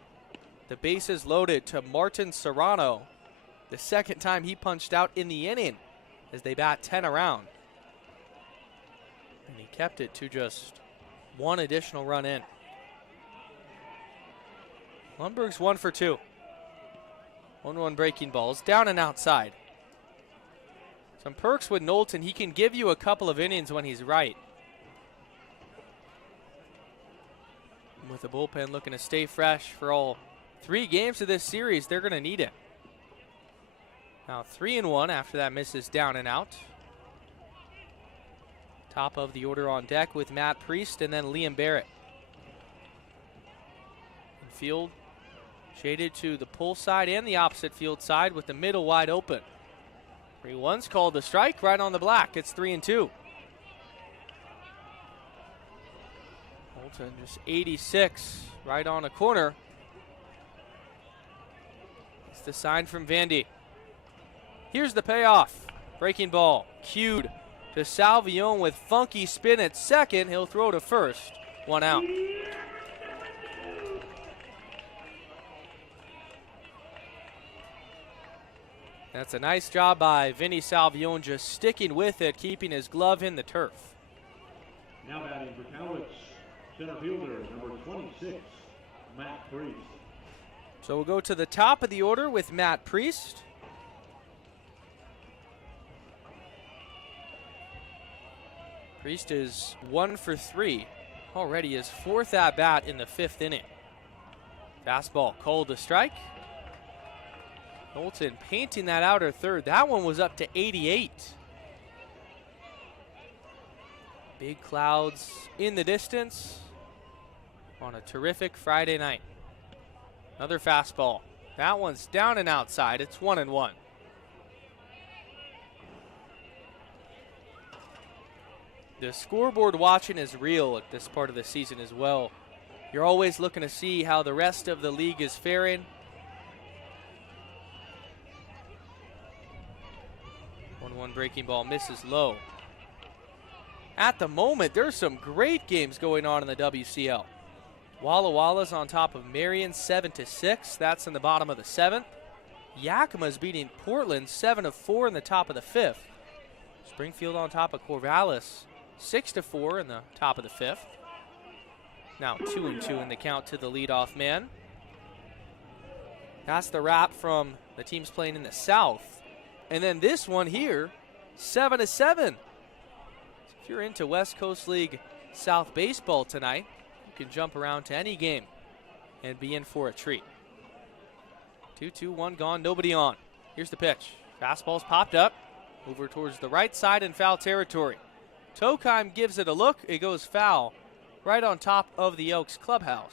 The bases loaded to Martin Serrano, the second time he punched out in the inning as they bat 10 around. And he kept it to just one additional run in. Lundberg's 1 for 2. 1-1 breaking balls, down and outside. Some perks with Knowlton, he can give you a couple of innings when he's right. And with the bullpen looking to stay fresh for all 3 games of this series, they're going to need it. Now 3-1 after that misses down and out. Top of the order on deck with Matt Priest and then Liam Barrett. In field, shaded to the pull side and the opposite field side with the middle wide open. 3-1's called the strike right on the black. It's 3-2. Knowlton just 86 right on a corner. It's the sign from Vandy. Here's the payoff. Breaking ball cued to Salvione with funky spin at second. He'll throw to first. 1 out. That's a nice job by Vinny Salvione, just sticking with it, keeping his glove in the turf. Now batting for Cowlitz, center fielder, number 26, Matt Priest. So we'll go to the top of the order with Matt Priest. Priest is 1 for 3. Already his 4th at-bat in the 5th inning. Fastball called to strike. Knowlton painting that outer third. That one was up to 88. Big clouds in the distance on a terrific Friday night. Another fastball. That one's down and outside. It's 1-1. The scoreboard watching is real at this part of the season as well. You're always looking to see how the rest of the league is faring. 2-1 breaking ball misses low. At the moment, there's some great games going on in the WCL. Walla Walla's on top of Marion 7-6. That's in the bottom of the 7th. Yakima's beating Portland 7-4 in the top of the 5th. Springfield on top of Corvallis 6-4 in the top of the 5th. Now 2-2 in the count to the leadoff man. That's the wrap from the teams playing in the South. And then this one here, 7-7. So if you're into West Coast League South baseball tonight, you can jump around to any game and be in for a treat. 2-2, 1 gone, nobody on. Here's the pitch. Fastball's popped up over towards the right side in foul territory. Tokheim gives it a look. It goes foul right on top of the Elks clubhouse.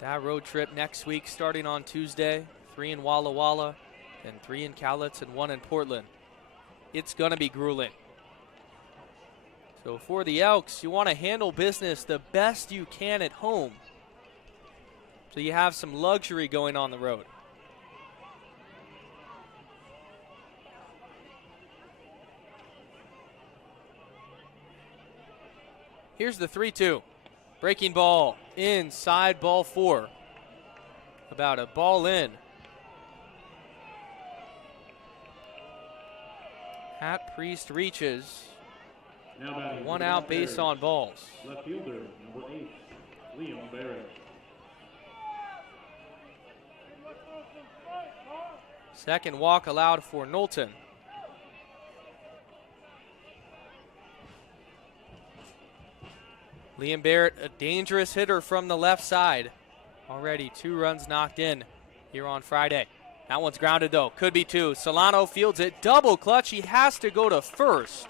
That road trip next week starting on Tuesday. 3 in Walla Walla, and 3 in Cowlitz, and 1 in Portland. It's going to be grueling. So for the Elks, you want to handle business the best you can at home, so you have some luxury going on the road. Here's the 3-2. Breaking ball inside, ball 4. About a ball in. Pat Priest reaches. Now 1 out, base on balls. Left fielder, number 8, Liam Barrett. Second walk allowed for Knowlton. Liam Barrett, a dangerous hitter from the left side. Already 2 runs knocked in here on Friday. That one's grounded though, could be 2. Solano fields it, double clutch, he has to go to first.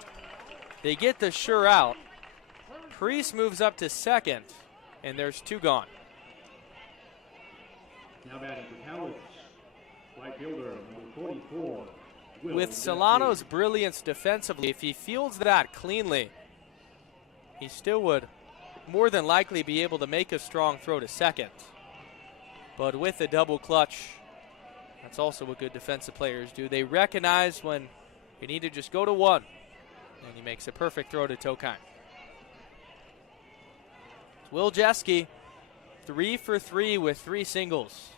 They get the sure out. Priest moves up to second, and there's 2 gone. Now batting for Cowlitz, right fielder, number 44. With Solano's brilliance defensively, if he fields that cleanly, he still would more than likely be able to make a strong throw to second. But with the double clutch, that's also what good defensive players do. They recognize when you need to just go to 1, and he makes a perfect throw to Tokheim. Will Jeske, 3 for 3 with 3 singles.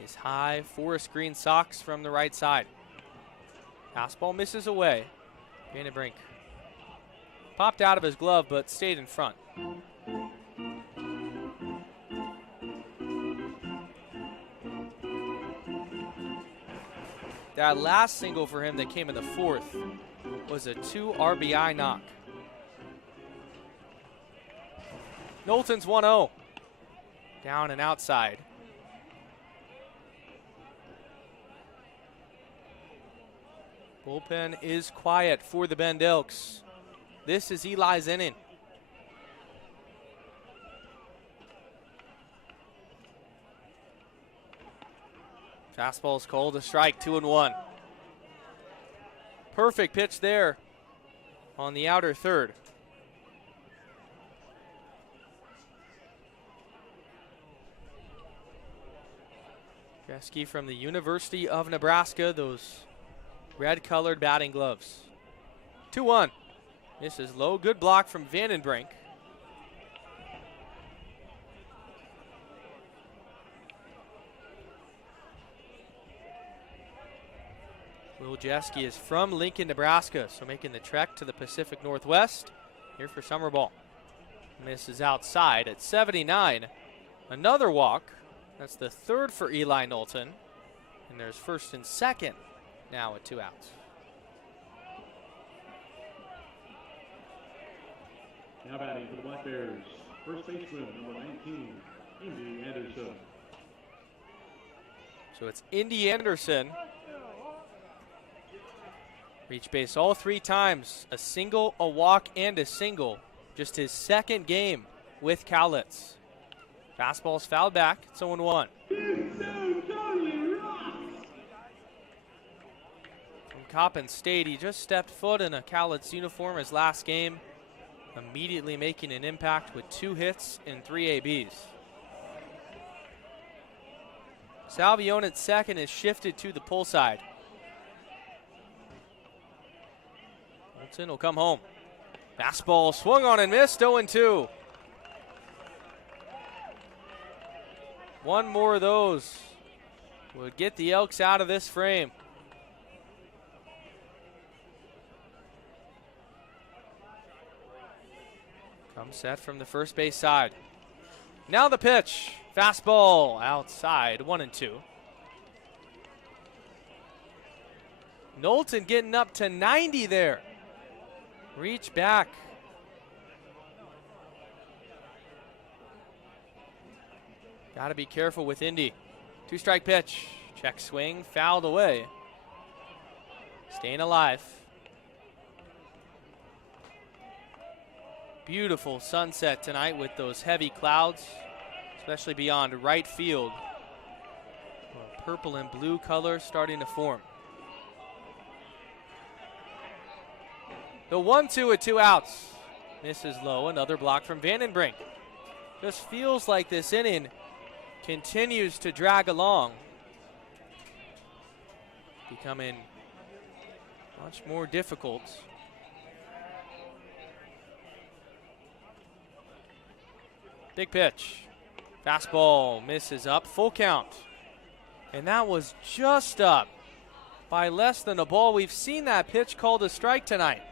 His high forest green socks from the right side. Fastball misses away. Vandenbrink popped out of his glove, but stayed in front. That last single for him that came in the 4th was a 2 RBI knock. Knowlton's 1-0. Down and outside. Bullpen is quiet for the Bend Elks. This is Eli's inning. Fastball's called a strike, 2-1. Perfect pitch there on the outer third. Jeske from the University of Nebraska, those red-colored batting gloves. 2-1. Misses low, good block from Vandenbrink. Will Jeske is from Lincoln, Nebraska, so making the trek to the Pacific Northwest here for summer ball. Misses outside at 79. Another walk. That's the 3rd for Eli Knowlton. And there's 1st and 2nd now with 2 outs. Now batting for the Black Bears, first baseman, number 19, Indy Anderson. So it's Indy Anderson. Reached base all 3 times. A single, a walk, and a single. Just his 2nd game with Cowlitz. Fastball's fouled back. It's 0-1. From Coppin State. He just stepped foot in a Cowlitz uniform his last game, immediately making an impact with 2 hits and 3 ABs. Salvione at second is shifted to the pull side. Wilson will come home. Fastball swung on and missed, 0-2. One more of those would get the Elks out of this frame. Come set from the first base side. Now the pitch. Fastball outside, 1-2. Knowlton getting up to 90 there. Reach back. Got to be careful with Indy. 2-strike pitch. Check swing, fouled away. Staying alive. Beautiful sunset tonight with those heavy clouds, especially beyond right field. Purple and blue colors starting to form. The 1-2 with 2 outs. Misses low, another block from Vandenbrink. Just feels like this inning continues to drag along, becoming much more difficult. Big pitch. Fastball misses up, full count. And that was just up by less than a ball. We've seen that pitch called a strike tonight.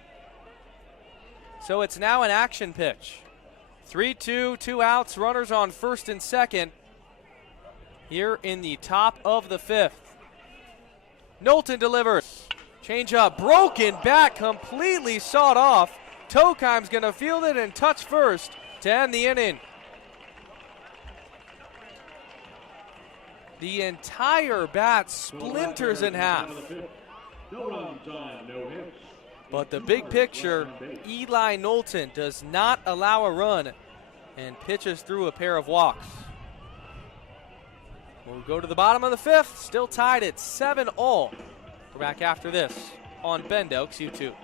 So it's now an action pitch. 3-2, 2 outs, runners on first and second here in the top of the 5th. Knowlton delivers. Changeup, broken back, completely sawed off. Tokeim's going to field it and touch first to end the inning. The entire bat splinters in half. No runs on, no hits. But the big picture, Eli Knowlton does not allow a run and pitches through a pair of walks. We'll go to the bottom of the 5th, still tied at 7-all. We're back after this on Bend Elks YouTube.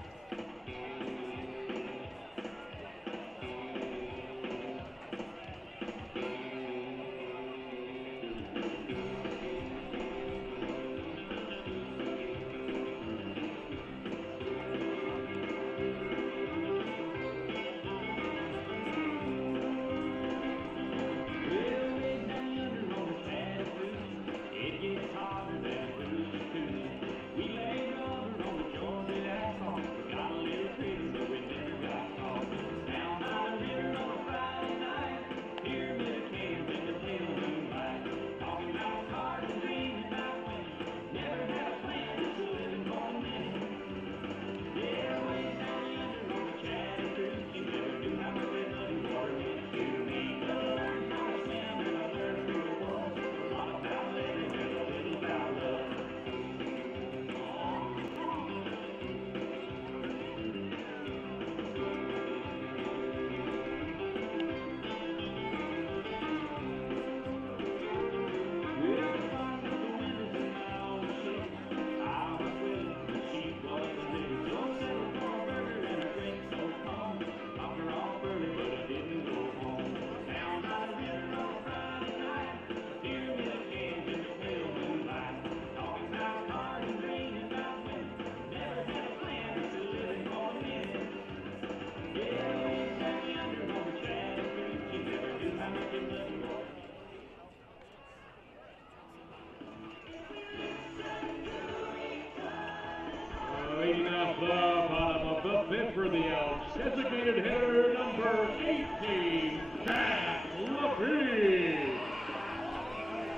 Leading off the bottom of the 5th for the Elks, designated hitter number 18, Jack LaFee.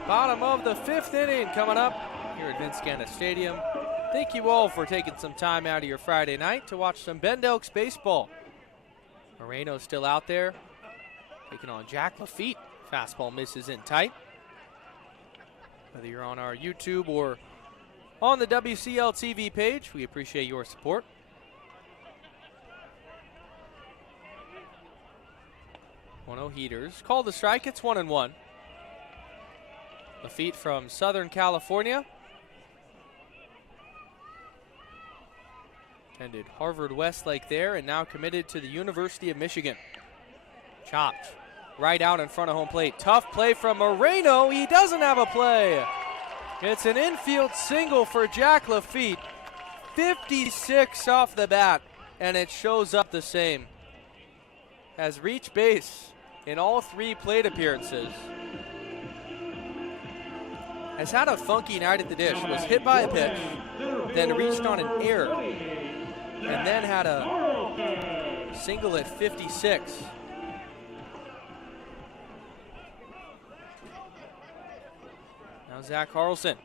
Bottom of the 5th inning coming up here at Vince Ganna Stadium. Thank you all for taking some time out of your Friday night to watch some Bend Elks baseball. Moreno's still out there, taking on Jack Lafitte. Fastball misses in tight. Whether you're on our YouTube or on the WCL TV page, we appreciate your support. One-oh heaters. Call the strike. It's 1-1. Lafitte from Southern California. Attended Harvard Westlake there and now committed to the University of Michigan. Chopped right out in front of home plate. Tough play from Moreno. He doesn't have a play. It's an infield single for Jack Lafitte. 56 off the bat, and it shows up the same. Has reached base in all 3 plate appearances. Has had a funky night at the dish. Was hit by a pitch, then reached on an error, and then had a single at 56. Now Zach Carlson.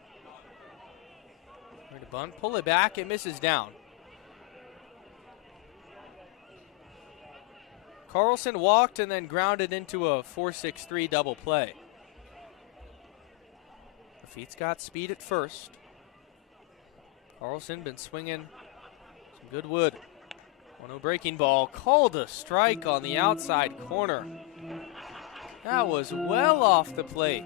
Ready to bunt, pull it back, it misses down. Carlson walked and then grounded into a 4-6-3 double play. Lafitte's got speed at first. Carlson been swinging some good wood. 1-0 breaking ball, called a strike on the outside corner. That was well off the plate.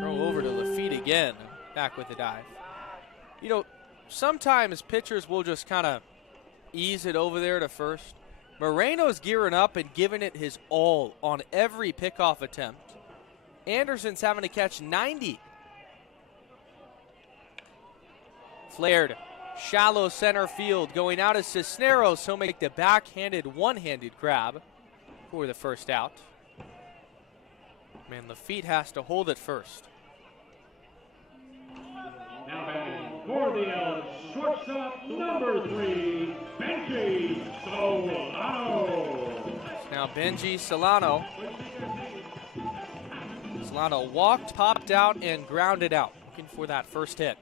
Throw over to Lafitte again, back with the dive. You know, sometimes pitchers will just kind of ease it over there to first. Moreno's gearing up and giving it his all on every pickoff attempt. Anderson's having to catch 90. Flared, shallow center field, going out as Cisneros. He'll make the backhanded one-handed grab for the first out. Man, Lafitte has to hold it first. Now batting for the Elks, shortstop number 3, Benji Solano. Now Benji Solano. Solano walked, popped out, and grounded out, looking for that first hit.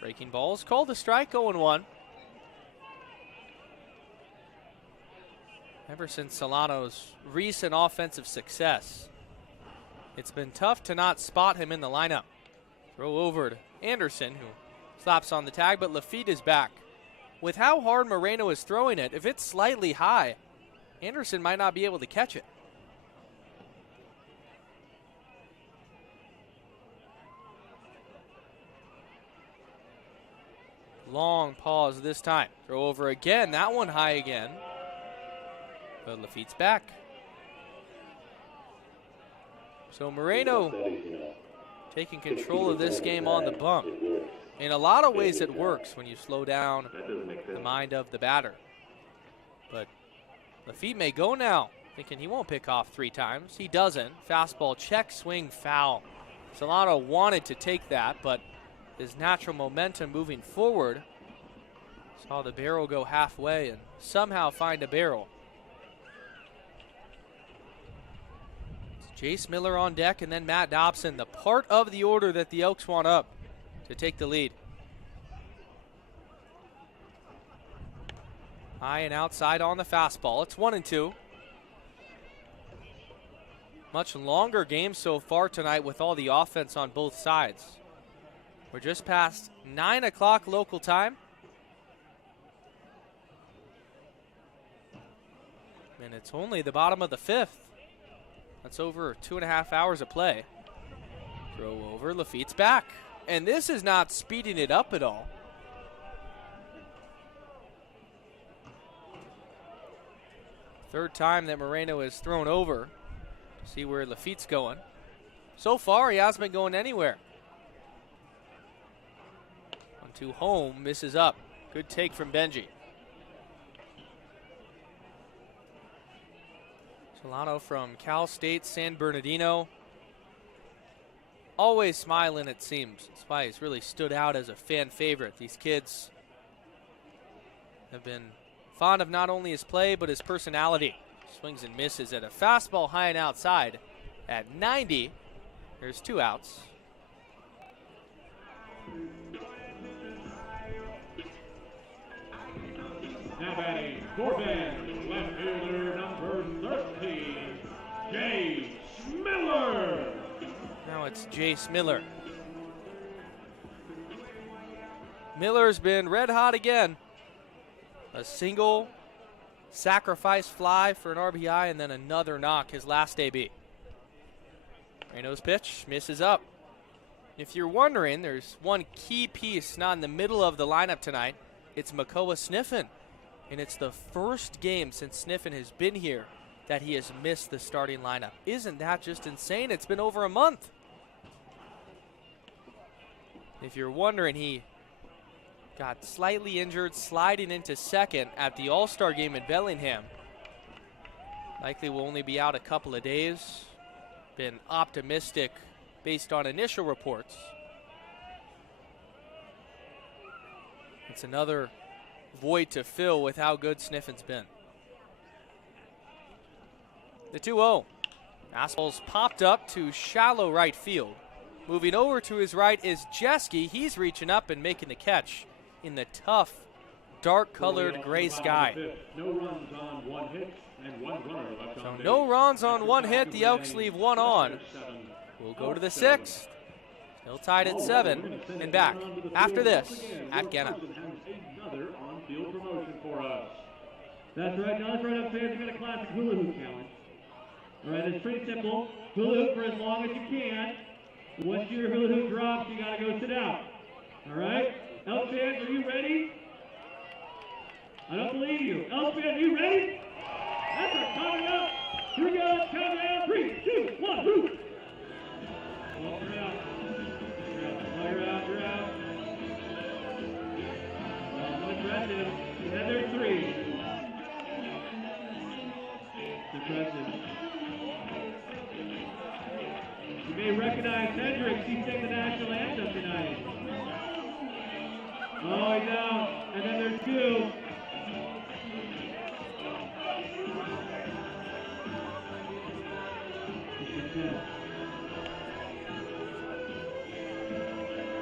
Breaking balls, called a strike, 0-1. Ever since Solano's recent offensive success, it's been tough to not spot him in the lineup. Throw over to Anderson, who slaps on the tag, but Lafitte is back. With how hard Moreno is throwing it, if it's slightly high, Anderson might not be able to catch it. Long pause this time. Throw over again. That one high again. But Lafitte's back. So Moreno taking control of this game on the bump. In a lot of ways it works when you slow down the mind of the batter. But Lafitte may go now, thinking he won't pick off 3 times. He doesn't. Fastball, check, swing, foul. Solano wanted to take that, but his natural momentum moving forward saw the barrel go halfway and somehow find a barrel. It's Jace Miller on deck and then Matt Dobson, the part of the order that the Elks want up to take the lead. High and outside on the fastball. It's 1-2. Much longer game so far tonight with all the offense on both sides. We're just past 9 o'clock local time. And it's only the bottom of the 5th. That's over 2.5 hours of play. Throw over, Lafitte's back. And this is not speeding it up at all. Third time that Moreno is thrown over. See where Lafitte's going. So far, he hasn't been going anywhere. 1-2 home, misses up. Good take from Benji. Solano from Cal State San Bernardino. Always smiling, it seems. That's why he's really stood out as a fan favorite. These kids have been fond of not only his play, but his personality. Swings and misses at a fastball high and outside at 90. There's 2 outs. Now batting for Ben, left fielder number 13, Jace Miller. Now it's Jace Miller. Miller's been red hot again. A single sacrifice fly for an RBI and then another knock his last AB. Reno's pitch misses up. If you're wondering, there's one key piece not in the middle of the lineup tonight. It's Makoa Sniffen. And it's the first game since Sniffen has been here that he has missed the starting lineup. Isn't that just insane? It's been over a month. If you're wondering, he got slightly injured sliding into second at the All-Star game in Bellingham. Likely will only be out a couple of days. Been optimistic based on initial reports. It's another void to fill with how good Sniffen's been. The 2-0. Fastball's popped up to shallow right field. Moving over to his right is Jeske. He's reaching up and making the catch in the tough, dark-colored gray sky. No runs on one hit and one runner left on base. No runs on one hit. The Elks leave one on. We'll go to the 6th. Still tied at 7 and back after this at Gena. Another on-field promotion for us. That's right. Now let's right upstairs. We got a classic hula hoop challenge. All right, it's pretty simple. Hula hoop for as long as you can. Once your hula hoop drops, you got to go sit down. All right? Elks fans, are you ready? I don't believe you. Elks fans, are you ready? That's our coming up. Here we go. Count down. 3, 2, 1. Hoop. Oh, you're out. You're out. You're out. Well, impressive. And then there's 3. It's impressive. You may recognize Hendricks. He's singing the national anthem tonight. Oh, he's out. And then there's 2.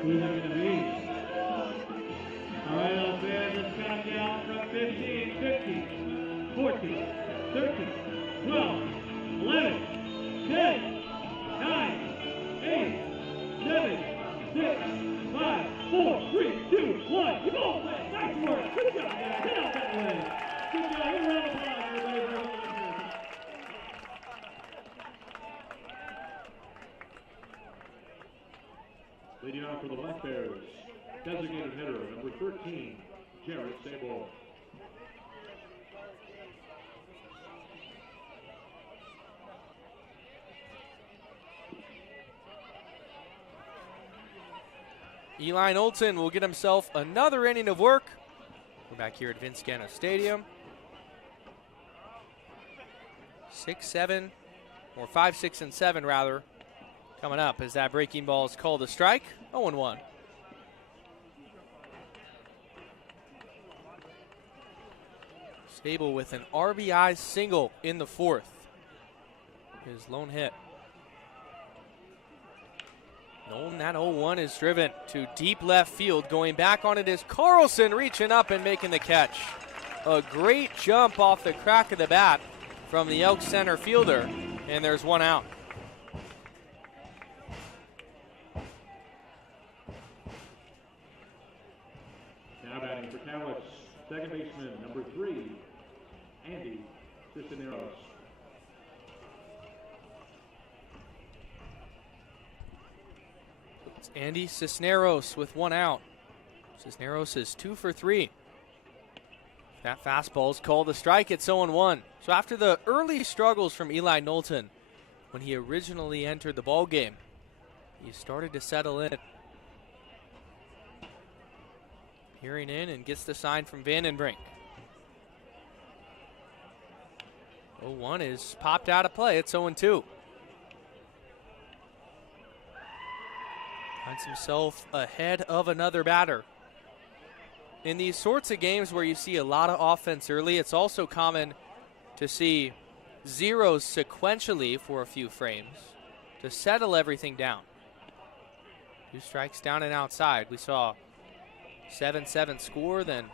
Who's that going to be? All right, Elks fans, let's count down from 15, 15, 14, 13, 12, 11, 10, 9, 8, 7, 6, 5, 4, 3, 2, 1. You both win. Nice work. Good job, guys. Get out that way. Good job. Give a round of applause, everybody, for holding this. Leading off for the Black Bears, designated hitter number 13, Jared Sable. Eli Knowlton will get himself another inning of work. We're back here at Vince Scana Stadium. 6, 7, or 5, 6, and 7 rather. Coming up as that breaking ball is called a strike. 0-1. Sable with an RBI single in the 4th. His lone hit. Nolan, that 0-1 is driven to deep left field. Going back on it is Carlson reaching up and making the catch. A great jump off the crack of the bat from the Elks center fielder. And there's one out. Now batting for Cowlitz, second baseman number 3, Andy Cisneros. It's Andy Cisneros with one out. Cisneros is 2 for 3. That fastball is called a strike. It's 0-1. So after the early struggles from Eli Knowlton when he originally entered the ball game, he started to settle in. Peering in and gets the sign from Vandenbrink. 0-1 is popped out of play. It's 0-2. Finds himself ahead of another batter. In these sorts of games where you see a lot of offense early, it's also common to see zeros sequentially for a few frames to settle everything down. 2 strikes down and outside. We saw 7-7 score, then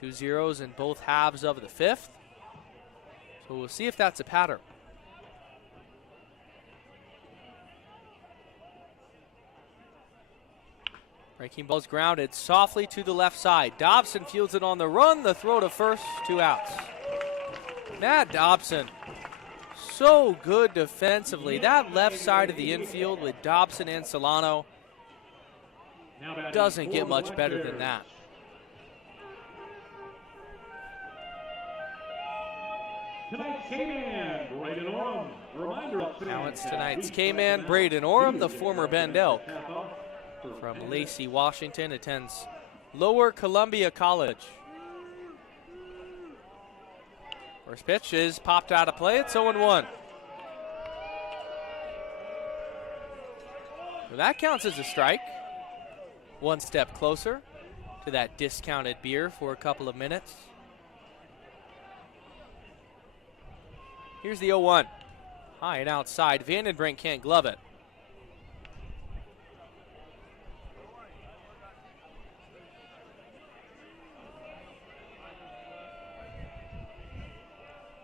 2 zeros in both halves of the 5th. So we'll see if that's a pattern. Breaking ball's grounded softly to the left side. Dobson fields it on the run. The throw to first, 2 outs. Matt Dobson, so good defensively. That left side of the infield with Dobson and Solano doesn't get much better than that. Tonight's K-Man, Braden Orem. Now it's tonight's K-Man, Braden Orem, the former Bend Elk from Lacey, Washington, attends Lower Columbia College. First pitch is popped out of play. It's 0-1. So that counts as a strike. One step closer to that discounted beer for a couple of minutes. Here's the 0-1. High and outside. Vandenbrink can't glove it.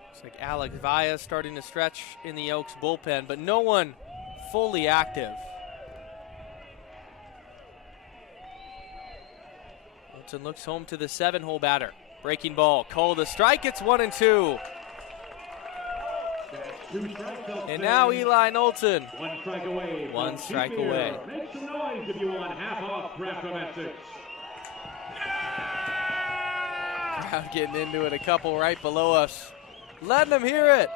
Looks like Alex Villa starting to stretch in the Elks bullpen, but no one fully active. Wilton looks home to the 7-hole batter. Breaking ball, called a strike. It's 1-2. And now Eli Knowlton. One strike away. One strike away. Make some noise if you want half off Craft Domestics. Crowd getting into it, a couple right below us. Letting them hear it.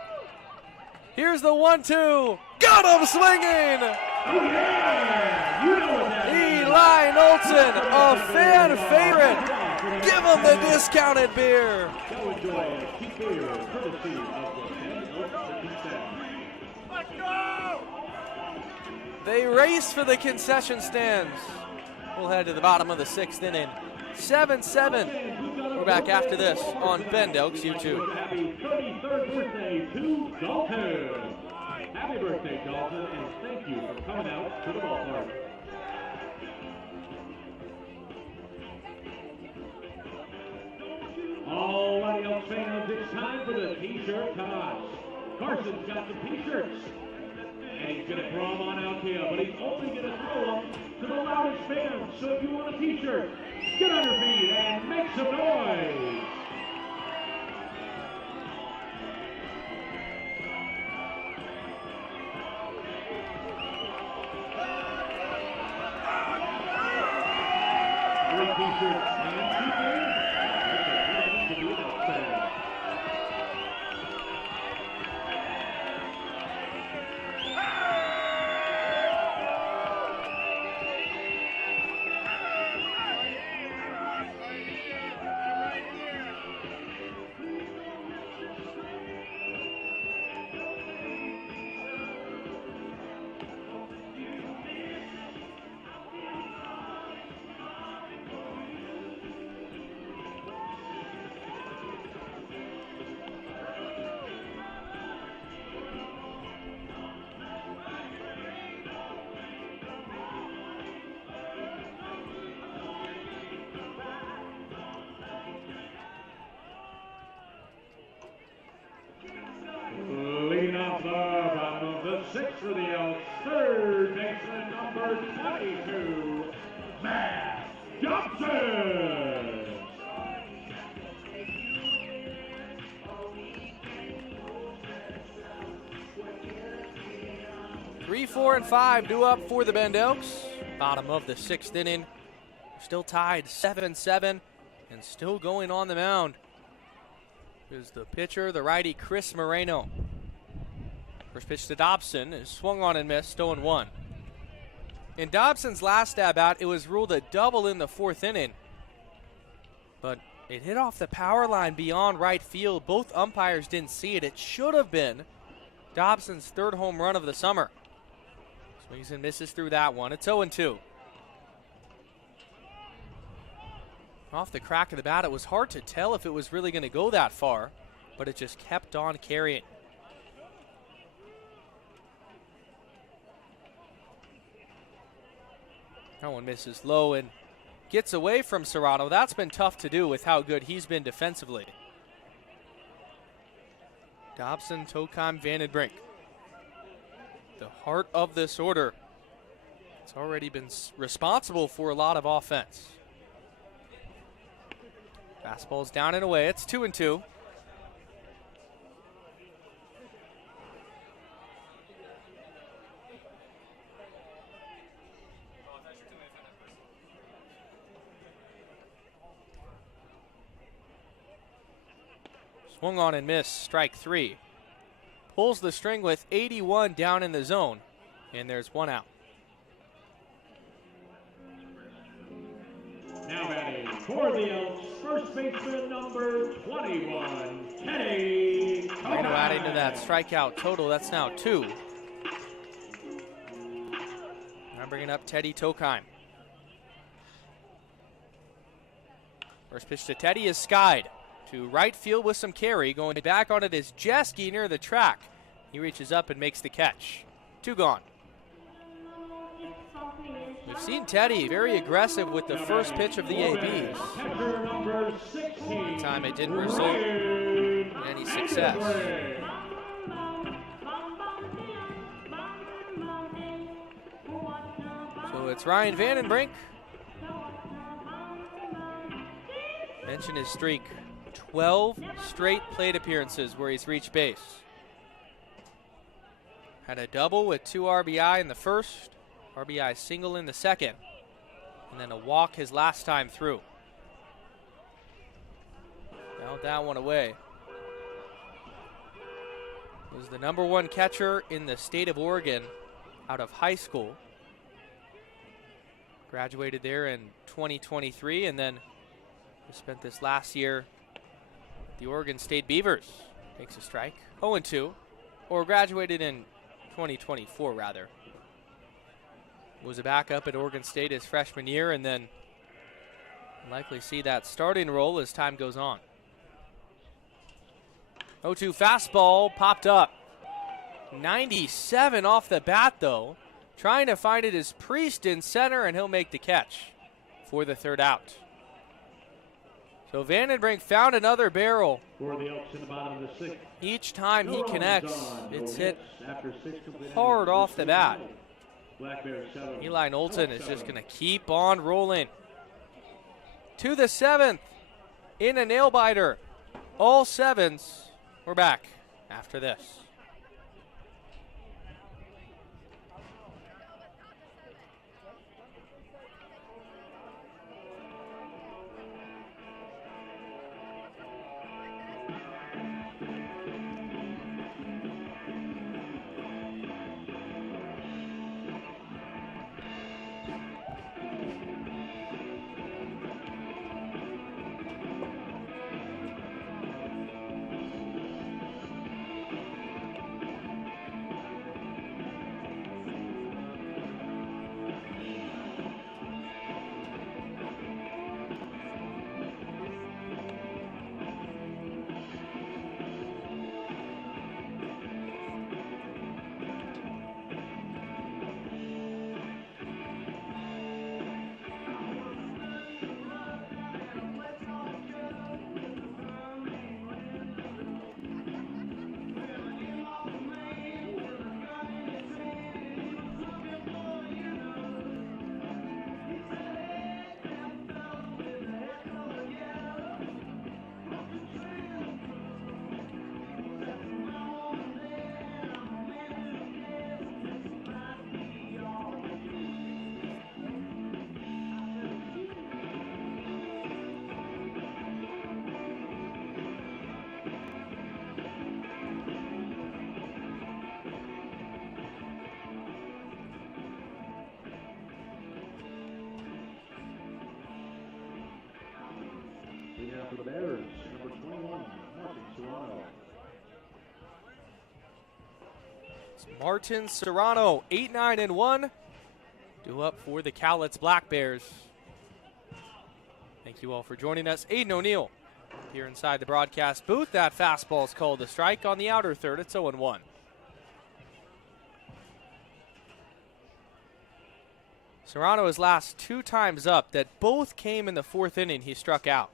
Here's the 1-2. Got him swinging. Oh, yeah. You know what that Eli Knowlton, a fan favorite. Give him the discounted beer. Go enjoy a cheap beer courtesy of the They race for the concession stands. We'll head to the bottom of the 6th inning. 7-7. We're back after this on Bend Elks YouTube. Happy 33rd birthday to Dalton. Happy birthday, Dalton, and thank you for coming out to the ballpark. All right, Elks fans, it's time for the T-shirt toss. Carson's got some T-shirts. And he's going to throw them on out to you, but he's only going to throw them to the loudest fans. So if you want a T-shirt, get on your feet and make some noise. Great T-shirts and T-shirts. Six for the Elks, third baseman number 22, Matt Johnson. 3, 4, and 5 due up for the Bend Elks. Bottom of the 6th inning. Still tied 7-7 and still going on the mound is the pitcher, the righty Chris Moreno. First pitch to Dobson is swung on and missed, 0-1. In Dobson's last stab out, it was ruled a double in the 4th inning. But it hit off the power line beyond right field. Both umpires didn't see it. It should have been Dobson's 3rd home run of the summer. Swings and misses through that one. It's 0-2. Off the crack of the bat, it was hard to tell if it was really going to go that far, but it just kept on carrying. That one misses low and gets away from Serrano. That's been tough to do with how good he's been defensively. Dobson, Tokheim, Vandenbrink. The heart of this order. It's already been responsible for a lot of offense. Fastball's down and away. It's 2-2. Swung on and missed, strike 3. Pulls the string with 81 down in the zone, and there's 1 out. Now batting for the Elks, first baseman number 21, Teddy. Reno adding to that strikeout total. That's now 2. I'm bringing up Teddy Tokheim. First pitch to Teddy is skied to right field with some carry. Going back on it is Jeske near the track. He reaches up and makes the catch. 2 gone. We've seen Teddy very aggressive with the first pitch of the ABs. One time it didn't result in any success. So it's Ryan Vandenbrink. Mention his streak. 12 straight plate appearances where he's reached base. Had a double with 2 RBI in the first, RBI single in the second, and then a walk his last time through. Fouled that one away. Was the #1 catcher in the state of Oregon out of high school. Graduated there in 2023, and then spent this last year at the Oregon State Beavers. Takes a strike. 0-2, or graduated in 2024 rather. Was a backup at Oregon State his freshman year, and then likely see that starting role as time goes on. 0-2 fastball popped up. 97 off the bat though. Trying to find it is Priest in center, and he'll make the catch for the 3rd out. So Vandenbrink found another barrel. For the Elks in the bottom of the 6th. Each time he connects, it's hit hard off the bat. Eli Knowlton is just going to keep on rolling. To the 7th, in a nail biter. All 7s. We're back after this. For the Bears, number 21, Martin Serrano. It's Martin Serrano, 8-9-1. Due up for the Cowlitz Black Bears. Thank you all for joining us. Aiden O'Neill here inside the broadcast booth. That fastball is called a strike on the outer third. It's 0-1. Serrano his last 2 times up that both came in the 4th inning he struck out.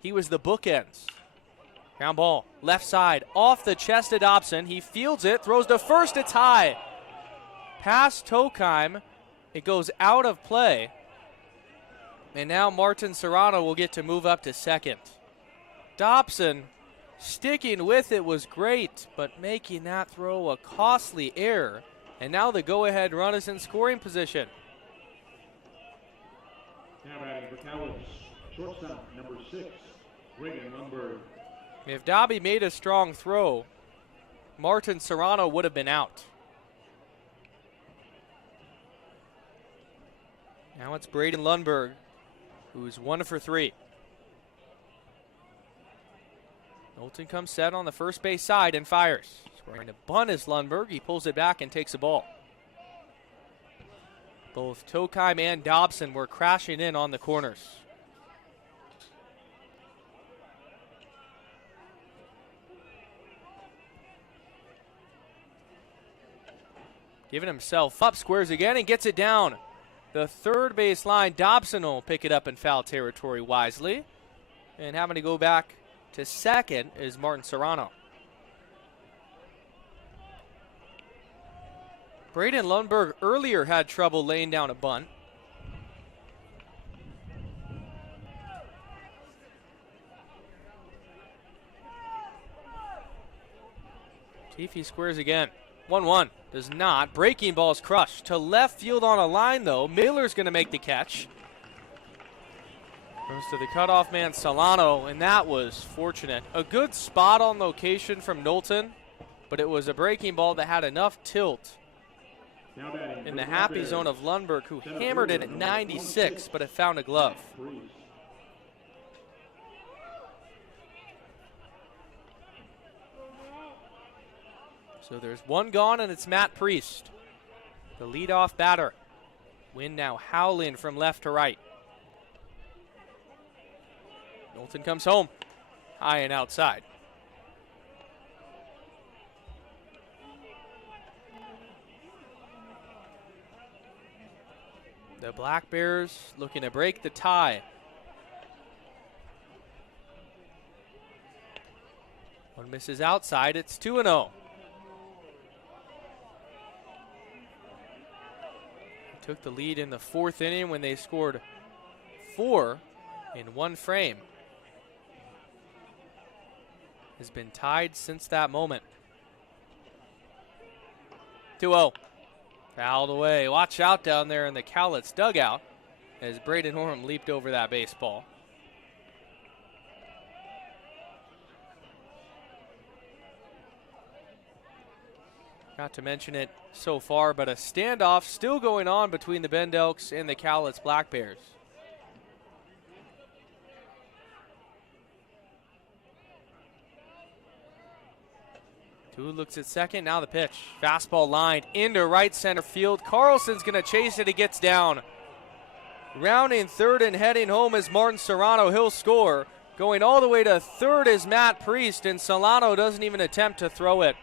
He was the bookends. Ground ball, left side, off the chest of Dobson. He fields it, throws to first, it's high. Past Tokheim, it goes out of play. And now Martin Serrano will get to move up to second. Dobson sticking with it was great, but making that throw a costly error. And now the go-ahead run is in scoring position. Now batting for Cowlitz, shortstop, number 6, Reagan, number If Dobby made a strong throw, Martin Serrano would have been out. Now it's Braden Lundberg, who's 1 for 3. Knowlton comes set on the first base side and fires. Scoring to bunt is Lundberg. He pulls it back and takes the ball. Both Tokheim and Dobson were crashing in on the corners. Giving himself up, squares again and gets it down. The third base line, Dobson will pick it up in foul territory wisely. And having to go back to second is Martin Serrano. Braden Lundberg earlier had trouble laying down a bunt. See if he squares again. 1-1. Does not. Breaking ball is crushed. To left field on a line, though. Mailer's going to make the catch. Goes to the cutoff man, Solano, and that was fortunate. A good spot on location from Knowlton, but it was a breaking ball that had enough tilt in the happy zone of Lundberg, who hammered it at 96, but it found a glove. So there's one gone, and it's Matt Priest, the leadoff batter. Wind now howling from left to right. Knowlton comes home, high and outside. The Black Bears looking to break the tie. One misses outside, it's 2-0. Took the lead in the 4th inning when they scored 4 in one frame. Has been tied since that moment. 2-0. Fouled away. Watch out down there in the Cowlitz dugout as Braden Orm leaped over that baseball. Not to mention it so far, but a standoff still going on between the Bend Elks and the Cowlitz Black Bears. Two looks at second, now the pitch. Fastball lined into right center field. Carlson's going to chase it, he gets down. Rounding third and heading home is Martin Serrano, he'll score. Going all the way to third is Matt Priest, and Solano doesn't even attempt to throw it.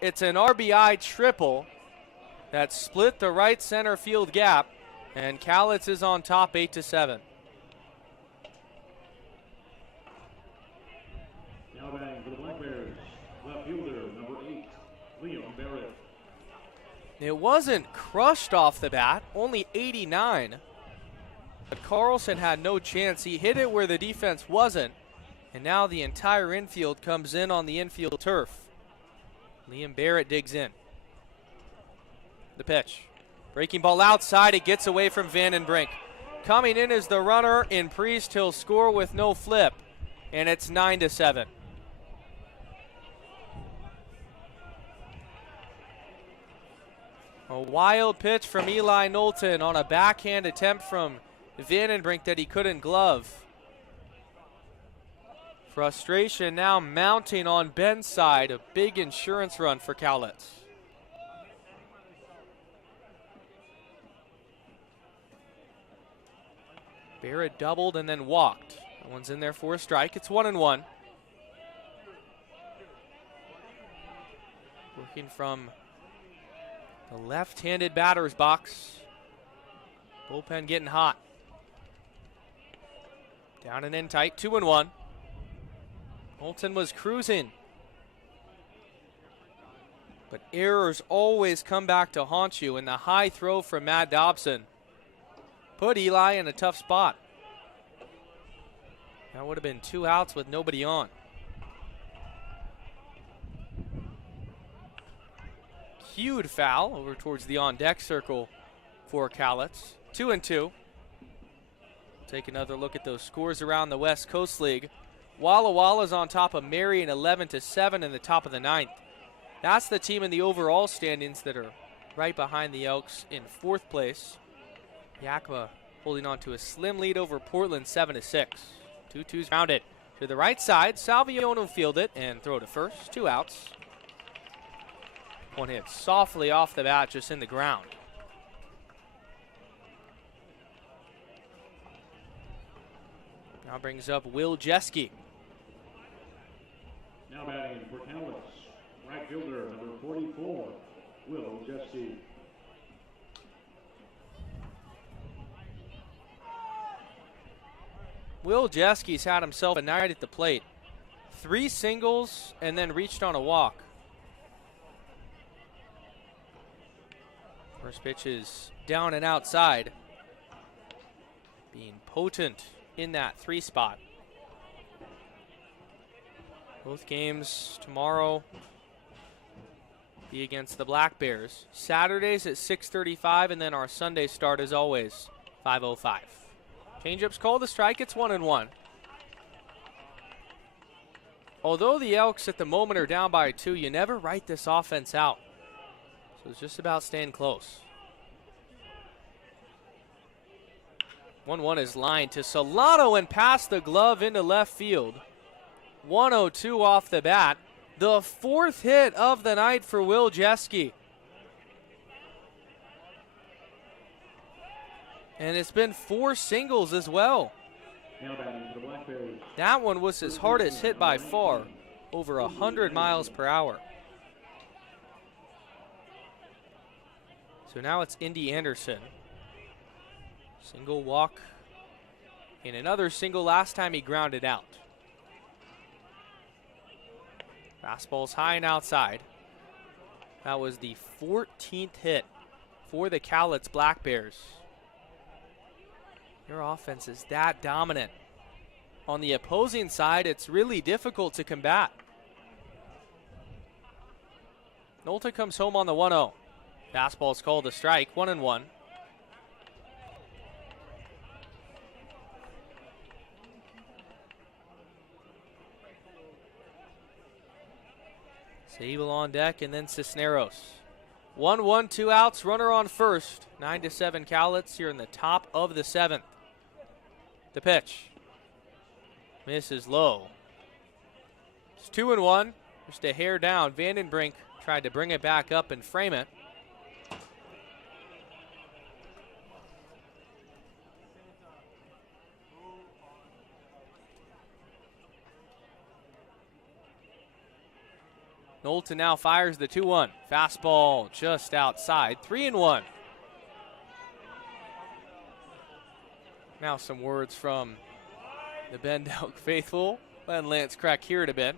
It's an RBI triple that split the right center field gap, and Cowlitz is on top 8-7. Now batting for the Black Bears, left fielder number 8, Liam Barrett. It wasn't crushed off the bat, only 89. But Carlson had no chance. He hit it where the defense wasn't, and now the entire infield comes in on the infield turf. Liam Barrett digs in. The pitch. Breaking ball outside. It gets away from Vandenbrink. Coming in is the runner in Priest. He'll score with no flip. And it's 9-7. A wild pitch from Eli Knowlton on a backhand attempt from Vandenbrink that he couldn't glove. Frustration now mounting on Ben's side. A big insurance run for Cowlitz. Barrett doubled and then walked. That one's in there for a strike. It's 1-1. Working from the left-handed batter's box. Bullpen getting hot. Down and in tight. 2-1. Knowlton was cruising. But errors always come back to haunt you, and the high throw from Matt Dobson put Eli in a tough spot. That would have been 2 outs with nobody on. Cued foul over towards the on-deck circle for Cowlitz. 2-2. Take another look at those scores around the West Coast League. Walla Walla's on top of Marion 11-7 in the top of the 9th. That's the team in the overall standings that are right behind the Elks in 4th place. Yakima holding on to a slim lead over Portland 7-6. 2-2's rounded to the right side. Salvione will field it and throw to first. 2 outs. One hit softly off the bat, just in the ground. Now brings up Will Jeske. Now batting for Cowlitz, right fielder, number 44, Will Jeske. Will Jeske's had himself a night at the plate. 3 singles and then reached on a walk. First pitch is down and outside. Being potent in that 3 spot. Both games tomorrow be against the Black Bears. Saturdays at 6:35, and then our Sunday start as always, 5:05. Changeup's called, the strike, it's 1-1. Although the Elks at the moment are down by 2, you never write this offense out. So it's just about staying close. 1-1 is lined to Solano and past the glove into left field. 102 off the bat. The 4th hit of the night for Will Jeske. And it's been 4 singles as well. Now batting for the Black Bears. That one was his hardest hit by far, over 100 miles per hour. So now it's Indy Anderson. Single walk and another single last time he grounded out. Fastball's high and outside. That was the 14th hit for the Cowlitz Black Bears. Your offense is that dominant. On the opposing side, it's really difficult to combat. Nolta comes home on the 1-0. Fastball's called a strike, 1-1. Sable on deck, and then Cisneros. 1-1, 2 outs, runner on first. 9-7 Cowlitz here in the top of the 7th. The pitch. Misses low. It's 2-1, just a hair down. Vandenbrink tried to bring it back up and frame it. Knowlton now fires the 2-1. Fastball just outside. 3-1. Now some words from the Bend Elk faithful. Let Lance Kreck hear it a bit.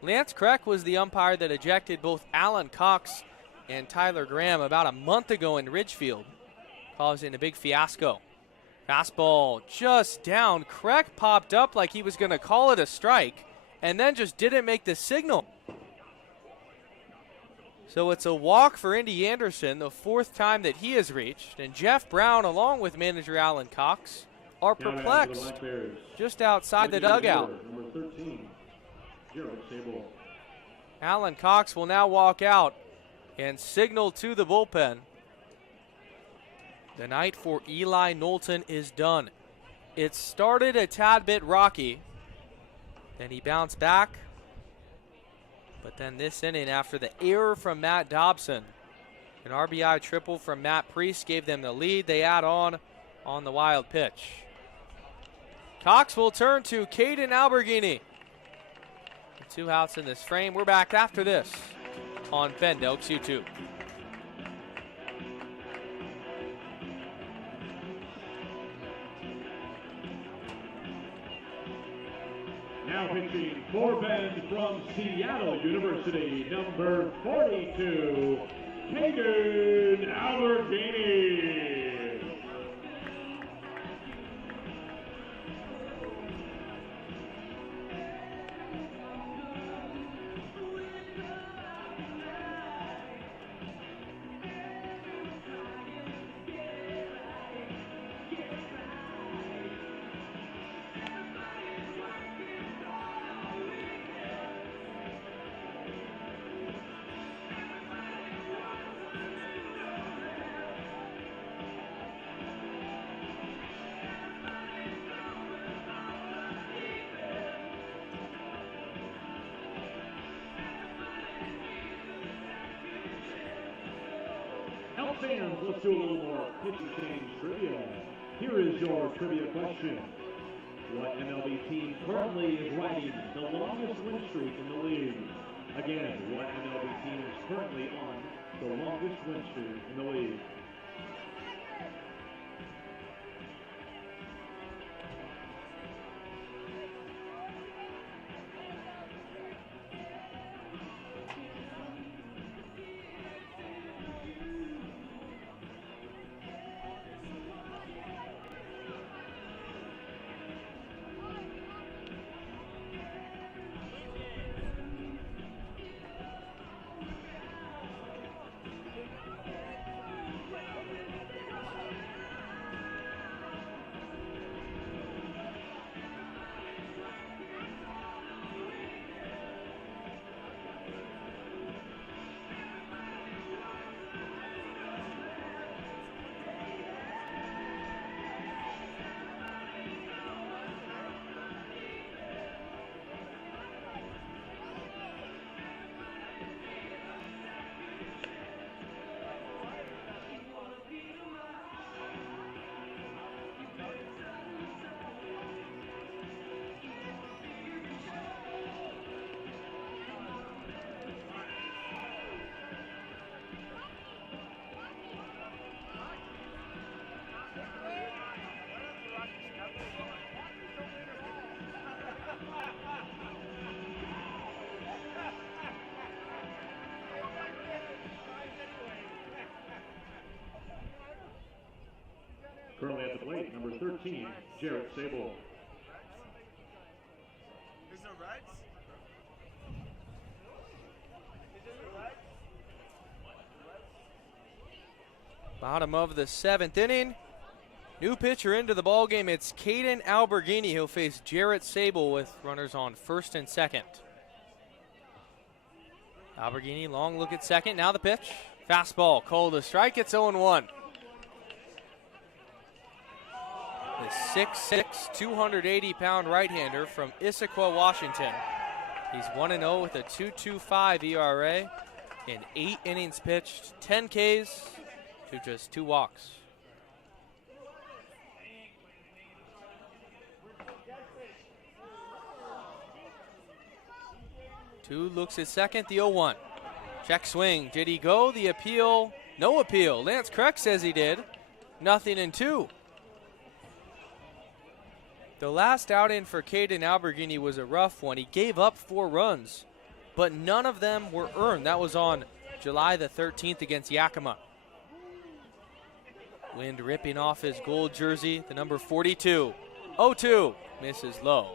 Lance Kreck was the umpire that ejected both Alan Cox and Tyler Graham about a month ago in Ridgefield, causing a big fiasco. Fastball just down. Kreck popped up like he was going to call it a strike and then just didn't make the signal. So it's a walk for Indy Anderson, the 4th time that he has reached. And Jeff Brown, along with manager Alan Cox, are perplexed just outside the dugout. Number 13, Jared Sable. Alan Cox will now walk out and signal to the bullpen. The night for Eli Knowlton is done. It started a tad bit rocky. Then he bounced back. But then this inning, after the error from Matt Dobson, an RBI triple from Matt Priest gave them the lead. They add on the wild pitch. Cox will turn to Caden Alberghini. 2 outs in this frame. We're back after this on Bend Elks YouTube. Now pitching for Bend from Seattle University, number 42, Caden Alberghini. Elks fans, let's do a little more pitching change trivia. Here is your trivia question. What MLB team currently is riding the longest win streak in the league? Again, what MLB team is currently on the longest win streak in the league? Currently at the plate, number 13, Jarrett Sable. There's no rights? Bottom of the 7th inning. New pitcher into the ballgame. It's Caden Alberghini. He'll face Jarrett Sable with runners on first and second. Alberghini, long look at second. Now the pitch. Fastball, called a strike. It's 0-1. The 6'6", 280-pound right-hander from Issaquah, Washington. He's 1-0 with a 2.25 ERA in 8 innings pitched, 10 Ks to just 2 walks. Two looks at second, the 0-1. Check swing. Did he go? The appeal, no appeal. Lance Craig says he did. 0-2. The last outing for Caden Alberghini was a rough one. He gave up 4 runs, but none of them were earned. That was on July the 13th against Yakima. Wind ripping off his gold jersey, the number 42. 0-2, misses low.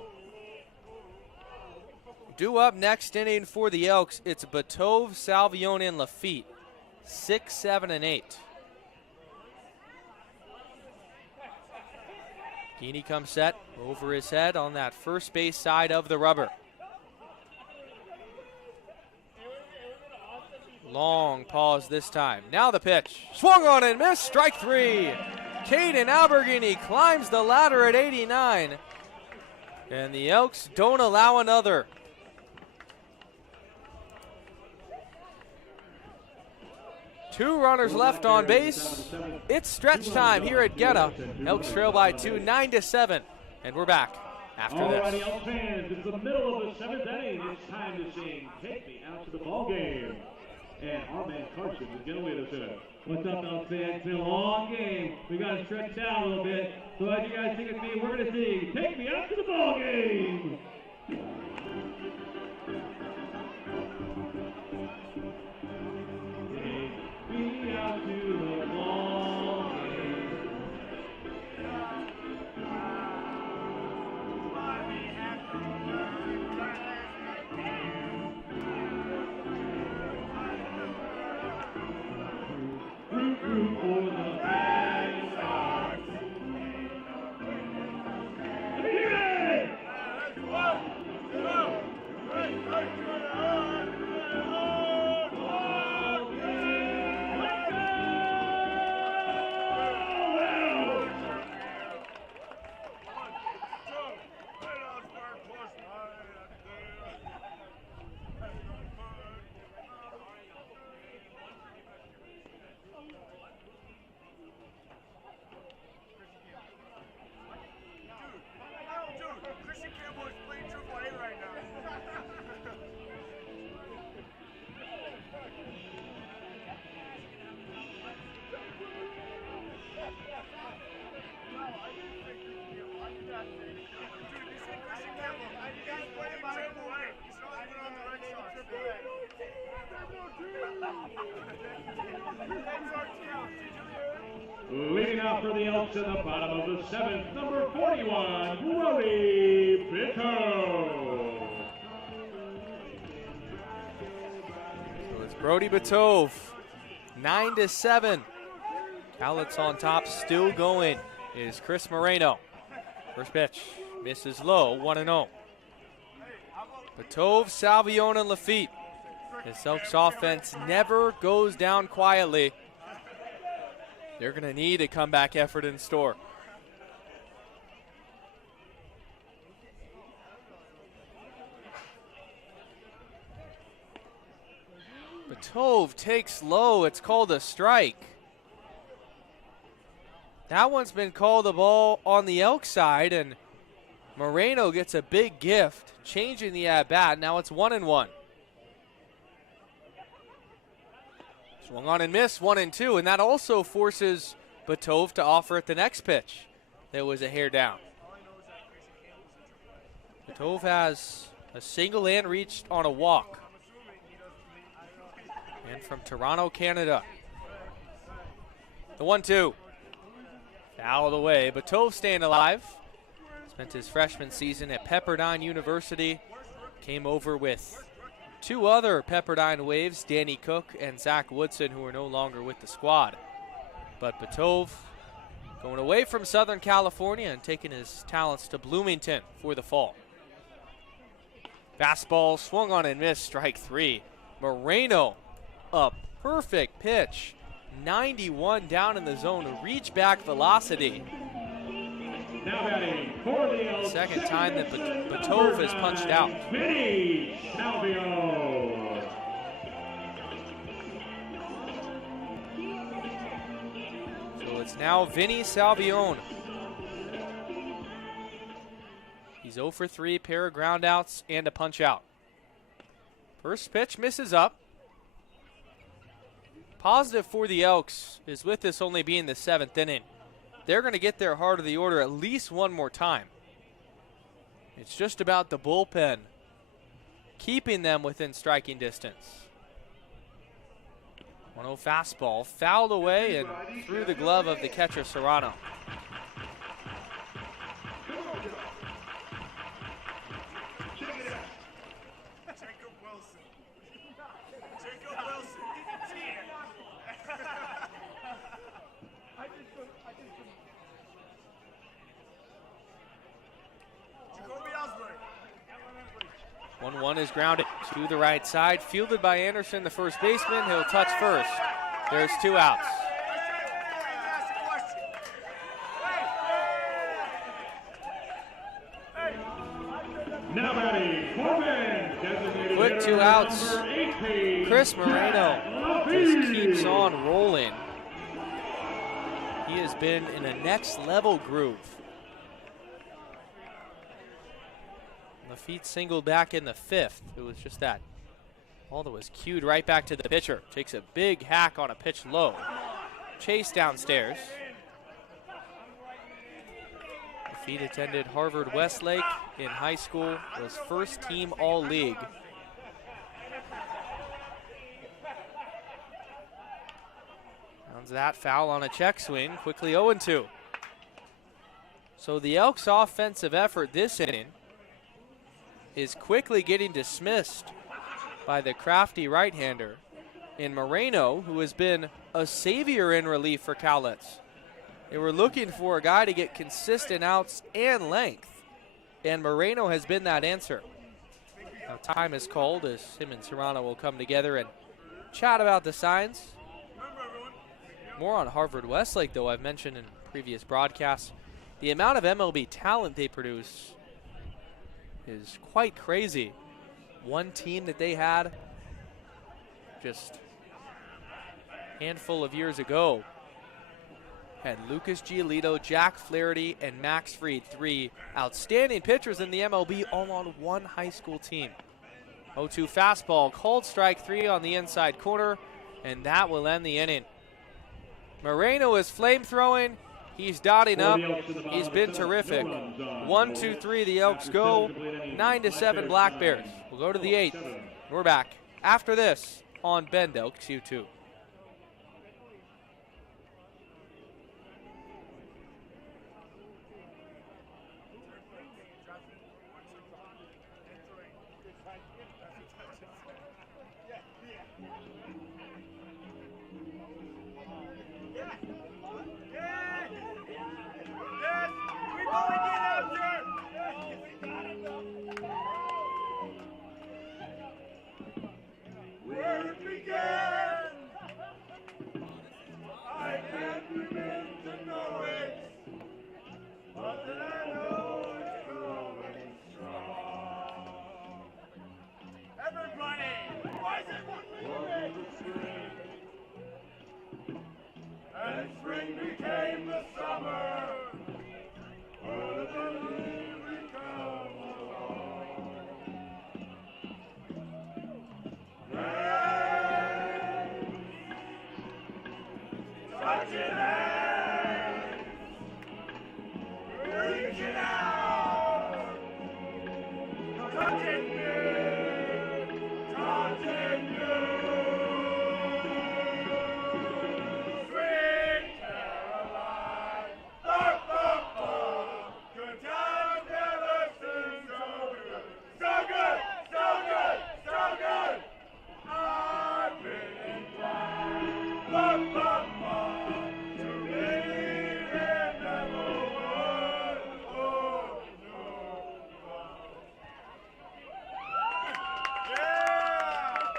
Due up next inning for the Elks, it's Batove, Salvione, and Lafitte. 6, 7, and 8. Gini comes set over his head on that first base side of the rubber. Long pause this time. Now the pitch. Swung on and missed. Strike 3. Caden Alberghini climbs the ladder at 89. And the Elks don't allow another. Two runners left on base. It's stretch time here at Geta. Elks trail by 2, 9-7. And we're back after this. Alrighty, Elks fans, it's the middle of the 7th inning. It's time to sing "Take Me Out to the Ball Game." And our man Carson is going to lead us in it. What's up, Elks fans? It's been a long game. We got to stretch out a little bit. So as you guys sing with me, we're going to sing "Take Me Out to the Ball Game." Leading out for the Elks in the bottom of the seventh, number 41, Brody Bitove. So it's Brody Bitove, 9-7. Cowlitz on top, still going is Chris Moreno. First pitch, misses low, 1-0. Bitove, Salvione, and Lafitte. This Elks offense never goes down quietly. They're going to need a comeback effort in store. Bitove takes low. It's called a strike. That one's been called a ball on the Elk side, and Moreno gets a big gift, changing the at-bat. Now it's 1-1. Swung on and missed, 1-2, and that also forces Bitove to offer at the next pitch. That was a hair down. Bitove has a single and reached on a walk. And from Toronto, Canada. The 1-2. Fouled away. Bitove staying alive. Spent his freshman season at Pepperdine University. Came over with two other Pepperdine Waves, Danny Cook and Zach Woodson, who are no longer with the squad. But Bitove going away from Southern California and taking his talents to Bloomington for the fall. Fastball swung on and missed, strike three. Moreno, a perfect pitch. 91 down in the zone, reach back velocity. Now batting for the Elks. Second time that Bitove has punched out. Vinny Salvione. So it's now Vinny Salvione. He's 0 for 3, pair of groundouts and a punch out. First pitch misses up. Positive for the Elks is with this only being the 7th inning, they're going to get their heart of the order at least one more time. It's just about the bullpen keeping them within striking distance. 1-0 fastball, fouled away and through the glove of the catcher, Serrano. One is grounded to the right side, fielded by Anderson, the first baseman. He'll touch first. There's 2 outs. Now batting, Corbin, Quick 2 outs. Chris Moreno just keeps on rolling. He has been in a next level groove. Lafitte singled back in the 5th. It was just that ball that was cued right back to the pitcher. Takes a big hack on a pitch low. Chase downstairs. Lafitte attended Harvard Westlake in high school, was first team All-League. Rounds that foul on a check swing, quickly 0-2. So the Elks' offensive effort this inning is quickly getting dismissed by the crafty right-hander in Moreno, who has been a savior in relief for Cowlitz. They were looking for a guy to get consistent outs and length, and Moreno has been that answer. Now time is called as him and Serrano will come together and chat about the signs. More on Harvard Westlake, though. I've mentioned in previous broadcasts, the amount of MLB talent they produce is quite crazy. One team that they had just a handful of years ago had Lucas Giolito, Jack Flaherty, and Max Fried, 3 outstanding pitchers in the MLB, all on one high school team. 0-2 fastball, called strike 3 on the inside corner, and that will end the inning. Moreno is flame throwing. He's dotting up. He's been terrific. 1, 2, 3, the Elks go. 9-7 Black Bears. We'll go to the 8th. We're back after this on Bend Elks U2.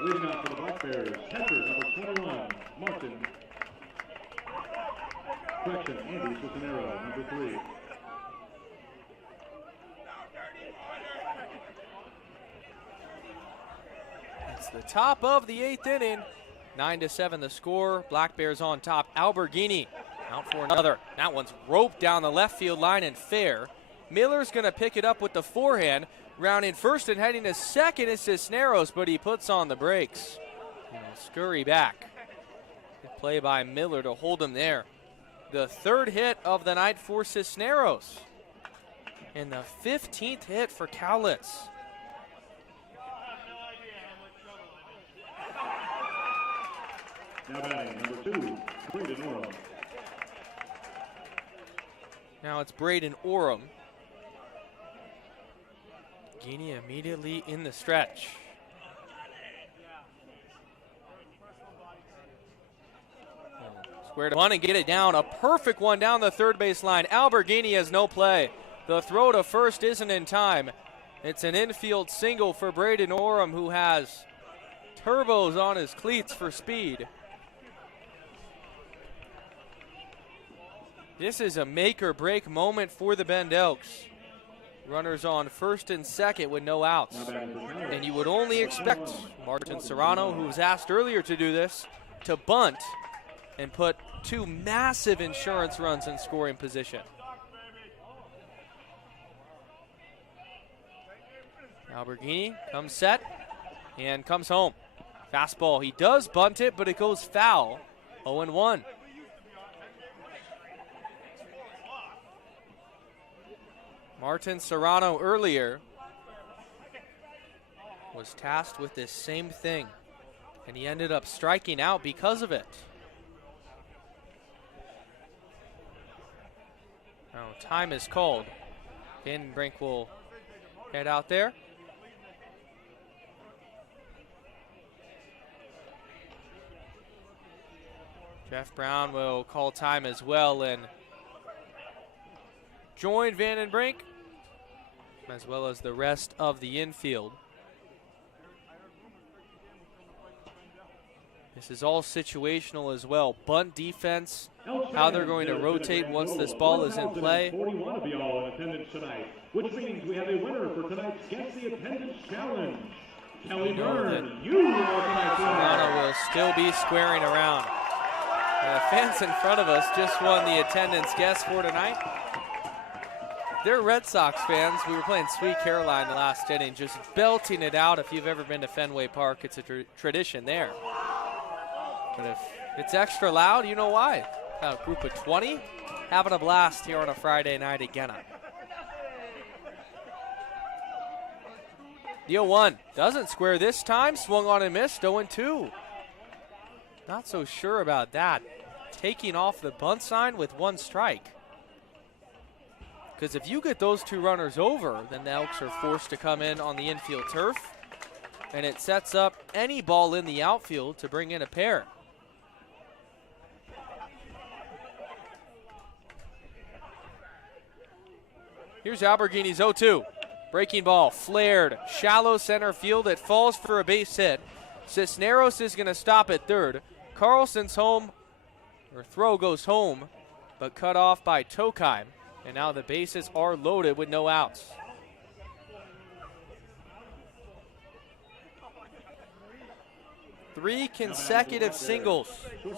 Leading out for the Black Bears, catcher number 21, Martin. Correction, Andy Cisnero, number 3. It's the top of the 8th inning. 9-7 the score. Black Bears on top. Alberghini out for another. That one's roped down the left field line and fair. Miller's going to pick it up with the forehand. Rounding first and heading to second is Cisneros, but he puts on the brakes. Scurry back. Good play by Miller to hold him there. The 3rd hit of the night for Cisneros. And the 15th hit for Cowlitz. Now batting, number 2, Braden Oram. Now it's Braden Oram. Guinea immediately in the stretch. Square to one and get it down. A perfect one down the third base line. Alberghini has no play. The throw to first isn't in time. It's an infield single for Braden Oram, who has turbos on his cleats for speed. This is a make or break moment for the Bend Elks. Runners on first and second with no outs. And you would only expect Martin Serrano, who was asked earlier to do this, to bunt and put 2 massive insurance runs in scoring position. Alberghini comes set and comes home. Fastball, he does bunt it, but it goes foul. 0-1. Martin Serrano earlier was tasked with this same thing, and he ended up striking out because of it. Now time is called. Vandenbrink will head out there. Jeff Brown will call time as well and join Vandenbrink, as well as the rest of the infield. This is all situational as well. Bunt defense, how they're going to rotate once this ball is in play. 41 of y'all in attendance tonight, which means we have a winner for tonight's Guess the Attendance Challenge. Kelly Byrne, you are tonight's winner. Toronto will still be squaring around. The fans in front of us just won the attendance guess for tonight. They're Red Sox fans. We were playing Sweet Caroline the last inning, just belting it out. If you've ever been to Fenway Park, it's a tradition there. But if it's extra loud, you know why. A group of 20 having a blast here on a Friday night again. The 0-1 doesn't square this time. Swung on and missed. 0-2. Not so sure about that. Taking off the bunt sign with 1 strike. Because if you get those 2 runners over, then the Elks are forced to come in on the infield turf. And it sets up any ball in the outfield to bring in a pair. Here's Alberghini's 0-2. Breaking ball, flared, shallow center field. It falls for a base hit. Cisneros is going to stop at third. Carlson's home, or throw goes home, but cut off by Tokheim. And now the bases are loaded with no outs. Three consecutive singles.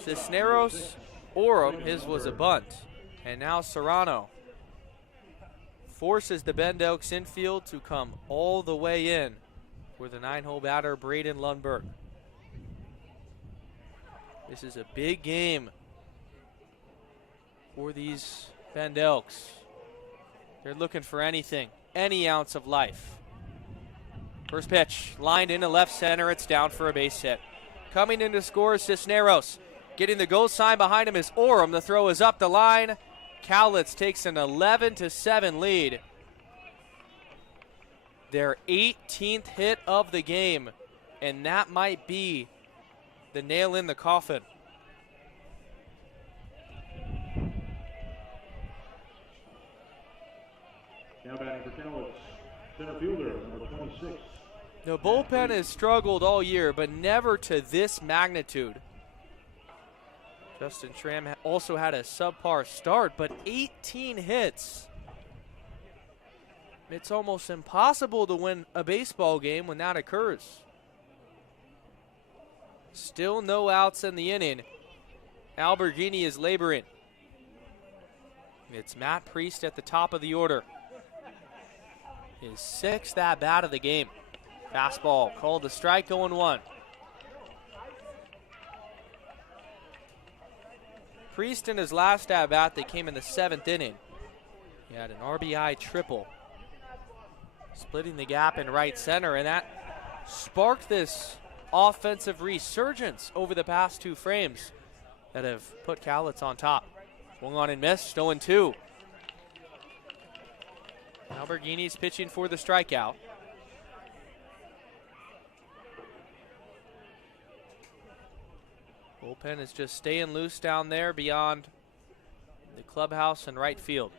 Cisneros, Oram, his was a bunt. And now Serrano forces the Bend Elks infield to come all the way in for the 9-hole batter, Braden Lundberg. This is a big game for these Bend Elks. They're looking for anything, any ounce of life. First pitch, lined into left center. It's down for a base hit. Coming in to score is Cisneros. Getting the goal sign behind him is Orem. The throw is up the line. Cowlitz takes an 11-7 lead. Their 18th hit of the game, and that might be the nail in the coffin. Now batting for Cowlitz, center fielder, number 26. The bullpen has struggled all year, but never to this magnitude. Justin Schramm also had a subpar start, but 18 hits. It's almost impossible to win a baseball game when that occurs. Still no outs in the inning. Alberghini is laboring. It's Matt Priest at the top of the order. His 6th at-bat of the game. Fastball called the strike, 0-1. Priest in his last at-bat, they came in the 7th inning. He had an RBI triple, splitting the gap in right center, and that sparked this offensive resurgence over the past 2 frames that have put Cowlitz on top. Swung on and missed, 0-2. Alberghini's pitching for the strikeout. Bullpen is just staying loose down there beyond the clubhouse and right field.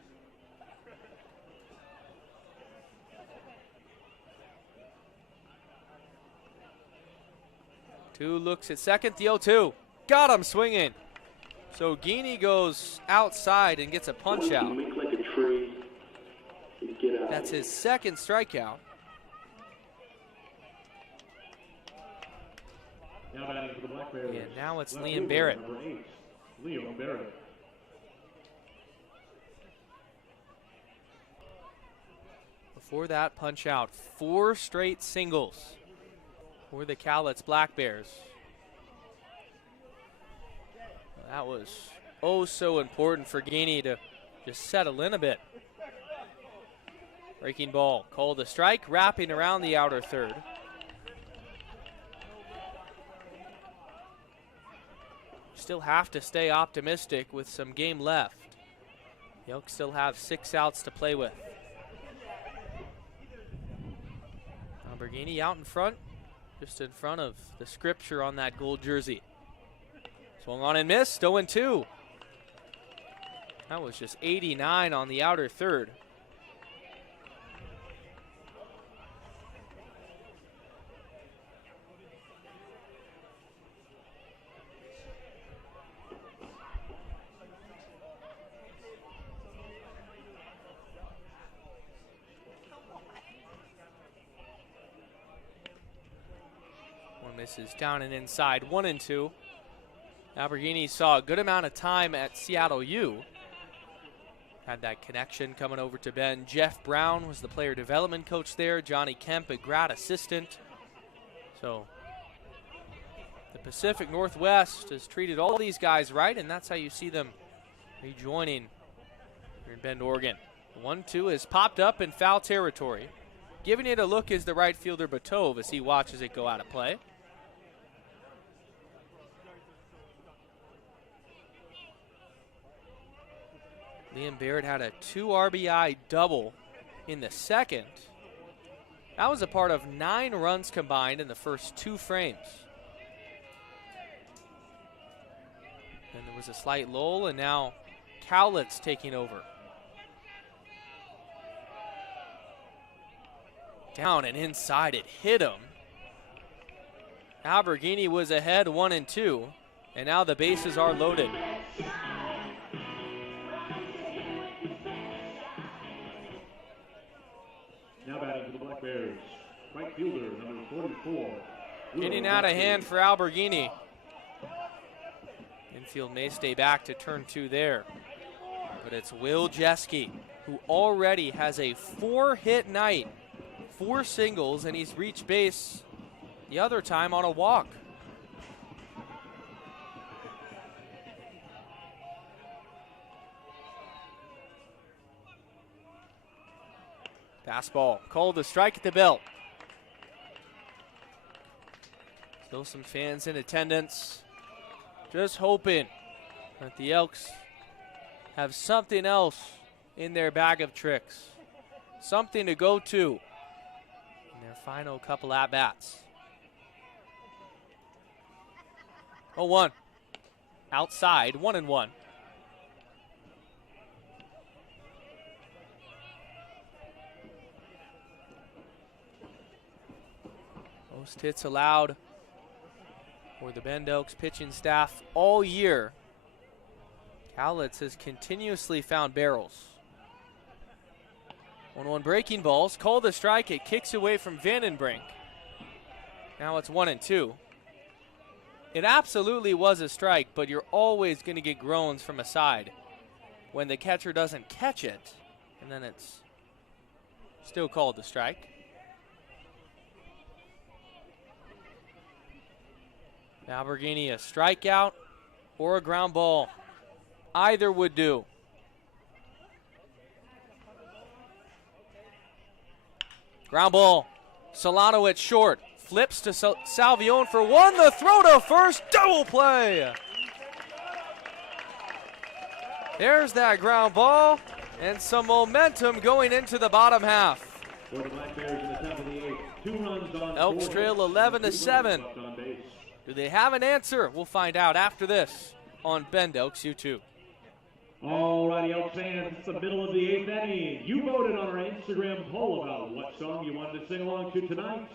Two looks at second, the 0-2. Got him swinging. So Gini goes outside and gets a punch out. That's his 2nd strikeout. Now batting for the Black Bears. And now it's Liam Barrett. Number 8, Liam Barrett. Before that punch out, 4 straight singles for the Cowlitz Black Bears. That was oh so important for Gini to just settle in a bit. Breaking ball, called a strike, wrapping around the outer third. Still have to stay optimistic with some game left. The Elks still have 6 outs to play with. Alberghini out in front, just in front of the scripture on that gold jersey. Swung on and missed, 0-2. That was just 89 on the outer third. Misses down and inside, 1-2. Alberghini saw a good amount of time at Seattle U. Had that connection coming over to Ben. Jeff Brown was the player development coach there. Johnny Kemp, a grad assistant. So the Pacific Northwest has treated all these guys right, and that's how you see them rejoining here in Bend, Oregon. 1-2 has popped up in foul territory. Giving it a look is the right fielder Batov as he watches it go out of play. Liam Barrett had a 2 RBI double in the 2nd. That was a part of 9 runs combined in the first 2 frames. Then there was a slight lull, and now Cowlitz taking over. Down and inside, it hit him. Alberghini was ahead 1-2, and now the bases are loaded. Now batting for the Black Bears, right fielder, number 44. Getting out of hand for Alberghini. Infield may stay back to turn 2 there. But it's Will Jeske, who already has a 4-hit night, 4 singles, and he's reached base the other time on a walk. Fastball called a strike at the belt. Still some fans in attendance. Just hoping that the Elks have something else in their bag of tricks. Something to go to in their final couple at-bats. 0-1. Outside, 1-1. Most hits allowed for the Bend Elks pitching staff all year. Cowlitz has continuously found barrels. 1-1 breaking balls, called a strike, it kicks away from Vandenbrink. Now it's 1-2. It absolutely was a strike, but you're always going to get groans from a side when the catcher doesn't catch it, and then it's still called a strike. Alberghini, a strikeout or a ground ball. Either would do. Ground ball. Solano at short. Flips to Salvione for one. The throw to first. Double play. There's that ground ball. And some momentum going into the bottom half. For the Black Bears in the top of the eighth. 2 runs on Elks trail 11-7. Do they have an answer? We'll find out after this on Bend Elks YouTube. All righty, Elks fans, it's the middle of the 8th inning. You voted on our Instagram poll about what song you wanted to sing along to tonight.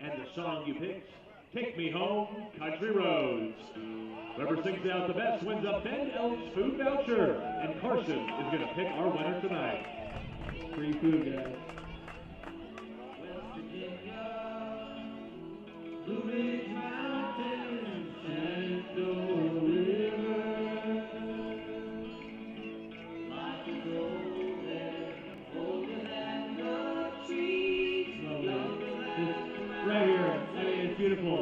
And the song you picked, Take Me Home, Country Roads. Whoever sings out the best wins a Bend Elks food voucher. And Carson is going to pick our winner tonight. Free food, guys. Blue Ridge Mountains, Shenandoah River, like a gold there, older than the trees, right here, I mean, it's beautiful.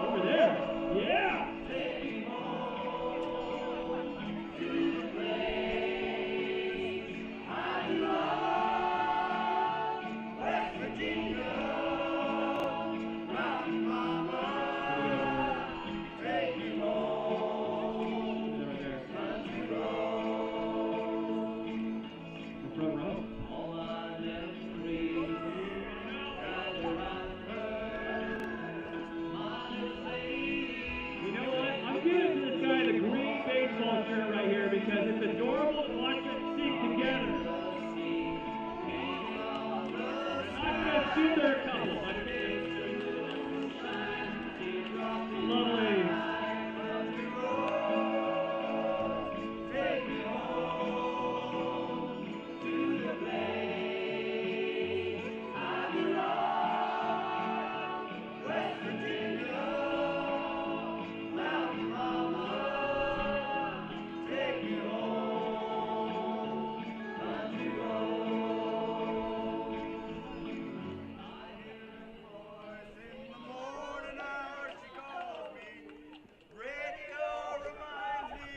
Over there, yeah!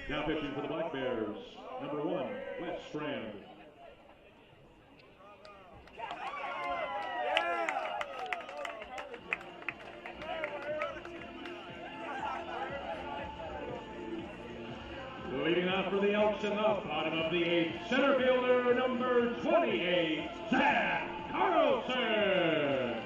Now pitching for the Black Bears, number 1, Wes Strand. Leading off for the Elks in the bottom of the 8th, center fielder number 28, Zach Carlson.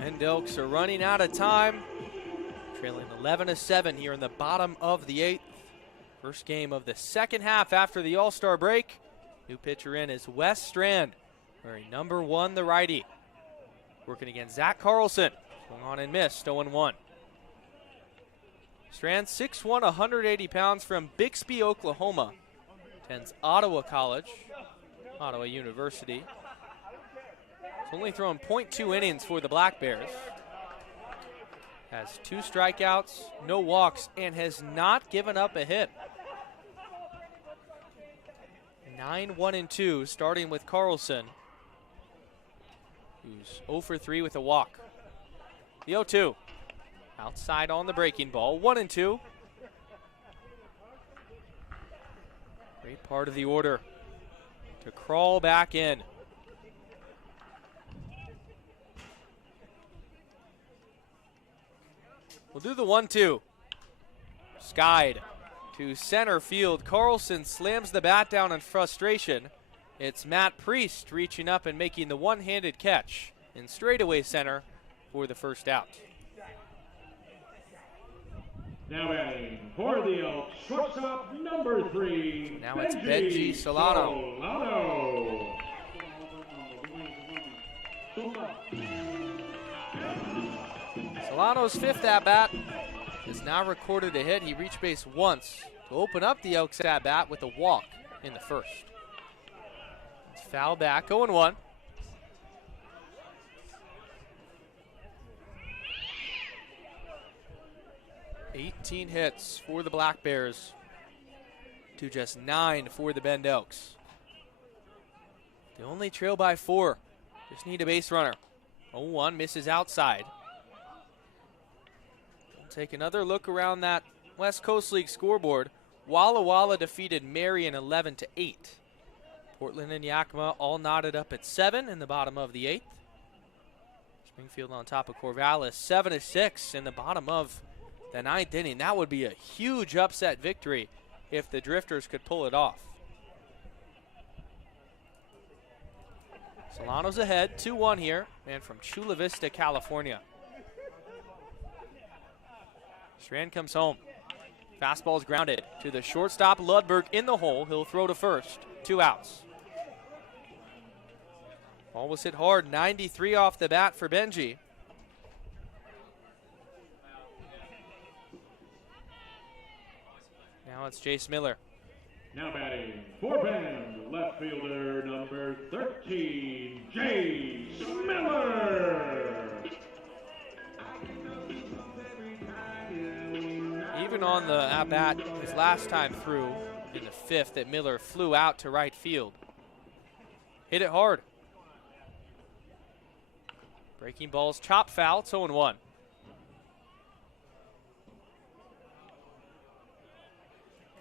And Elks are running out of time. Trailing 11-7 here in the bottom of the 8th. First game of the second half after the All-Star break. New pitcher in is Wes Strand, wearing number 1, the righty. Working against Zach Carlson. Swung on and missed, 0-1. Strand, 6'1", 180 pounds from Bixby, Oklahoma. Attends Ottawa College, Ottawa University. He's only thrown .2 innings for the Black Bears. Has 2 strikeouts, no walks, and has not given up a hit. 9-1-2, starting with Carlson, who's 0 for 3 with a walk. The 0-2. Outside on the breaking ball, 1-2. Great part of the order to crawl back in. We'll do the 1-2. Skied to center field. Carlson slams the bat down in frustration. It's Matt Priest reaching up and making the one-handed catch in straightaway center for the first out. Now batting for the Elks, shortstop number 3. Now it's Benji Solano. Solano's 5th at-bat has now recorded a hit. He reached base once to open up the Elks at-bat with a walk in the first. It's foul back, 0-1. $18 hits for the Black Bears to just 9 for the Bend Elks. They only trail by 4. Just need a base runner. 0-1 misses outside. We'll take another look around that West Coast League scoreboard. Walla Walla defeated Marion 11-8. Portland and Yakima all knotted up at 7 in the bottom of the 8th. Springfield on top of Corvallis 7-6 in the bottom of the 9th inning. That would be a huge upset victory if the Drifters could pull it off. Solano's ahead, 2-1 here, man from Chula Vista, California. Strand comes home. Fastball's grounded to the shortstop, Ludberg in the hole. He'll throw to first, 2 outs. Ball was hit hard, 93 off the bat for Benji. Now it's Jace Miller. Now batting for Bend, left fielder number 13, Jace Miller. Even on the at-bat his last time through in the 5th that Miller flew out to right field. Hit it hard. Breaking balls, chop foul, it's 0-1.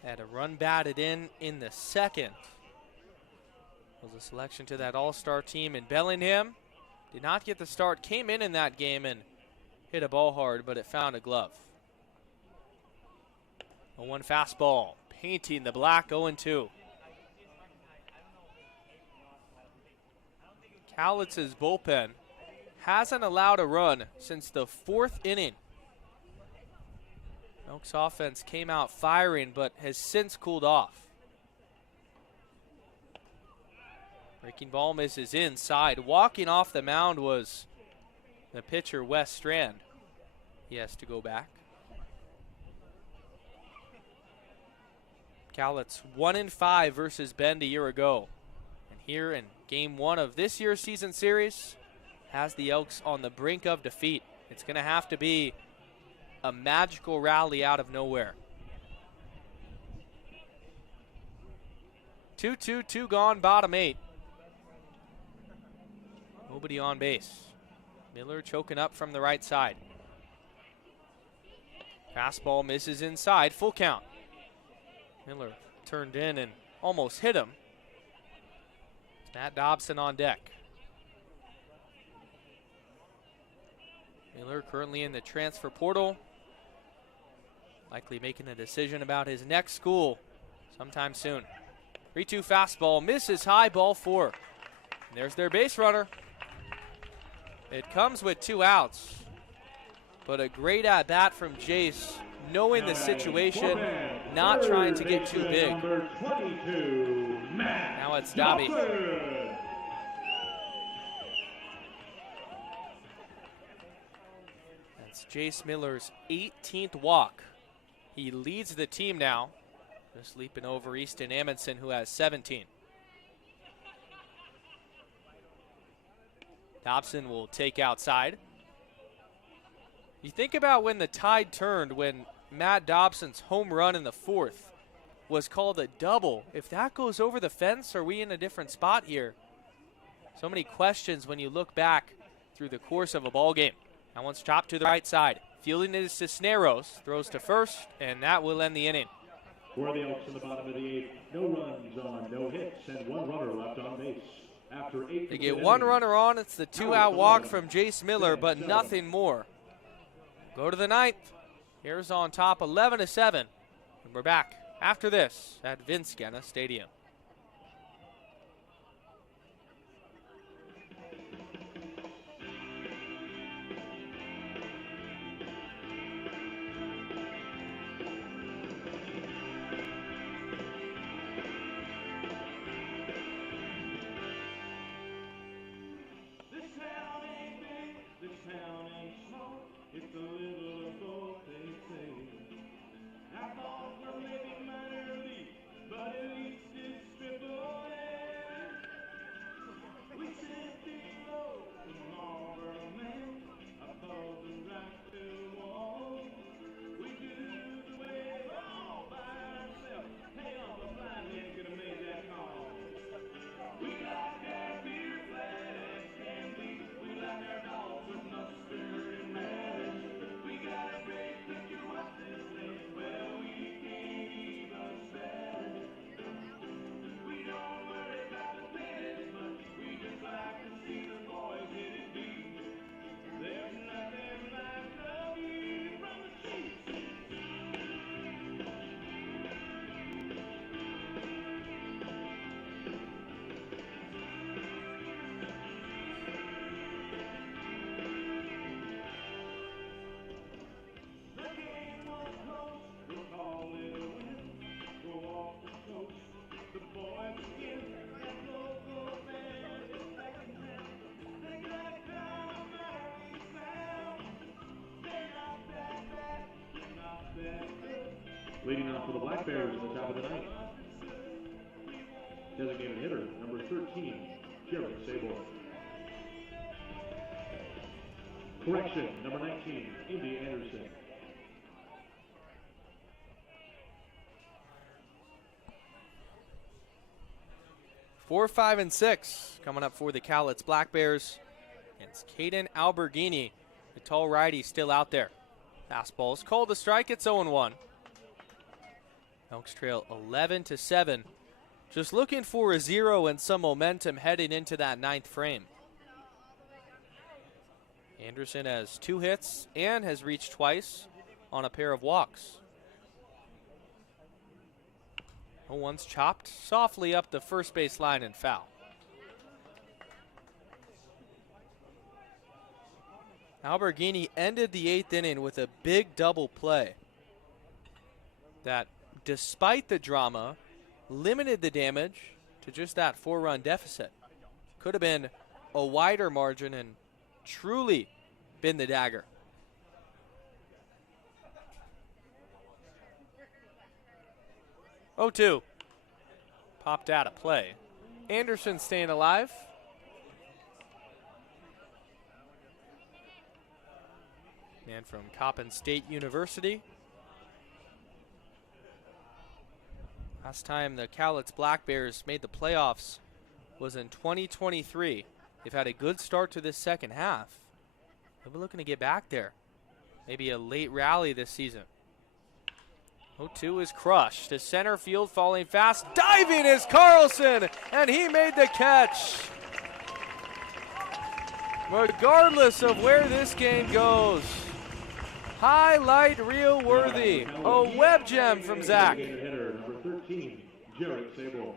Had a run batted in the 2nd. Was a selection to that all-star team in Bellingham. Did not get the start, came in that game and hit a ball hard, but it found a glove. 0-1 fastball, painting the black, 0-2. Cowlitz's bullpen hasn't allowed a run since the 4th inning. Elks offense came out firing, but has since cooled off. Breaking ball misses inside. Walking off the mound was the pitcher, Wes Strand. He has to go back. Cowlitz 1-5 versus Bend a year ago. And here in game 1 of this year's season series, has the Elks on the brink of defeat. It's going to have to be a magical rally out of nowhere. 2-2 gone, bottom 8. Nobody on base. Miller choking up from the right side. Fastball misses inside, full count. Miller turned in and almost hit him. Matt Dobson on deck. Miller currently in the transfer portal. Likely making a decision about his next school sometime soon. 3-2 fastball, misses high, ball 4. And there's their base runner. It comes with 2 outs. But a great at-bat from Jace, knowing the situation, not trying to get too big. Now it's Dobby. That's Jace Miller's 18th walk. He leads the team now, just leaping over Easton Amundsen, who has 17. Dobson will take outside. You think about when the tide turned, when Matt Dobson's home run in the 4th was called a double. If that goes over the fence, are we in a different spot here? So many questions when you look back through the course of a ball game. That one's chopped to the right side. Fielding is Cisneros, throws to first, and that will end the inning. For the Elks in the bottom of the eighth, no runs on, no hits, and one runner left on base. After 8 They get one runner on. It's the 2-out walk from Jace Miller, but nothing more. Go to the ninth. Here's on top, 11-7. And we're back after this at Vince Ganna Stadium. Leading off for the Black Bears in the top of the ninth. Designated hitter, number 13, Jared Sable. Correction, number 19, Indy Anderson. Four, 5, and 6 coming up for the Cowlitz Black Bears. It's Caden Alberghini, the tall righty, still out there. Fastball is called a strike. It's 0-1. Elks trail 11-7. Just looking for a 0 and some momentum heading into that ninth frame. Anderson has 2 hits and has reached twice on a pair of walks. 0-1's chopped softly up the first base line and foul. Alberghini ended the 8th inning with a big double play that, despite the drama, limited the damage to just that 4-run deficit. Could have been a wider margin and truly been the dagger. Oh, 2. Popped out of play. Anderson staying alive. Man from Coppin State University. Last time the Cowlitz Black Bears made the playoffs was in 2023. They've had a good start to this second half. They'll be looking to get back there. Maybe a late rally this season. 0-2 is crushed to center field, falling fast. Diving is Carlson, and he made the catch. Regardless of where this game goes, highlight reel worthy. A web gem from Zach. Hitter, number 13, Jared Sable.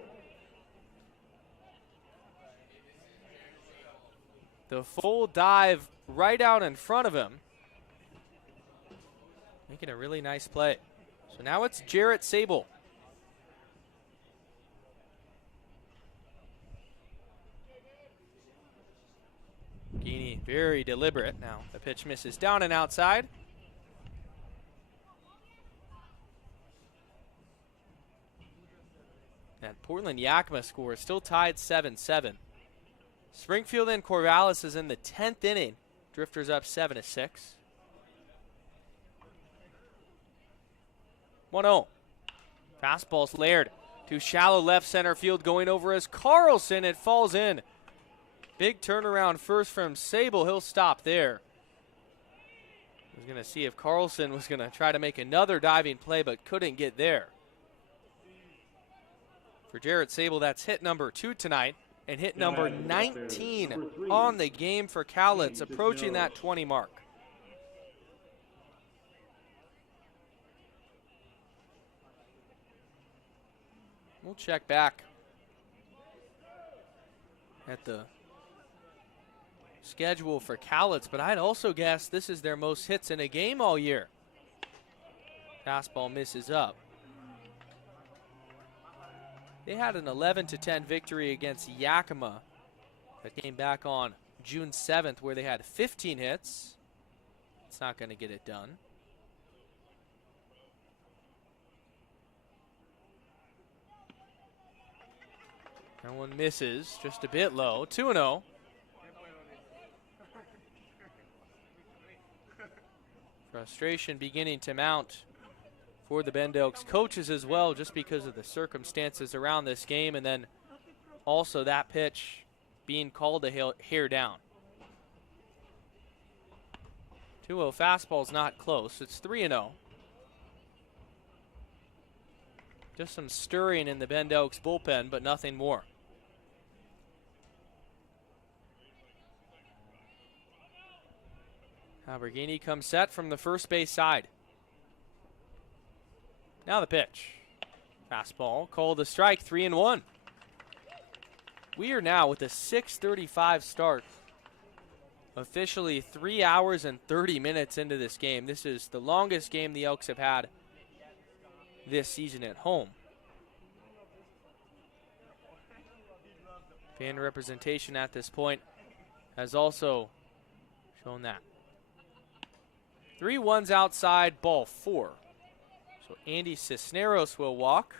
The full dive right out in front of him. Making a really nice play. So now it's Jarrett Sable. Gini very deliberate now. The pitch misses down and outside. That Portland Yakima score is still tied 7-7. Springfield and Corvallis is in the 10th inning. Drifters up 7-6. 1-0. Fastball flared to shallow left center field, going over as Carlson. It falls in. Big turnaround first from Sable. He'll stop there. I was going to see if Carlson was going to try to make another diving play, but couldn't get there. For Jarrett Sable, that's hit number 2 tonight, and hit number 19 on the game for Cowlitz, approaching that 20 mark. We'll check back at the schedule for Cowlitz, but I'd also guess this is their most hits in a game all year. Fastball misses up. They had an 11-10 victory against Yakima that came back on June 7th, where they had 15 hits. It's not going to get it done. That one misses just a bit low. 2-0. Frustration beginning to mount for the Bend Elks coaches as well, just because of the circumstances around this game, and then also that pitch being called a hair down. 2-0 fastball's not close. It's 3-0. Just some stirring in the Bend Elks bullpen, but nothing more. Alberghini comes set from the first base side. Now the pitch. Fastball called a strike, 3-1. We are now with a 6:35 start. Officially 3 hours and 30 minutes into this game. This is the longest game the Elks have had this season at home. Fan representation at this point has also shown that. 3-1's outside, ball 4. So Andy Cisneros will walk.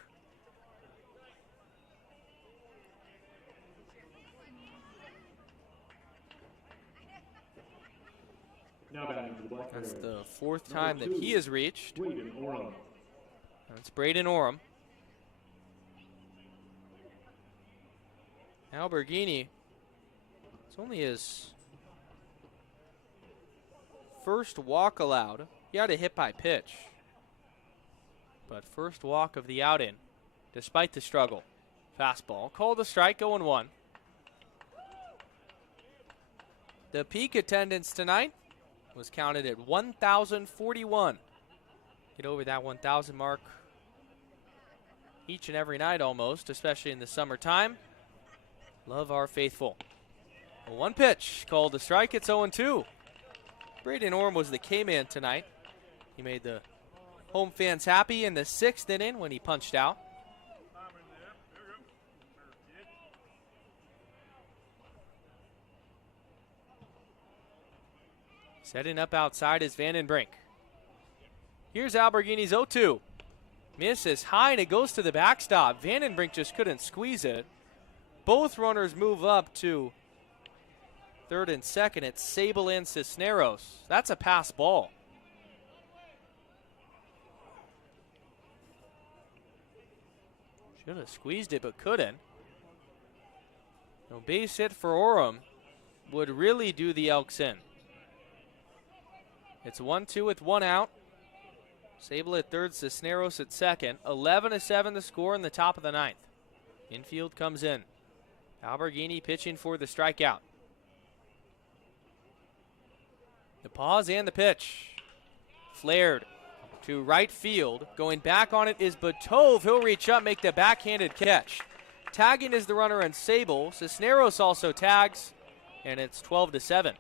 That's the 4th time that he has reached. That's Braden Oram. Alberghini, it's only his first walk allowed. He had a hit by pitch, but first walk of the outing, despite the struggle. Fastball called a strike, 0-1. The peak attendance tonight was counted at 1,041. Get over that 1,000 mark each and every night almost, especially in the summertime. Love our faithful. A 1 pitch called a strike. It's 0-2. Braden Orm was the K-man tonight. He made the home fans happy in the 6th inning when he punched out. Setting up outside is Vandenbrink. Here's Alberghini's 0-2. Misses high and it goes to the backstop. Vandenbrink just couldn't squeeze it. Both runners move up to 3rd and 2nd. It's Sable and Cisneros. That's a pass ball. Should have squeezed it but couldn't. No base hit for Orem would really do the Elks in. It's 1-2 with 1 out. Sable at 3rd, Cisneros at 2nd. 11-7 the score in the top of the 9th. Infield comes in. Alberghini pitching for the strikeout. The pause and the pitch. Flared to right field. Going back on it is Batove. He'll reach up, make the backhanded catch. Tagging is the runner and Sable. Cisneros also tags, and it's 12-7.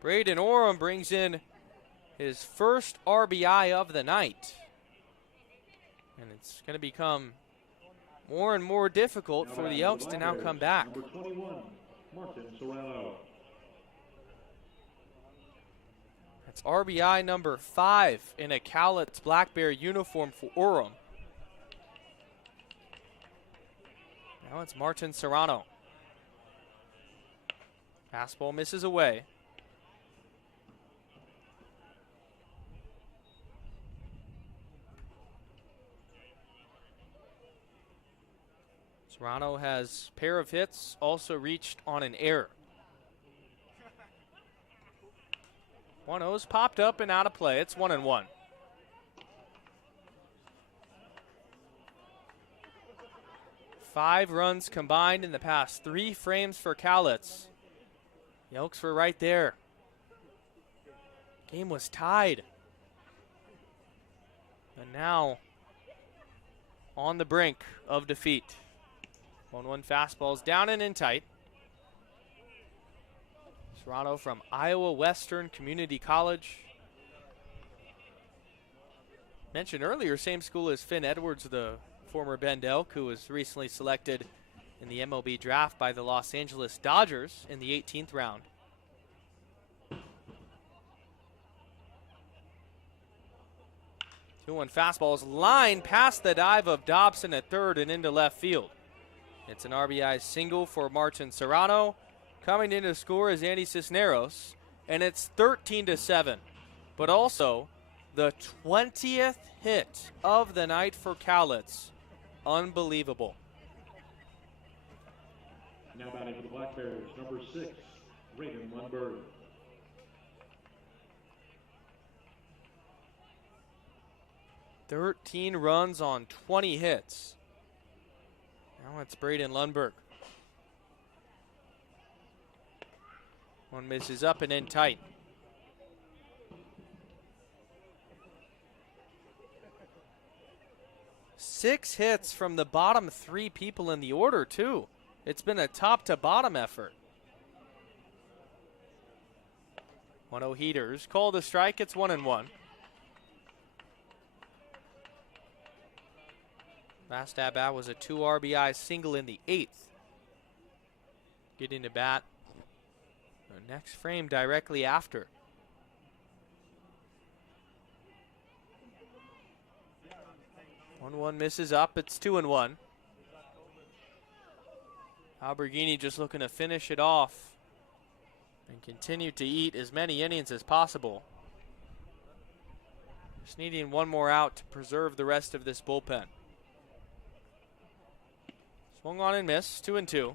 Braden Orem brings in his first RBI of the night. And it's going to become more and more difficult for the Elks to now come back. Number 21, Martin Serrano. That's RBI number 5 in a Cowlitz Black Bear uniform for Orem. Now it's Martin Serrano. Fastball misses away. Serrano has a pair of hits, also reached on an error. 1-0's popped up and out of play. It's 1-1. Five runs combined in the past 3 frames for Cowlitz. The Elks were right there. Game was tied. And now on the brink of defeat. 1-1 fastballs down and in tight. Serrano from Iowa Western Community College. Mentioned earlier, same school as Finn Edwards, the former Bend Elk, who was recently selected in the MLB draft by the Los Angeles Dodgers in the 18th round. Two-one fastballs line past the dive of Dobson at third and into left field. It's an RBI single for Martin Serrano. Coming in to score is Andy Cisneros, and it's 13-7. But also the 20th hit of the night for Cowlitz. Unbelievable. Now batting for the Black Bears, number 6, Raymond Lundberg. "13 runs on 20 hits. Now it's Braden Lundberg. One misses up and in tight. Six hits from the bottom 3 people in the order, too. It's been a top-to-bottom effort. 1-0 heaters. Called a strike. It's 1-1. Last at-bat was a 2 RBI single in the 8th. Getting to bat the next frame directly after. One misses up. It's 2-1. Alberghini just looking to finish it off and continue to eat as many innings as possible. Just needing one more out to preserve the rest of this bullpen. Swung on and missed. 2-2.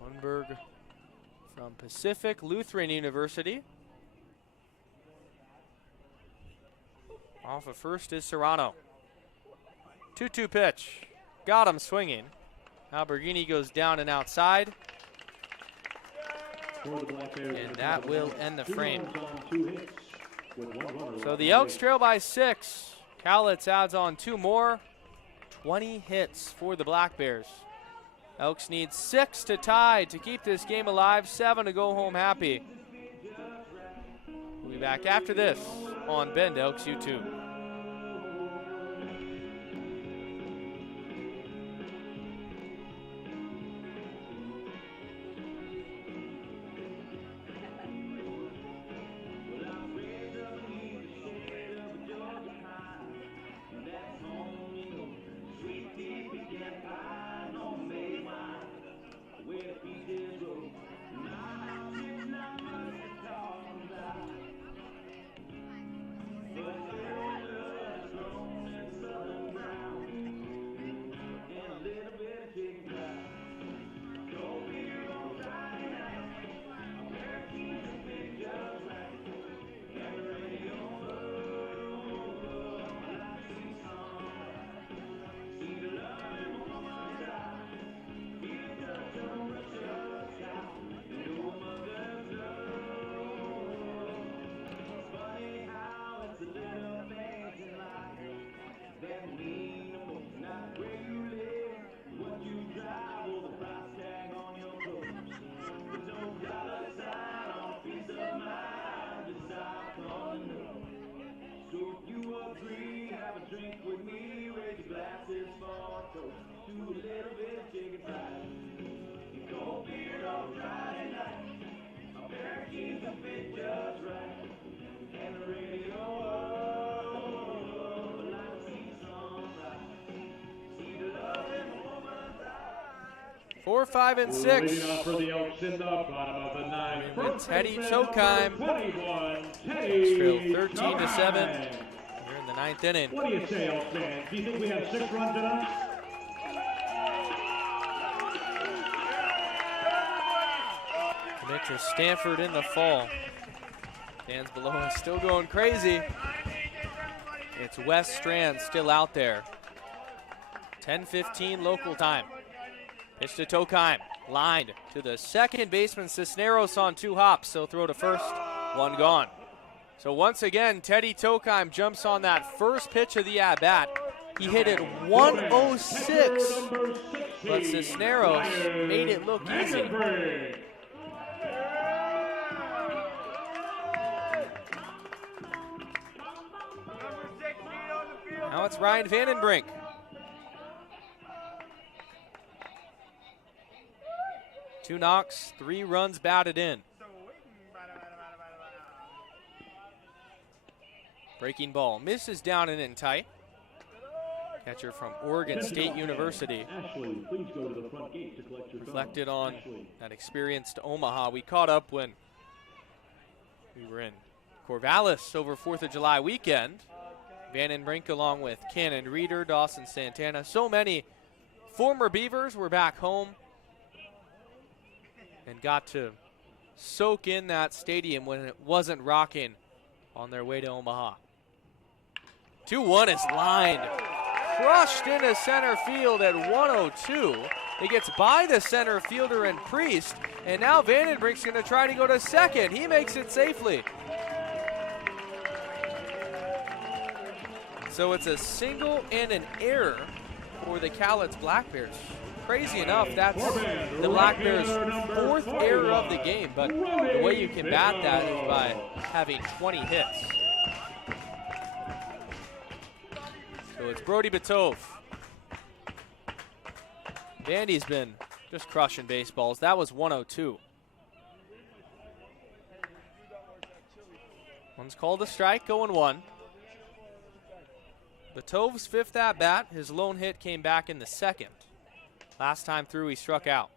Lundberg from Pacific Lutheran University. Off of first is Serrano. 2-2 pitch. Got him swinging. Alberghini goes down and outside. And that will end the frame. So the Elks trail by 6. Cowlitz adds on 2 more. 20 hits for the Black Bears. Elks need 6 to tie to keep this game alive, 7 to go home happy. We'll be back after this on Bend Elks YouTube. Four, 5, and 6. For the Elks in the bottom of the 9th. And Teddy Chokheim. Elks trail 13-7 here in the the 9th inning. What do you say, Elks fans? Do you think we have 6 runs tonight? Mitchell Stanford in the fall. Fans below us still going crazy. It's Wes Strand still out there. 10:15 local time. Pitch to Tokheim. Lined to the second baseman Cisneros on 2 hops. So throw to first. 1 gone. So once again, Teddy Tokheim jumps on that first pitch of the at-bat. He hit it 106, but Cisneros made it look easy. Now it's Ryan Vandenbrink. Two knocks, 3 runs batted in. Breaking ball misses down and in tight. Catcher from Oregon State University. Ashley, please go to the front gate to collect your Reflected phone. on Ashley. that experienced Omaha. We caught up when we were in Corvallis over 4th of July weekend. Vandenbrink along with Cannon Reeder, Dawson Santana. So many former Beavers were back home and got to soak in that stadium when it wasn't rocking on their way to Omaha. 2-1 is lined. Crushed into center field at 102. It gets by the center fielder and Priest, and now Vandenbrink's going to try to go to second. He makes it safely. So it's a single and an error for the Cowlitz Black Bears. Crazy enough, that's the Black Bears' 4th error of the game, but the way you combat that is by having 20 hits. So it's Brody Batove. Vandy's been just crushing baseballs. That was 102. One's called a strike, going 1. Batove's 5th at-bat. His lone hit came back in the 2nd. Last time through, he struck out.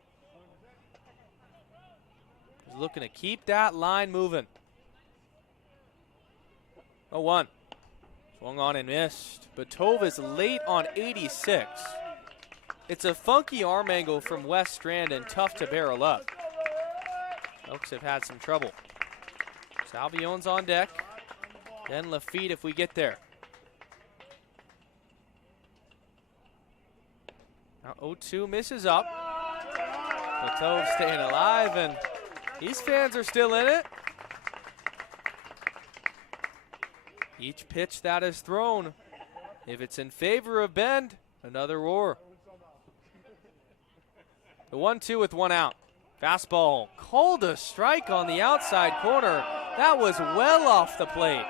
He's looking to keep that line moving. 0-1. Swung on and missed. Batove is late on 86. It's a funky arm angle from Wes Strand and tough to barrel up. Elks have had some trouble. Salvione's on deck. Then Lafitte if we get there. Now 0-2 misses up. Batove staying alive, and these fans are still in it. Each pitch that is thrown, if it's in favor of Bend, another roar. The 1-2 with 1 out. Fastball called a strike on the outside corner. That was well off the plate.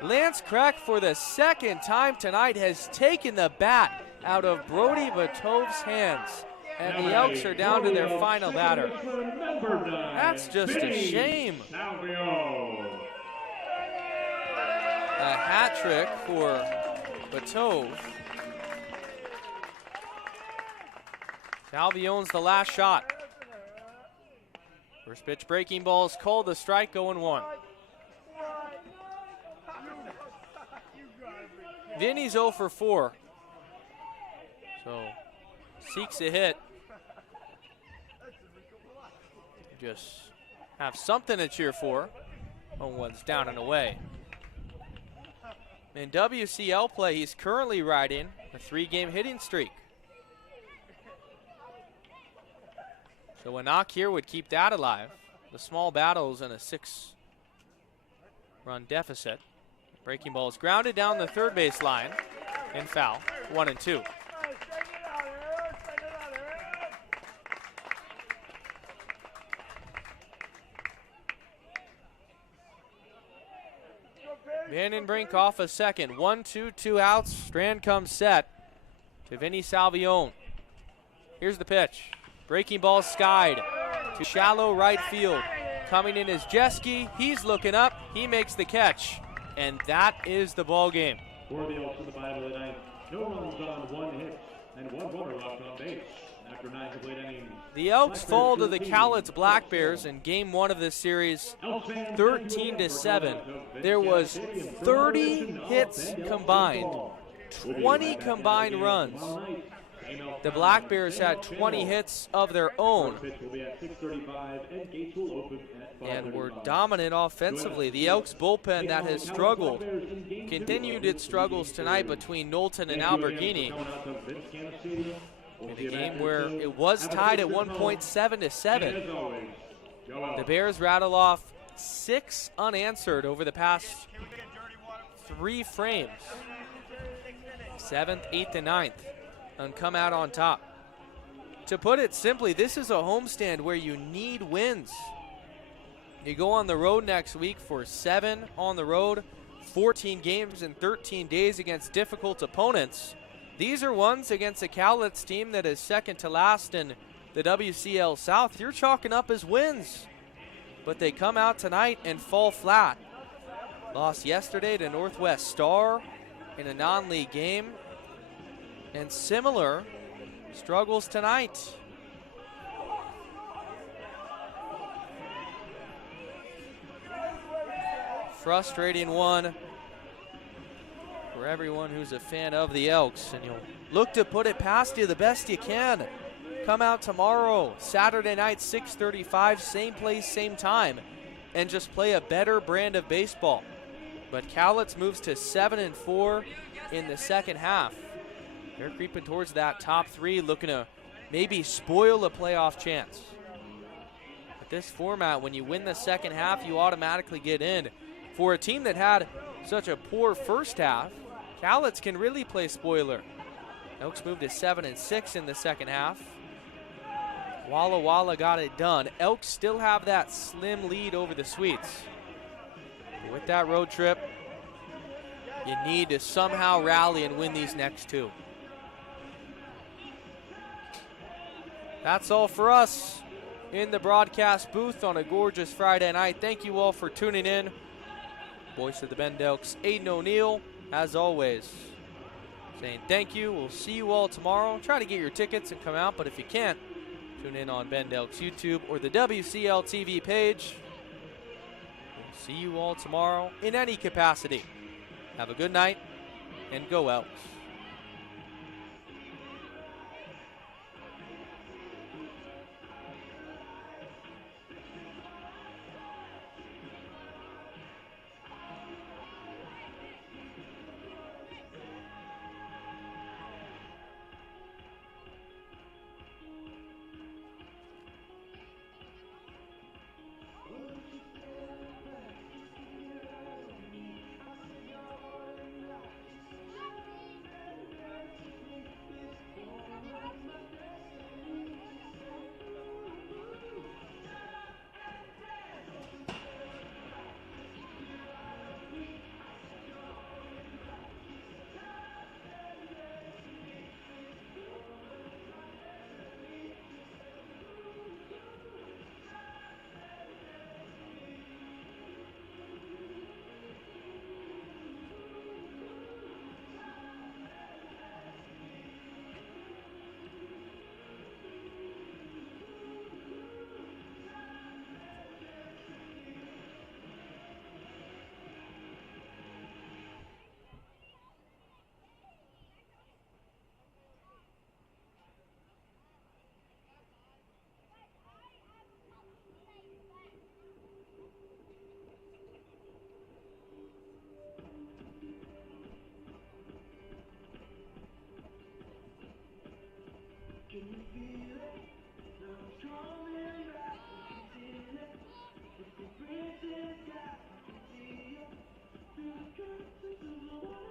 Lance Crack for the 2nd time tonight has taken the bat out of Brody Batove's hands, and the Elks are down to their final batter. That's just a shame. A hat trick for Batove. Salvione's the last shot. First pitch breaking ball is called, the strike, going 1. Vinny's 0 for 4. So, seeks a hit. Just have something to cheer for. 0-1's down and away. In WCL play, he's currently riding a 3-game hitting streak. So a knock here would keep that alive. The small battles in a 6-run deficit. Breaking ball is grounded down the third base line and foul. 1-2. Vandenbrink off a second. 1-2, 2 outs. Strand comes set to Vinny Salvione. Here's the pitch. Breaking ball skied to shallow right field. Coming in is Jeske. He's looking up. He makes the catch. And that is the ball game. For the Elks in the bottom of the 9th, no runs on 1 hit and 1 runner left on base. After 9 complete innings. The Elks fall to the Cowlitz Black Bears in Game 1 of this series, 13-7. There was 30 hits combined, 20 combined runs. The Black Bears had 20 hits of their own and were dominant offensively. The Elks bullpen that has struggled continued its struggles tonight between Knowlton and Alberghini in a game where it was tied at one point 7-7. The Bears rattle off 6 unanswered over the past 3 frames, 7th, 8th, and 9th, and come out on top. To put it simply, this is a homestand where you need wins. You go on the road next week for 7 on the road, 14 games in 13 days against difficult opponents. These are ones against a Cowlitz team that is second to last in the WCL South. You're chalking up as wins, but they come out tonight and fall flat. Lost yesterday to Northwest Star in a non-league game, and similar struggles tonight. Frustrating one for everyone who's a fan of the Elks, and you'll look to put it past you the best you can. Come out tomorrow, Saturday night, 6:35, same place, same time, and just play a better brand of baseball. But Cowlitz moves to 7-4 in the second half. They're creeping towards that top 3, looking to maybe spoil a playoff chance. With this format, when you win the second half, you automatically get in. For a team that had such a poor first half, Cowlitz can really play spoiler. Elks moved to 7-6 in the second half. Walla Walla got it done. Elks still have that slim lead over the Sweets. With that road trip, you need to somehow rally and win these next 2. That's all for us in the broadcast booth on a gorgeous Friday night. Thank you all for tuning in. Voice of the Bend Elks, Aiden O'Neill, as always, saying thank you. We'll see you all tomorrow. Try to get your tickets and come out, but if you can't, tune in on Bend Elks YouTube or the WCL TV page. We'll see you all tomorrow in any capacity. Have a good night, and go Elks. Can you feel it? Now it's coming back. I can feel it. It's the breath in the sky. I can see it. Through the curtains of the water.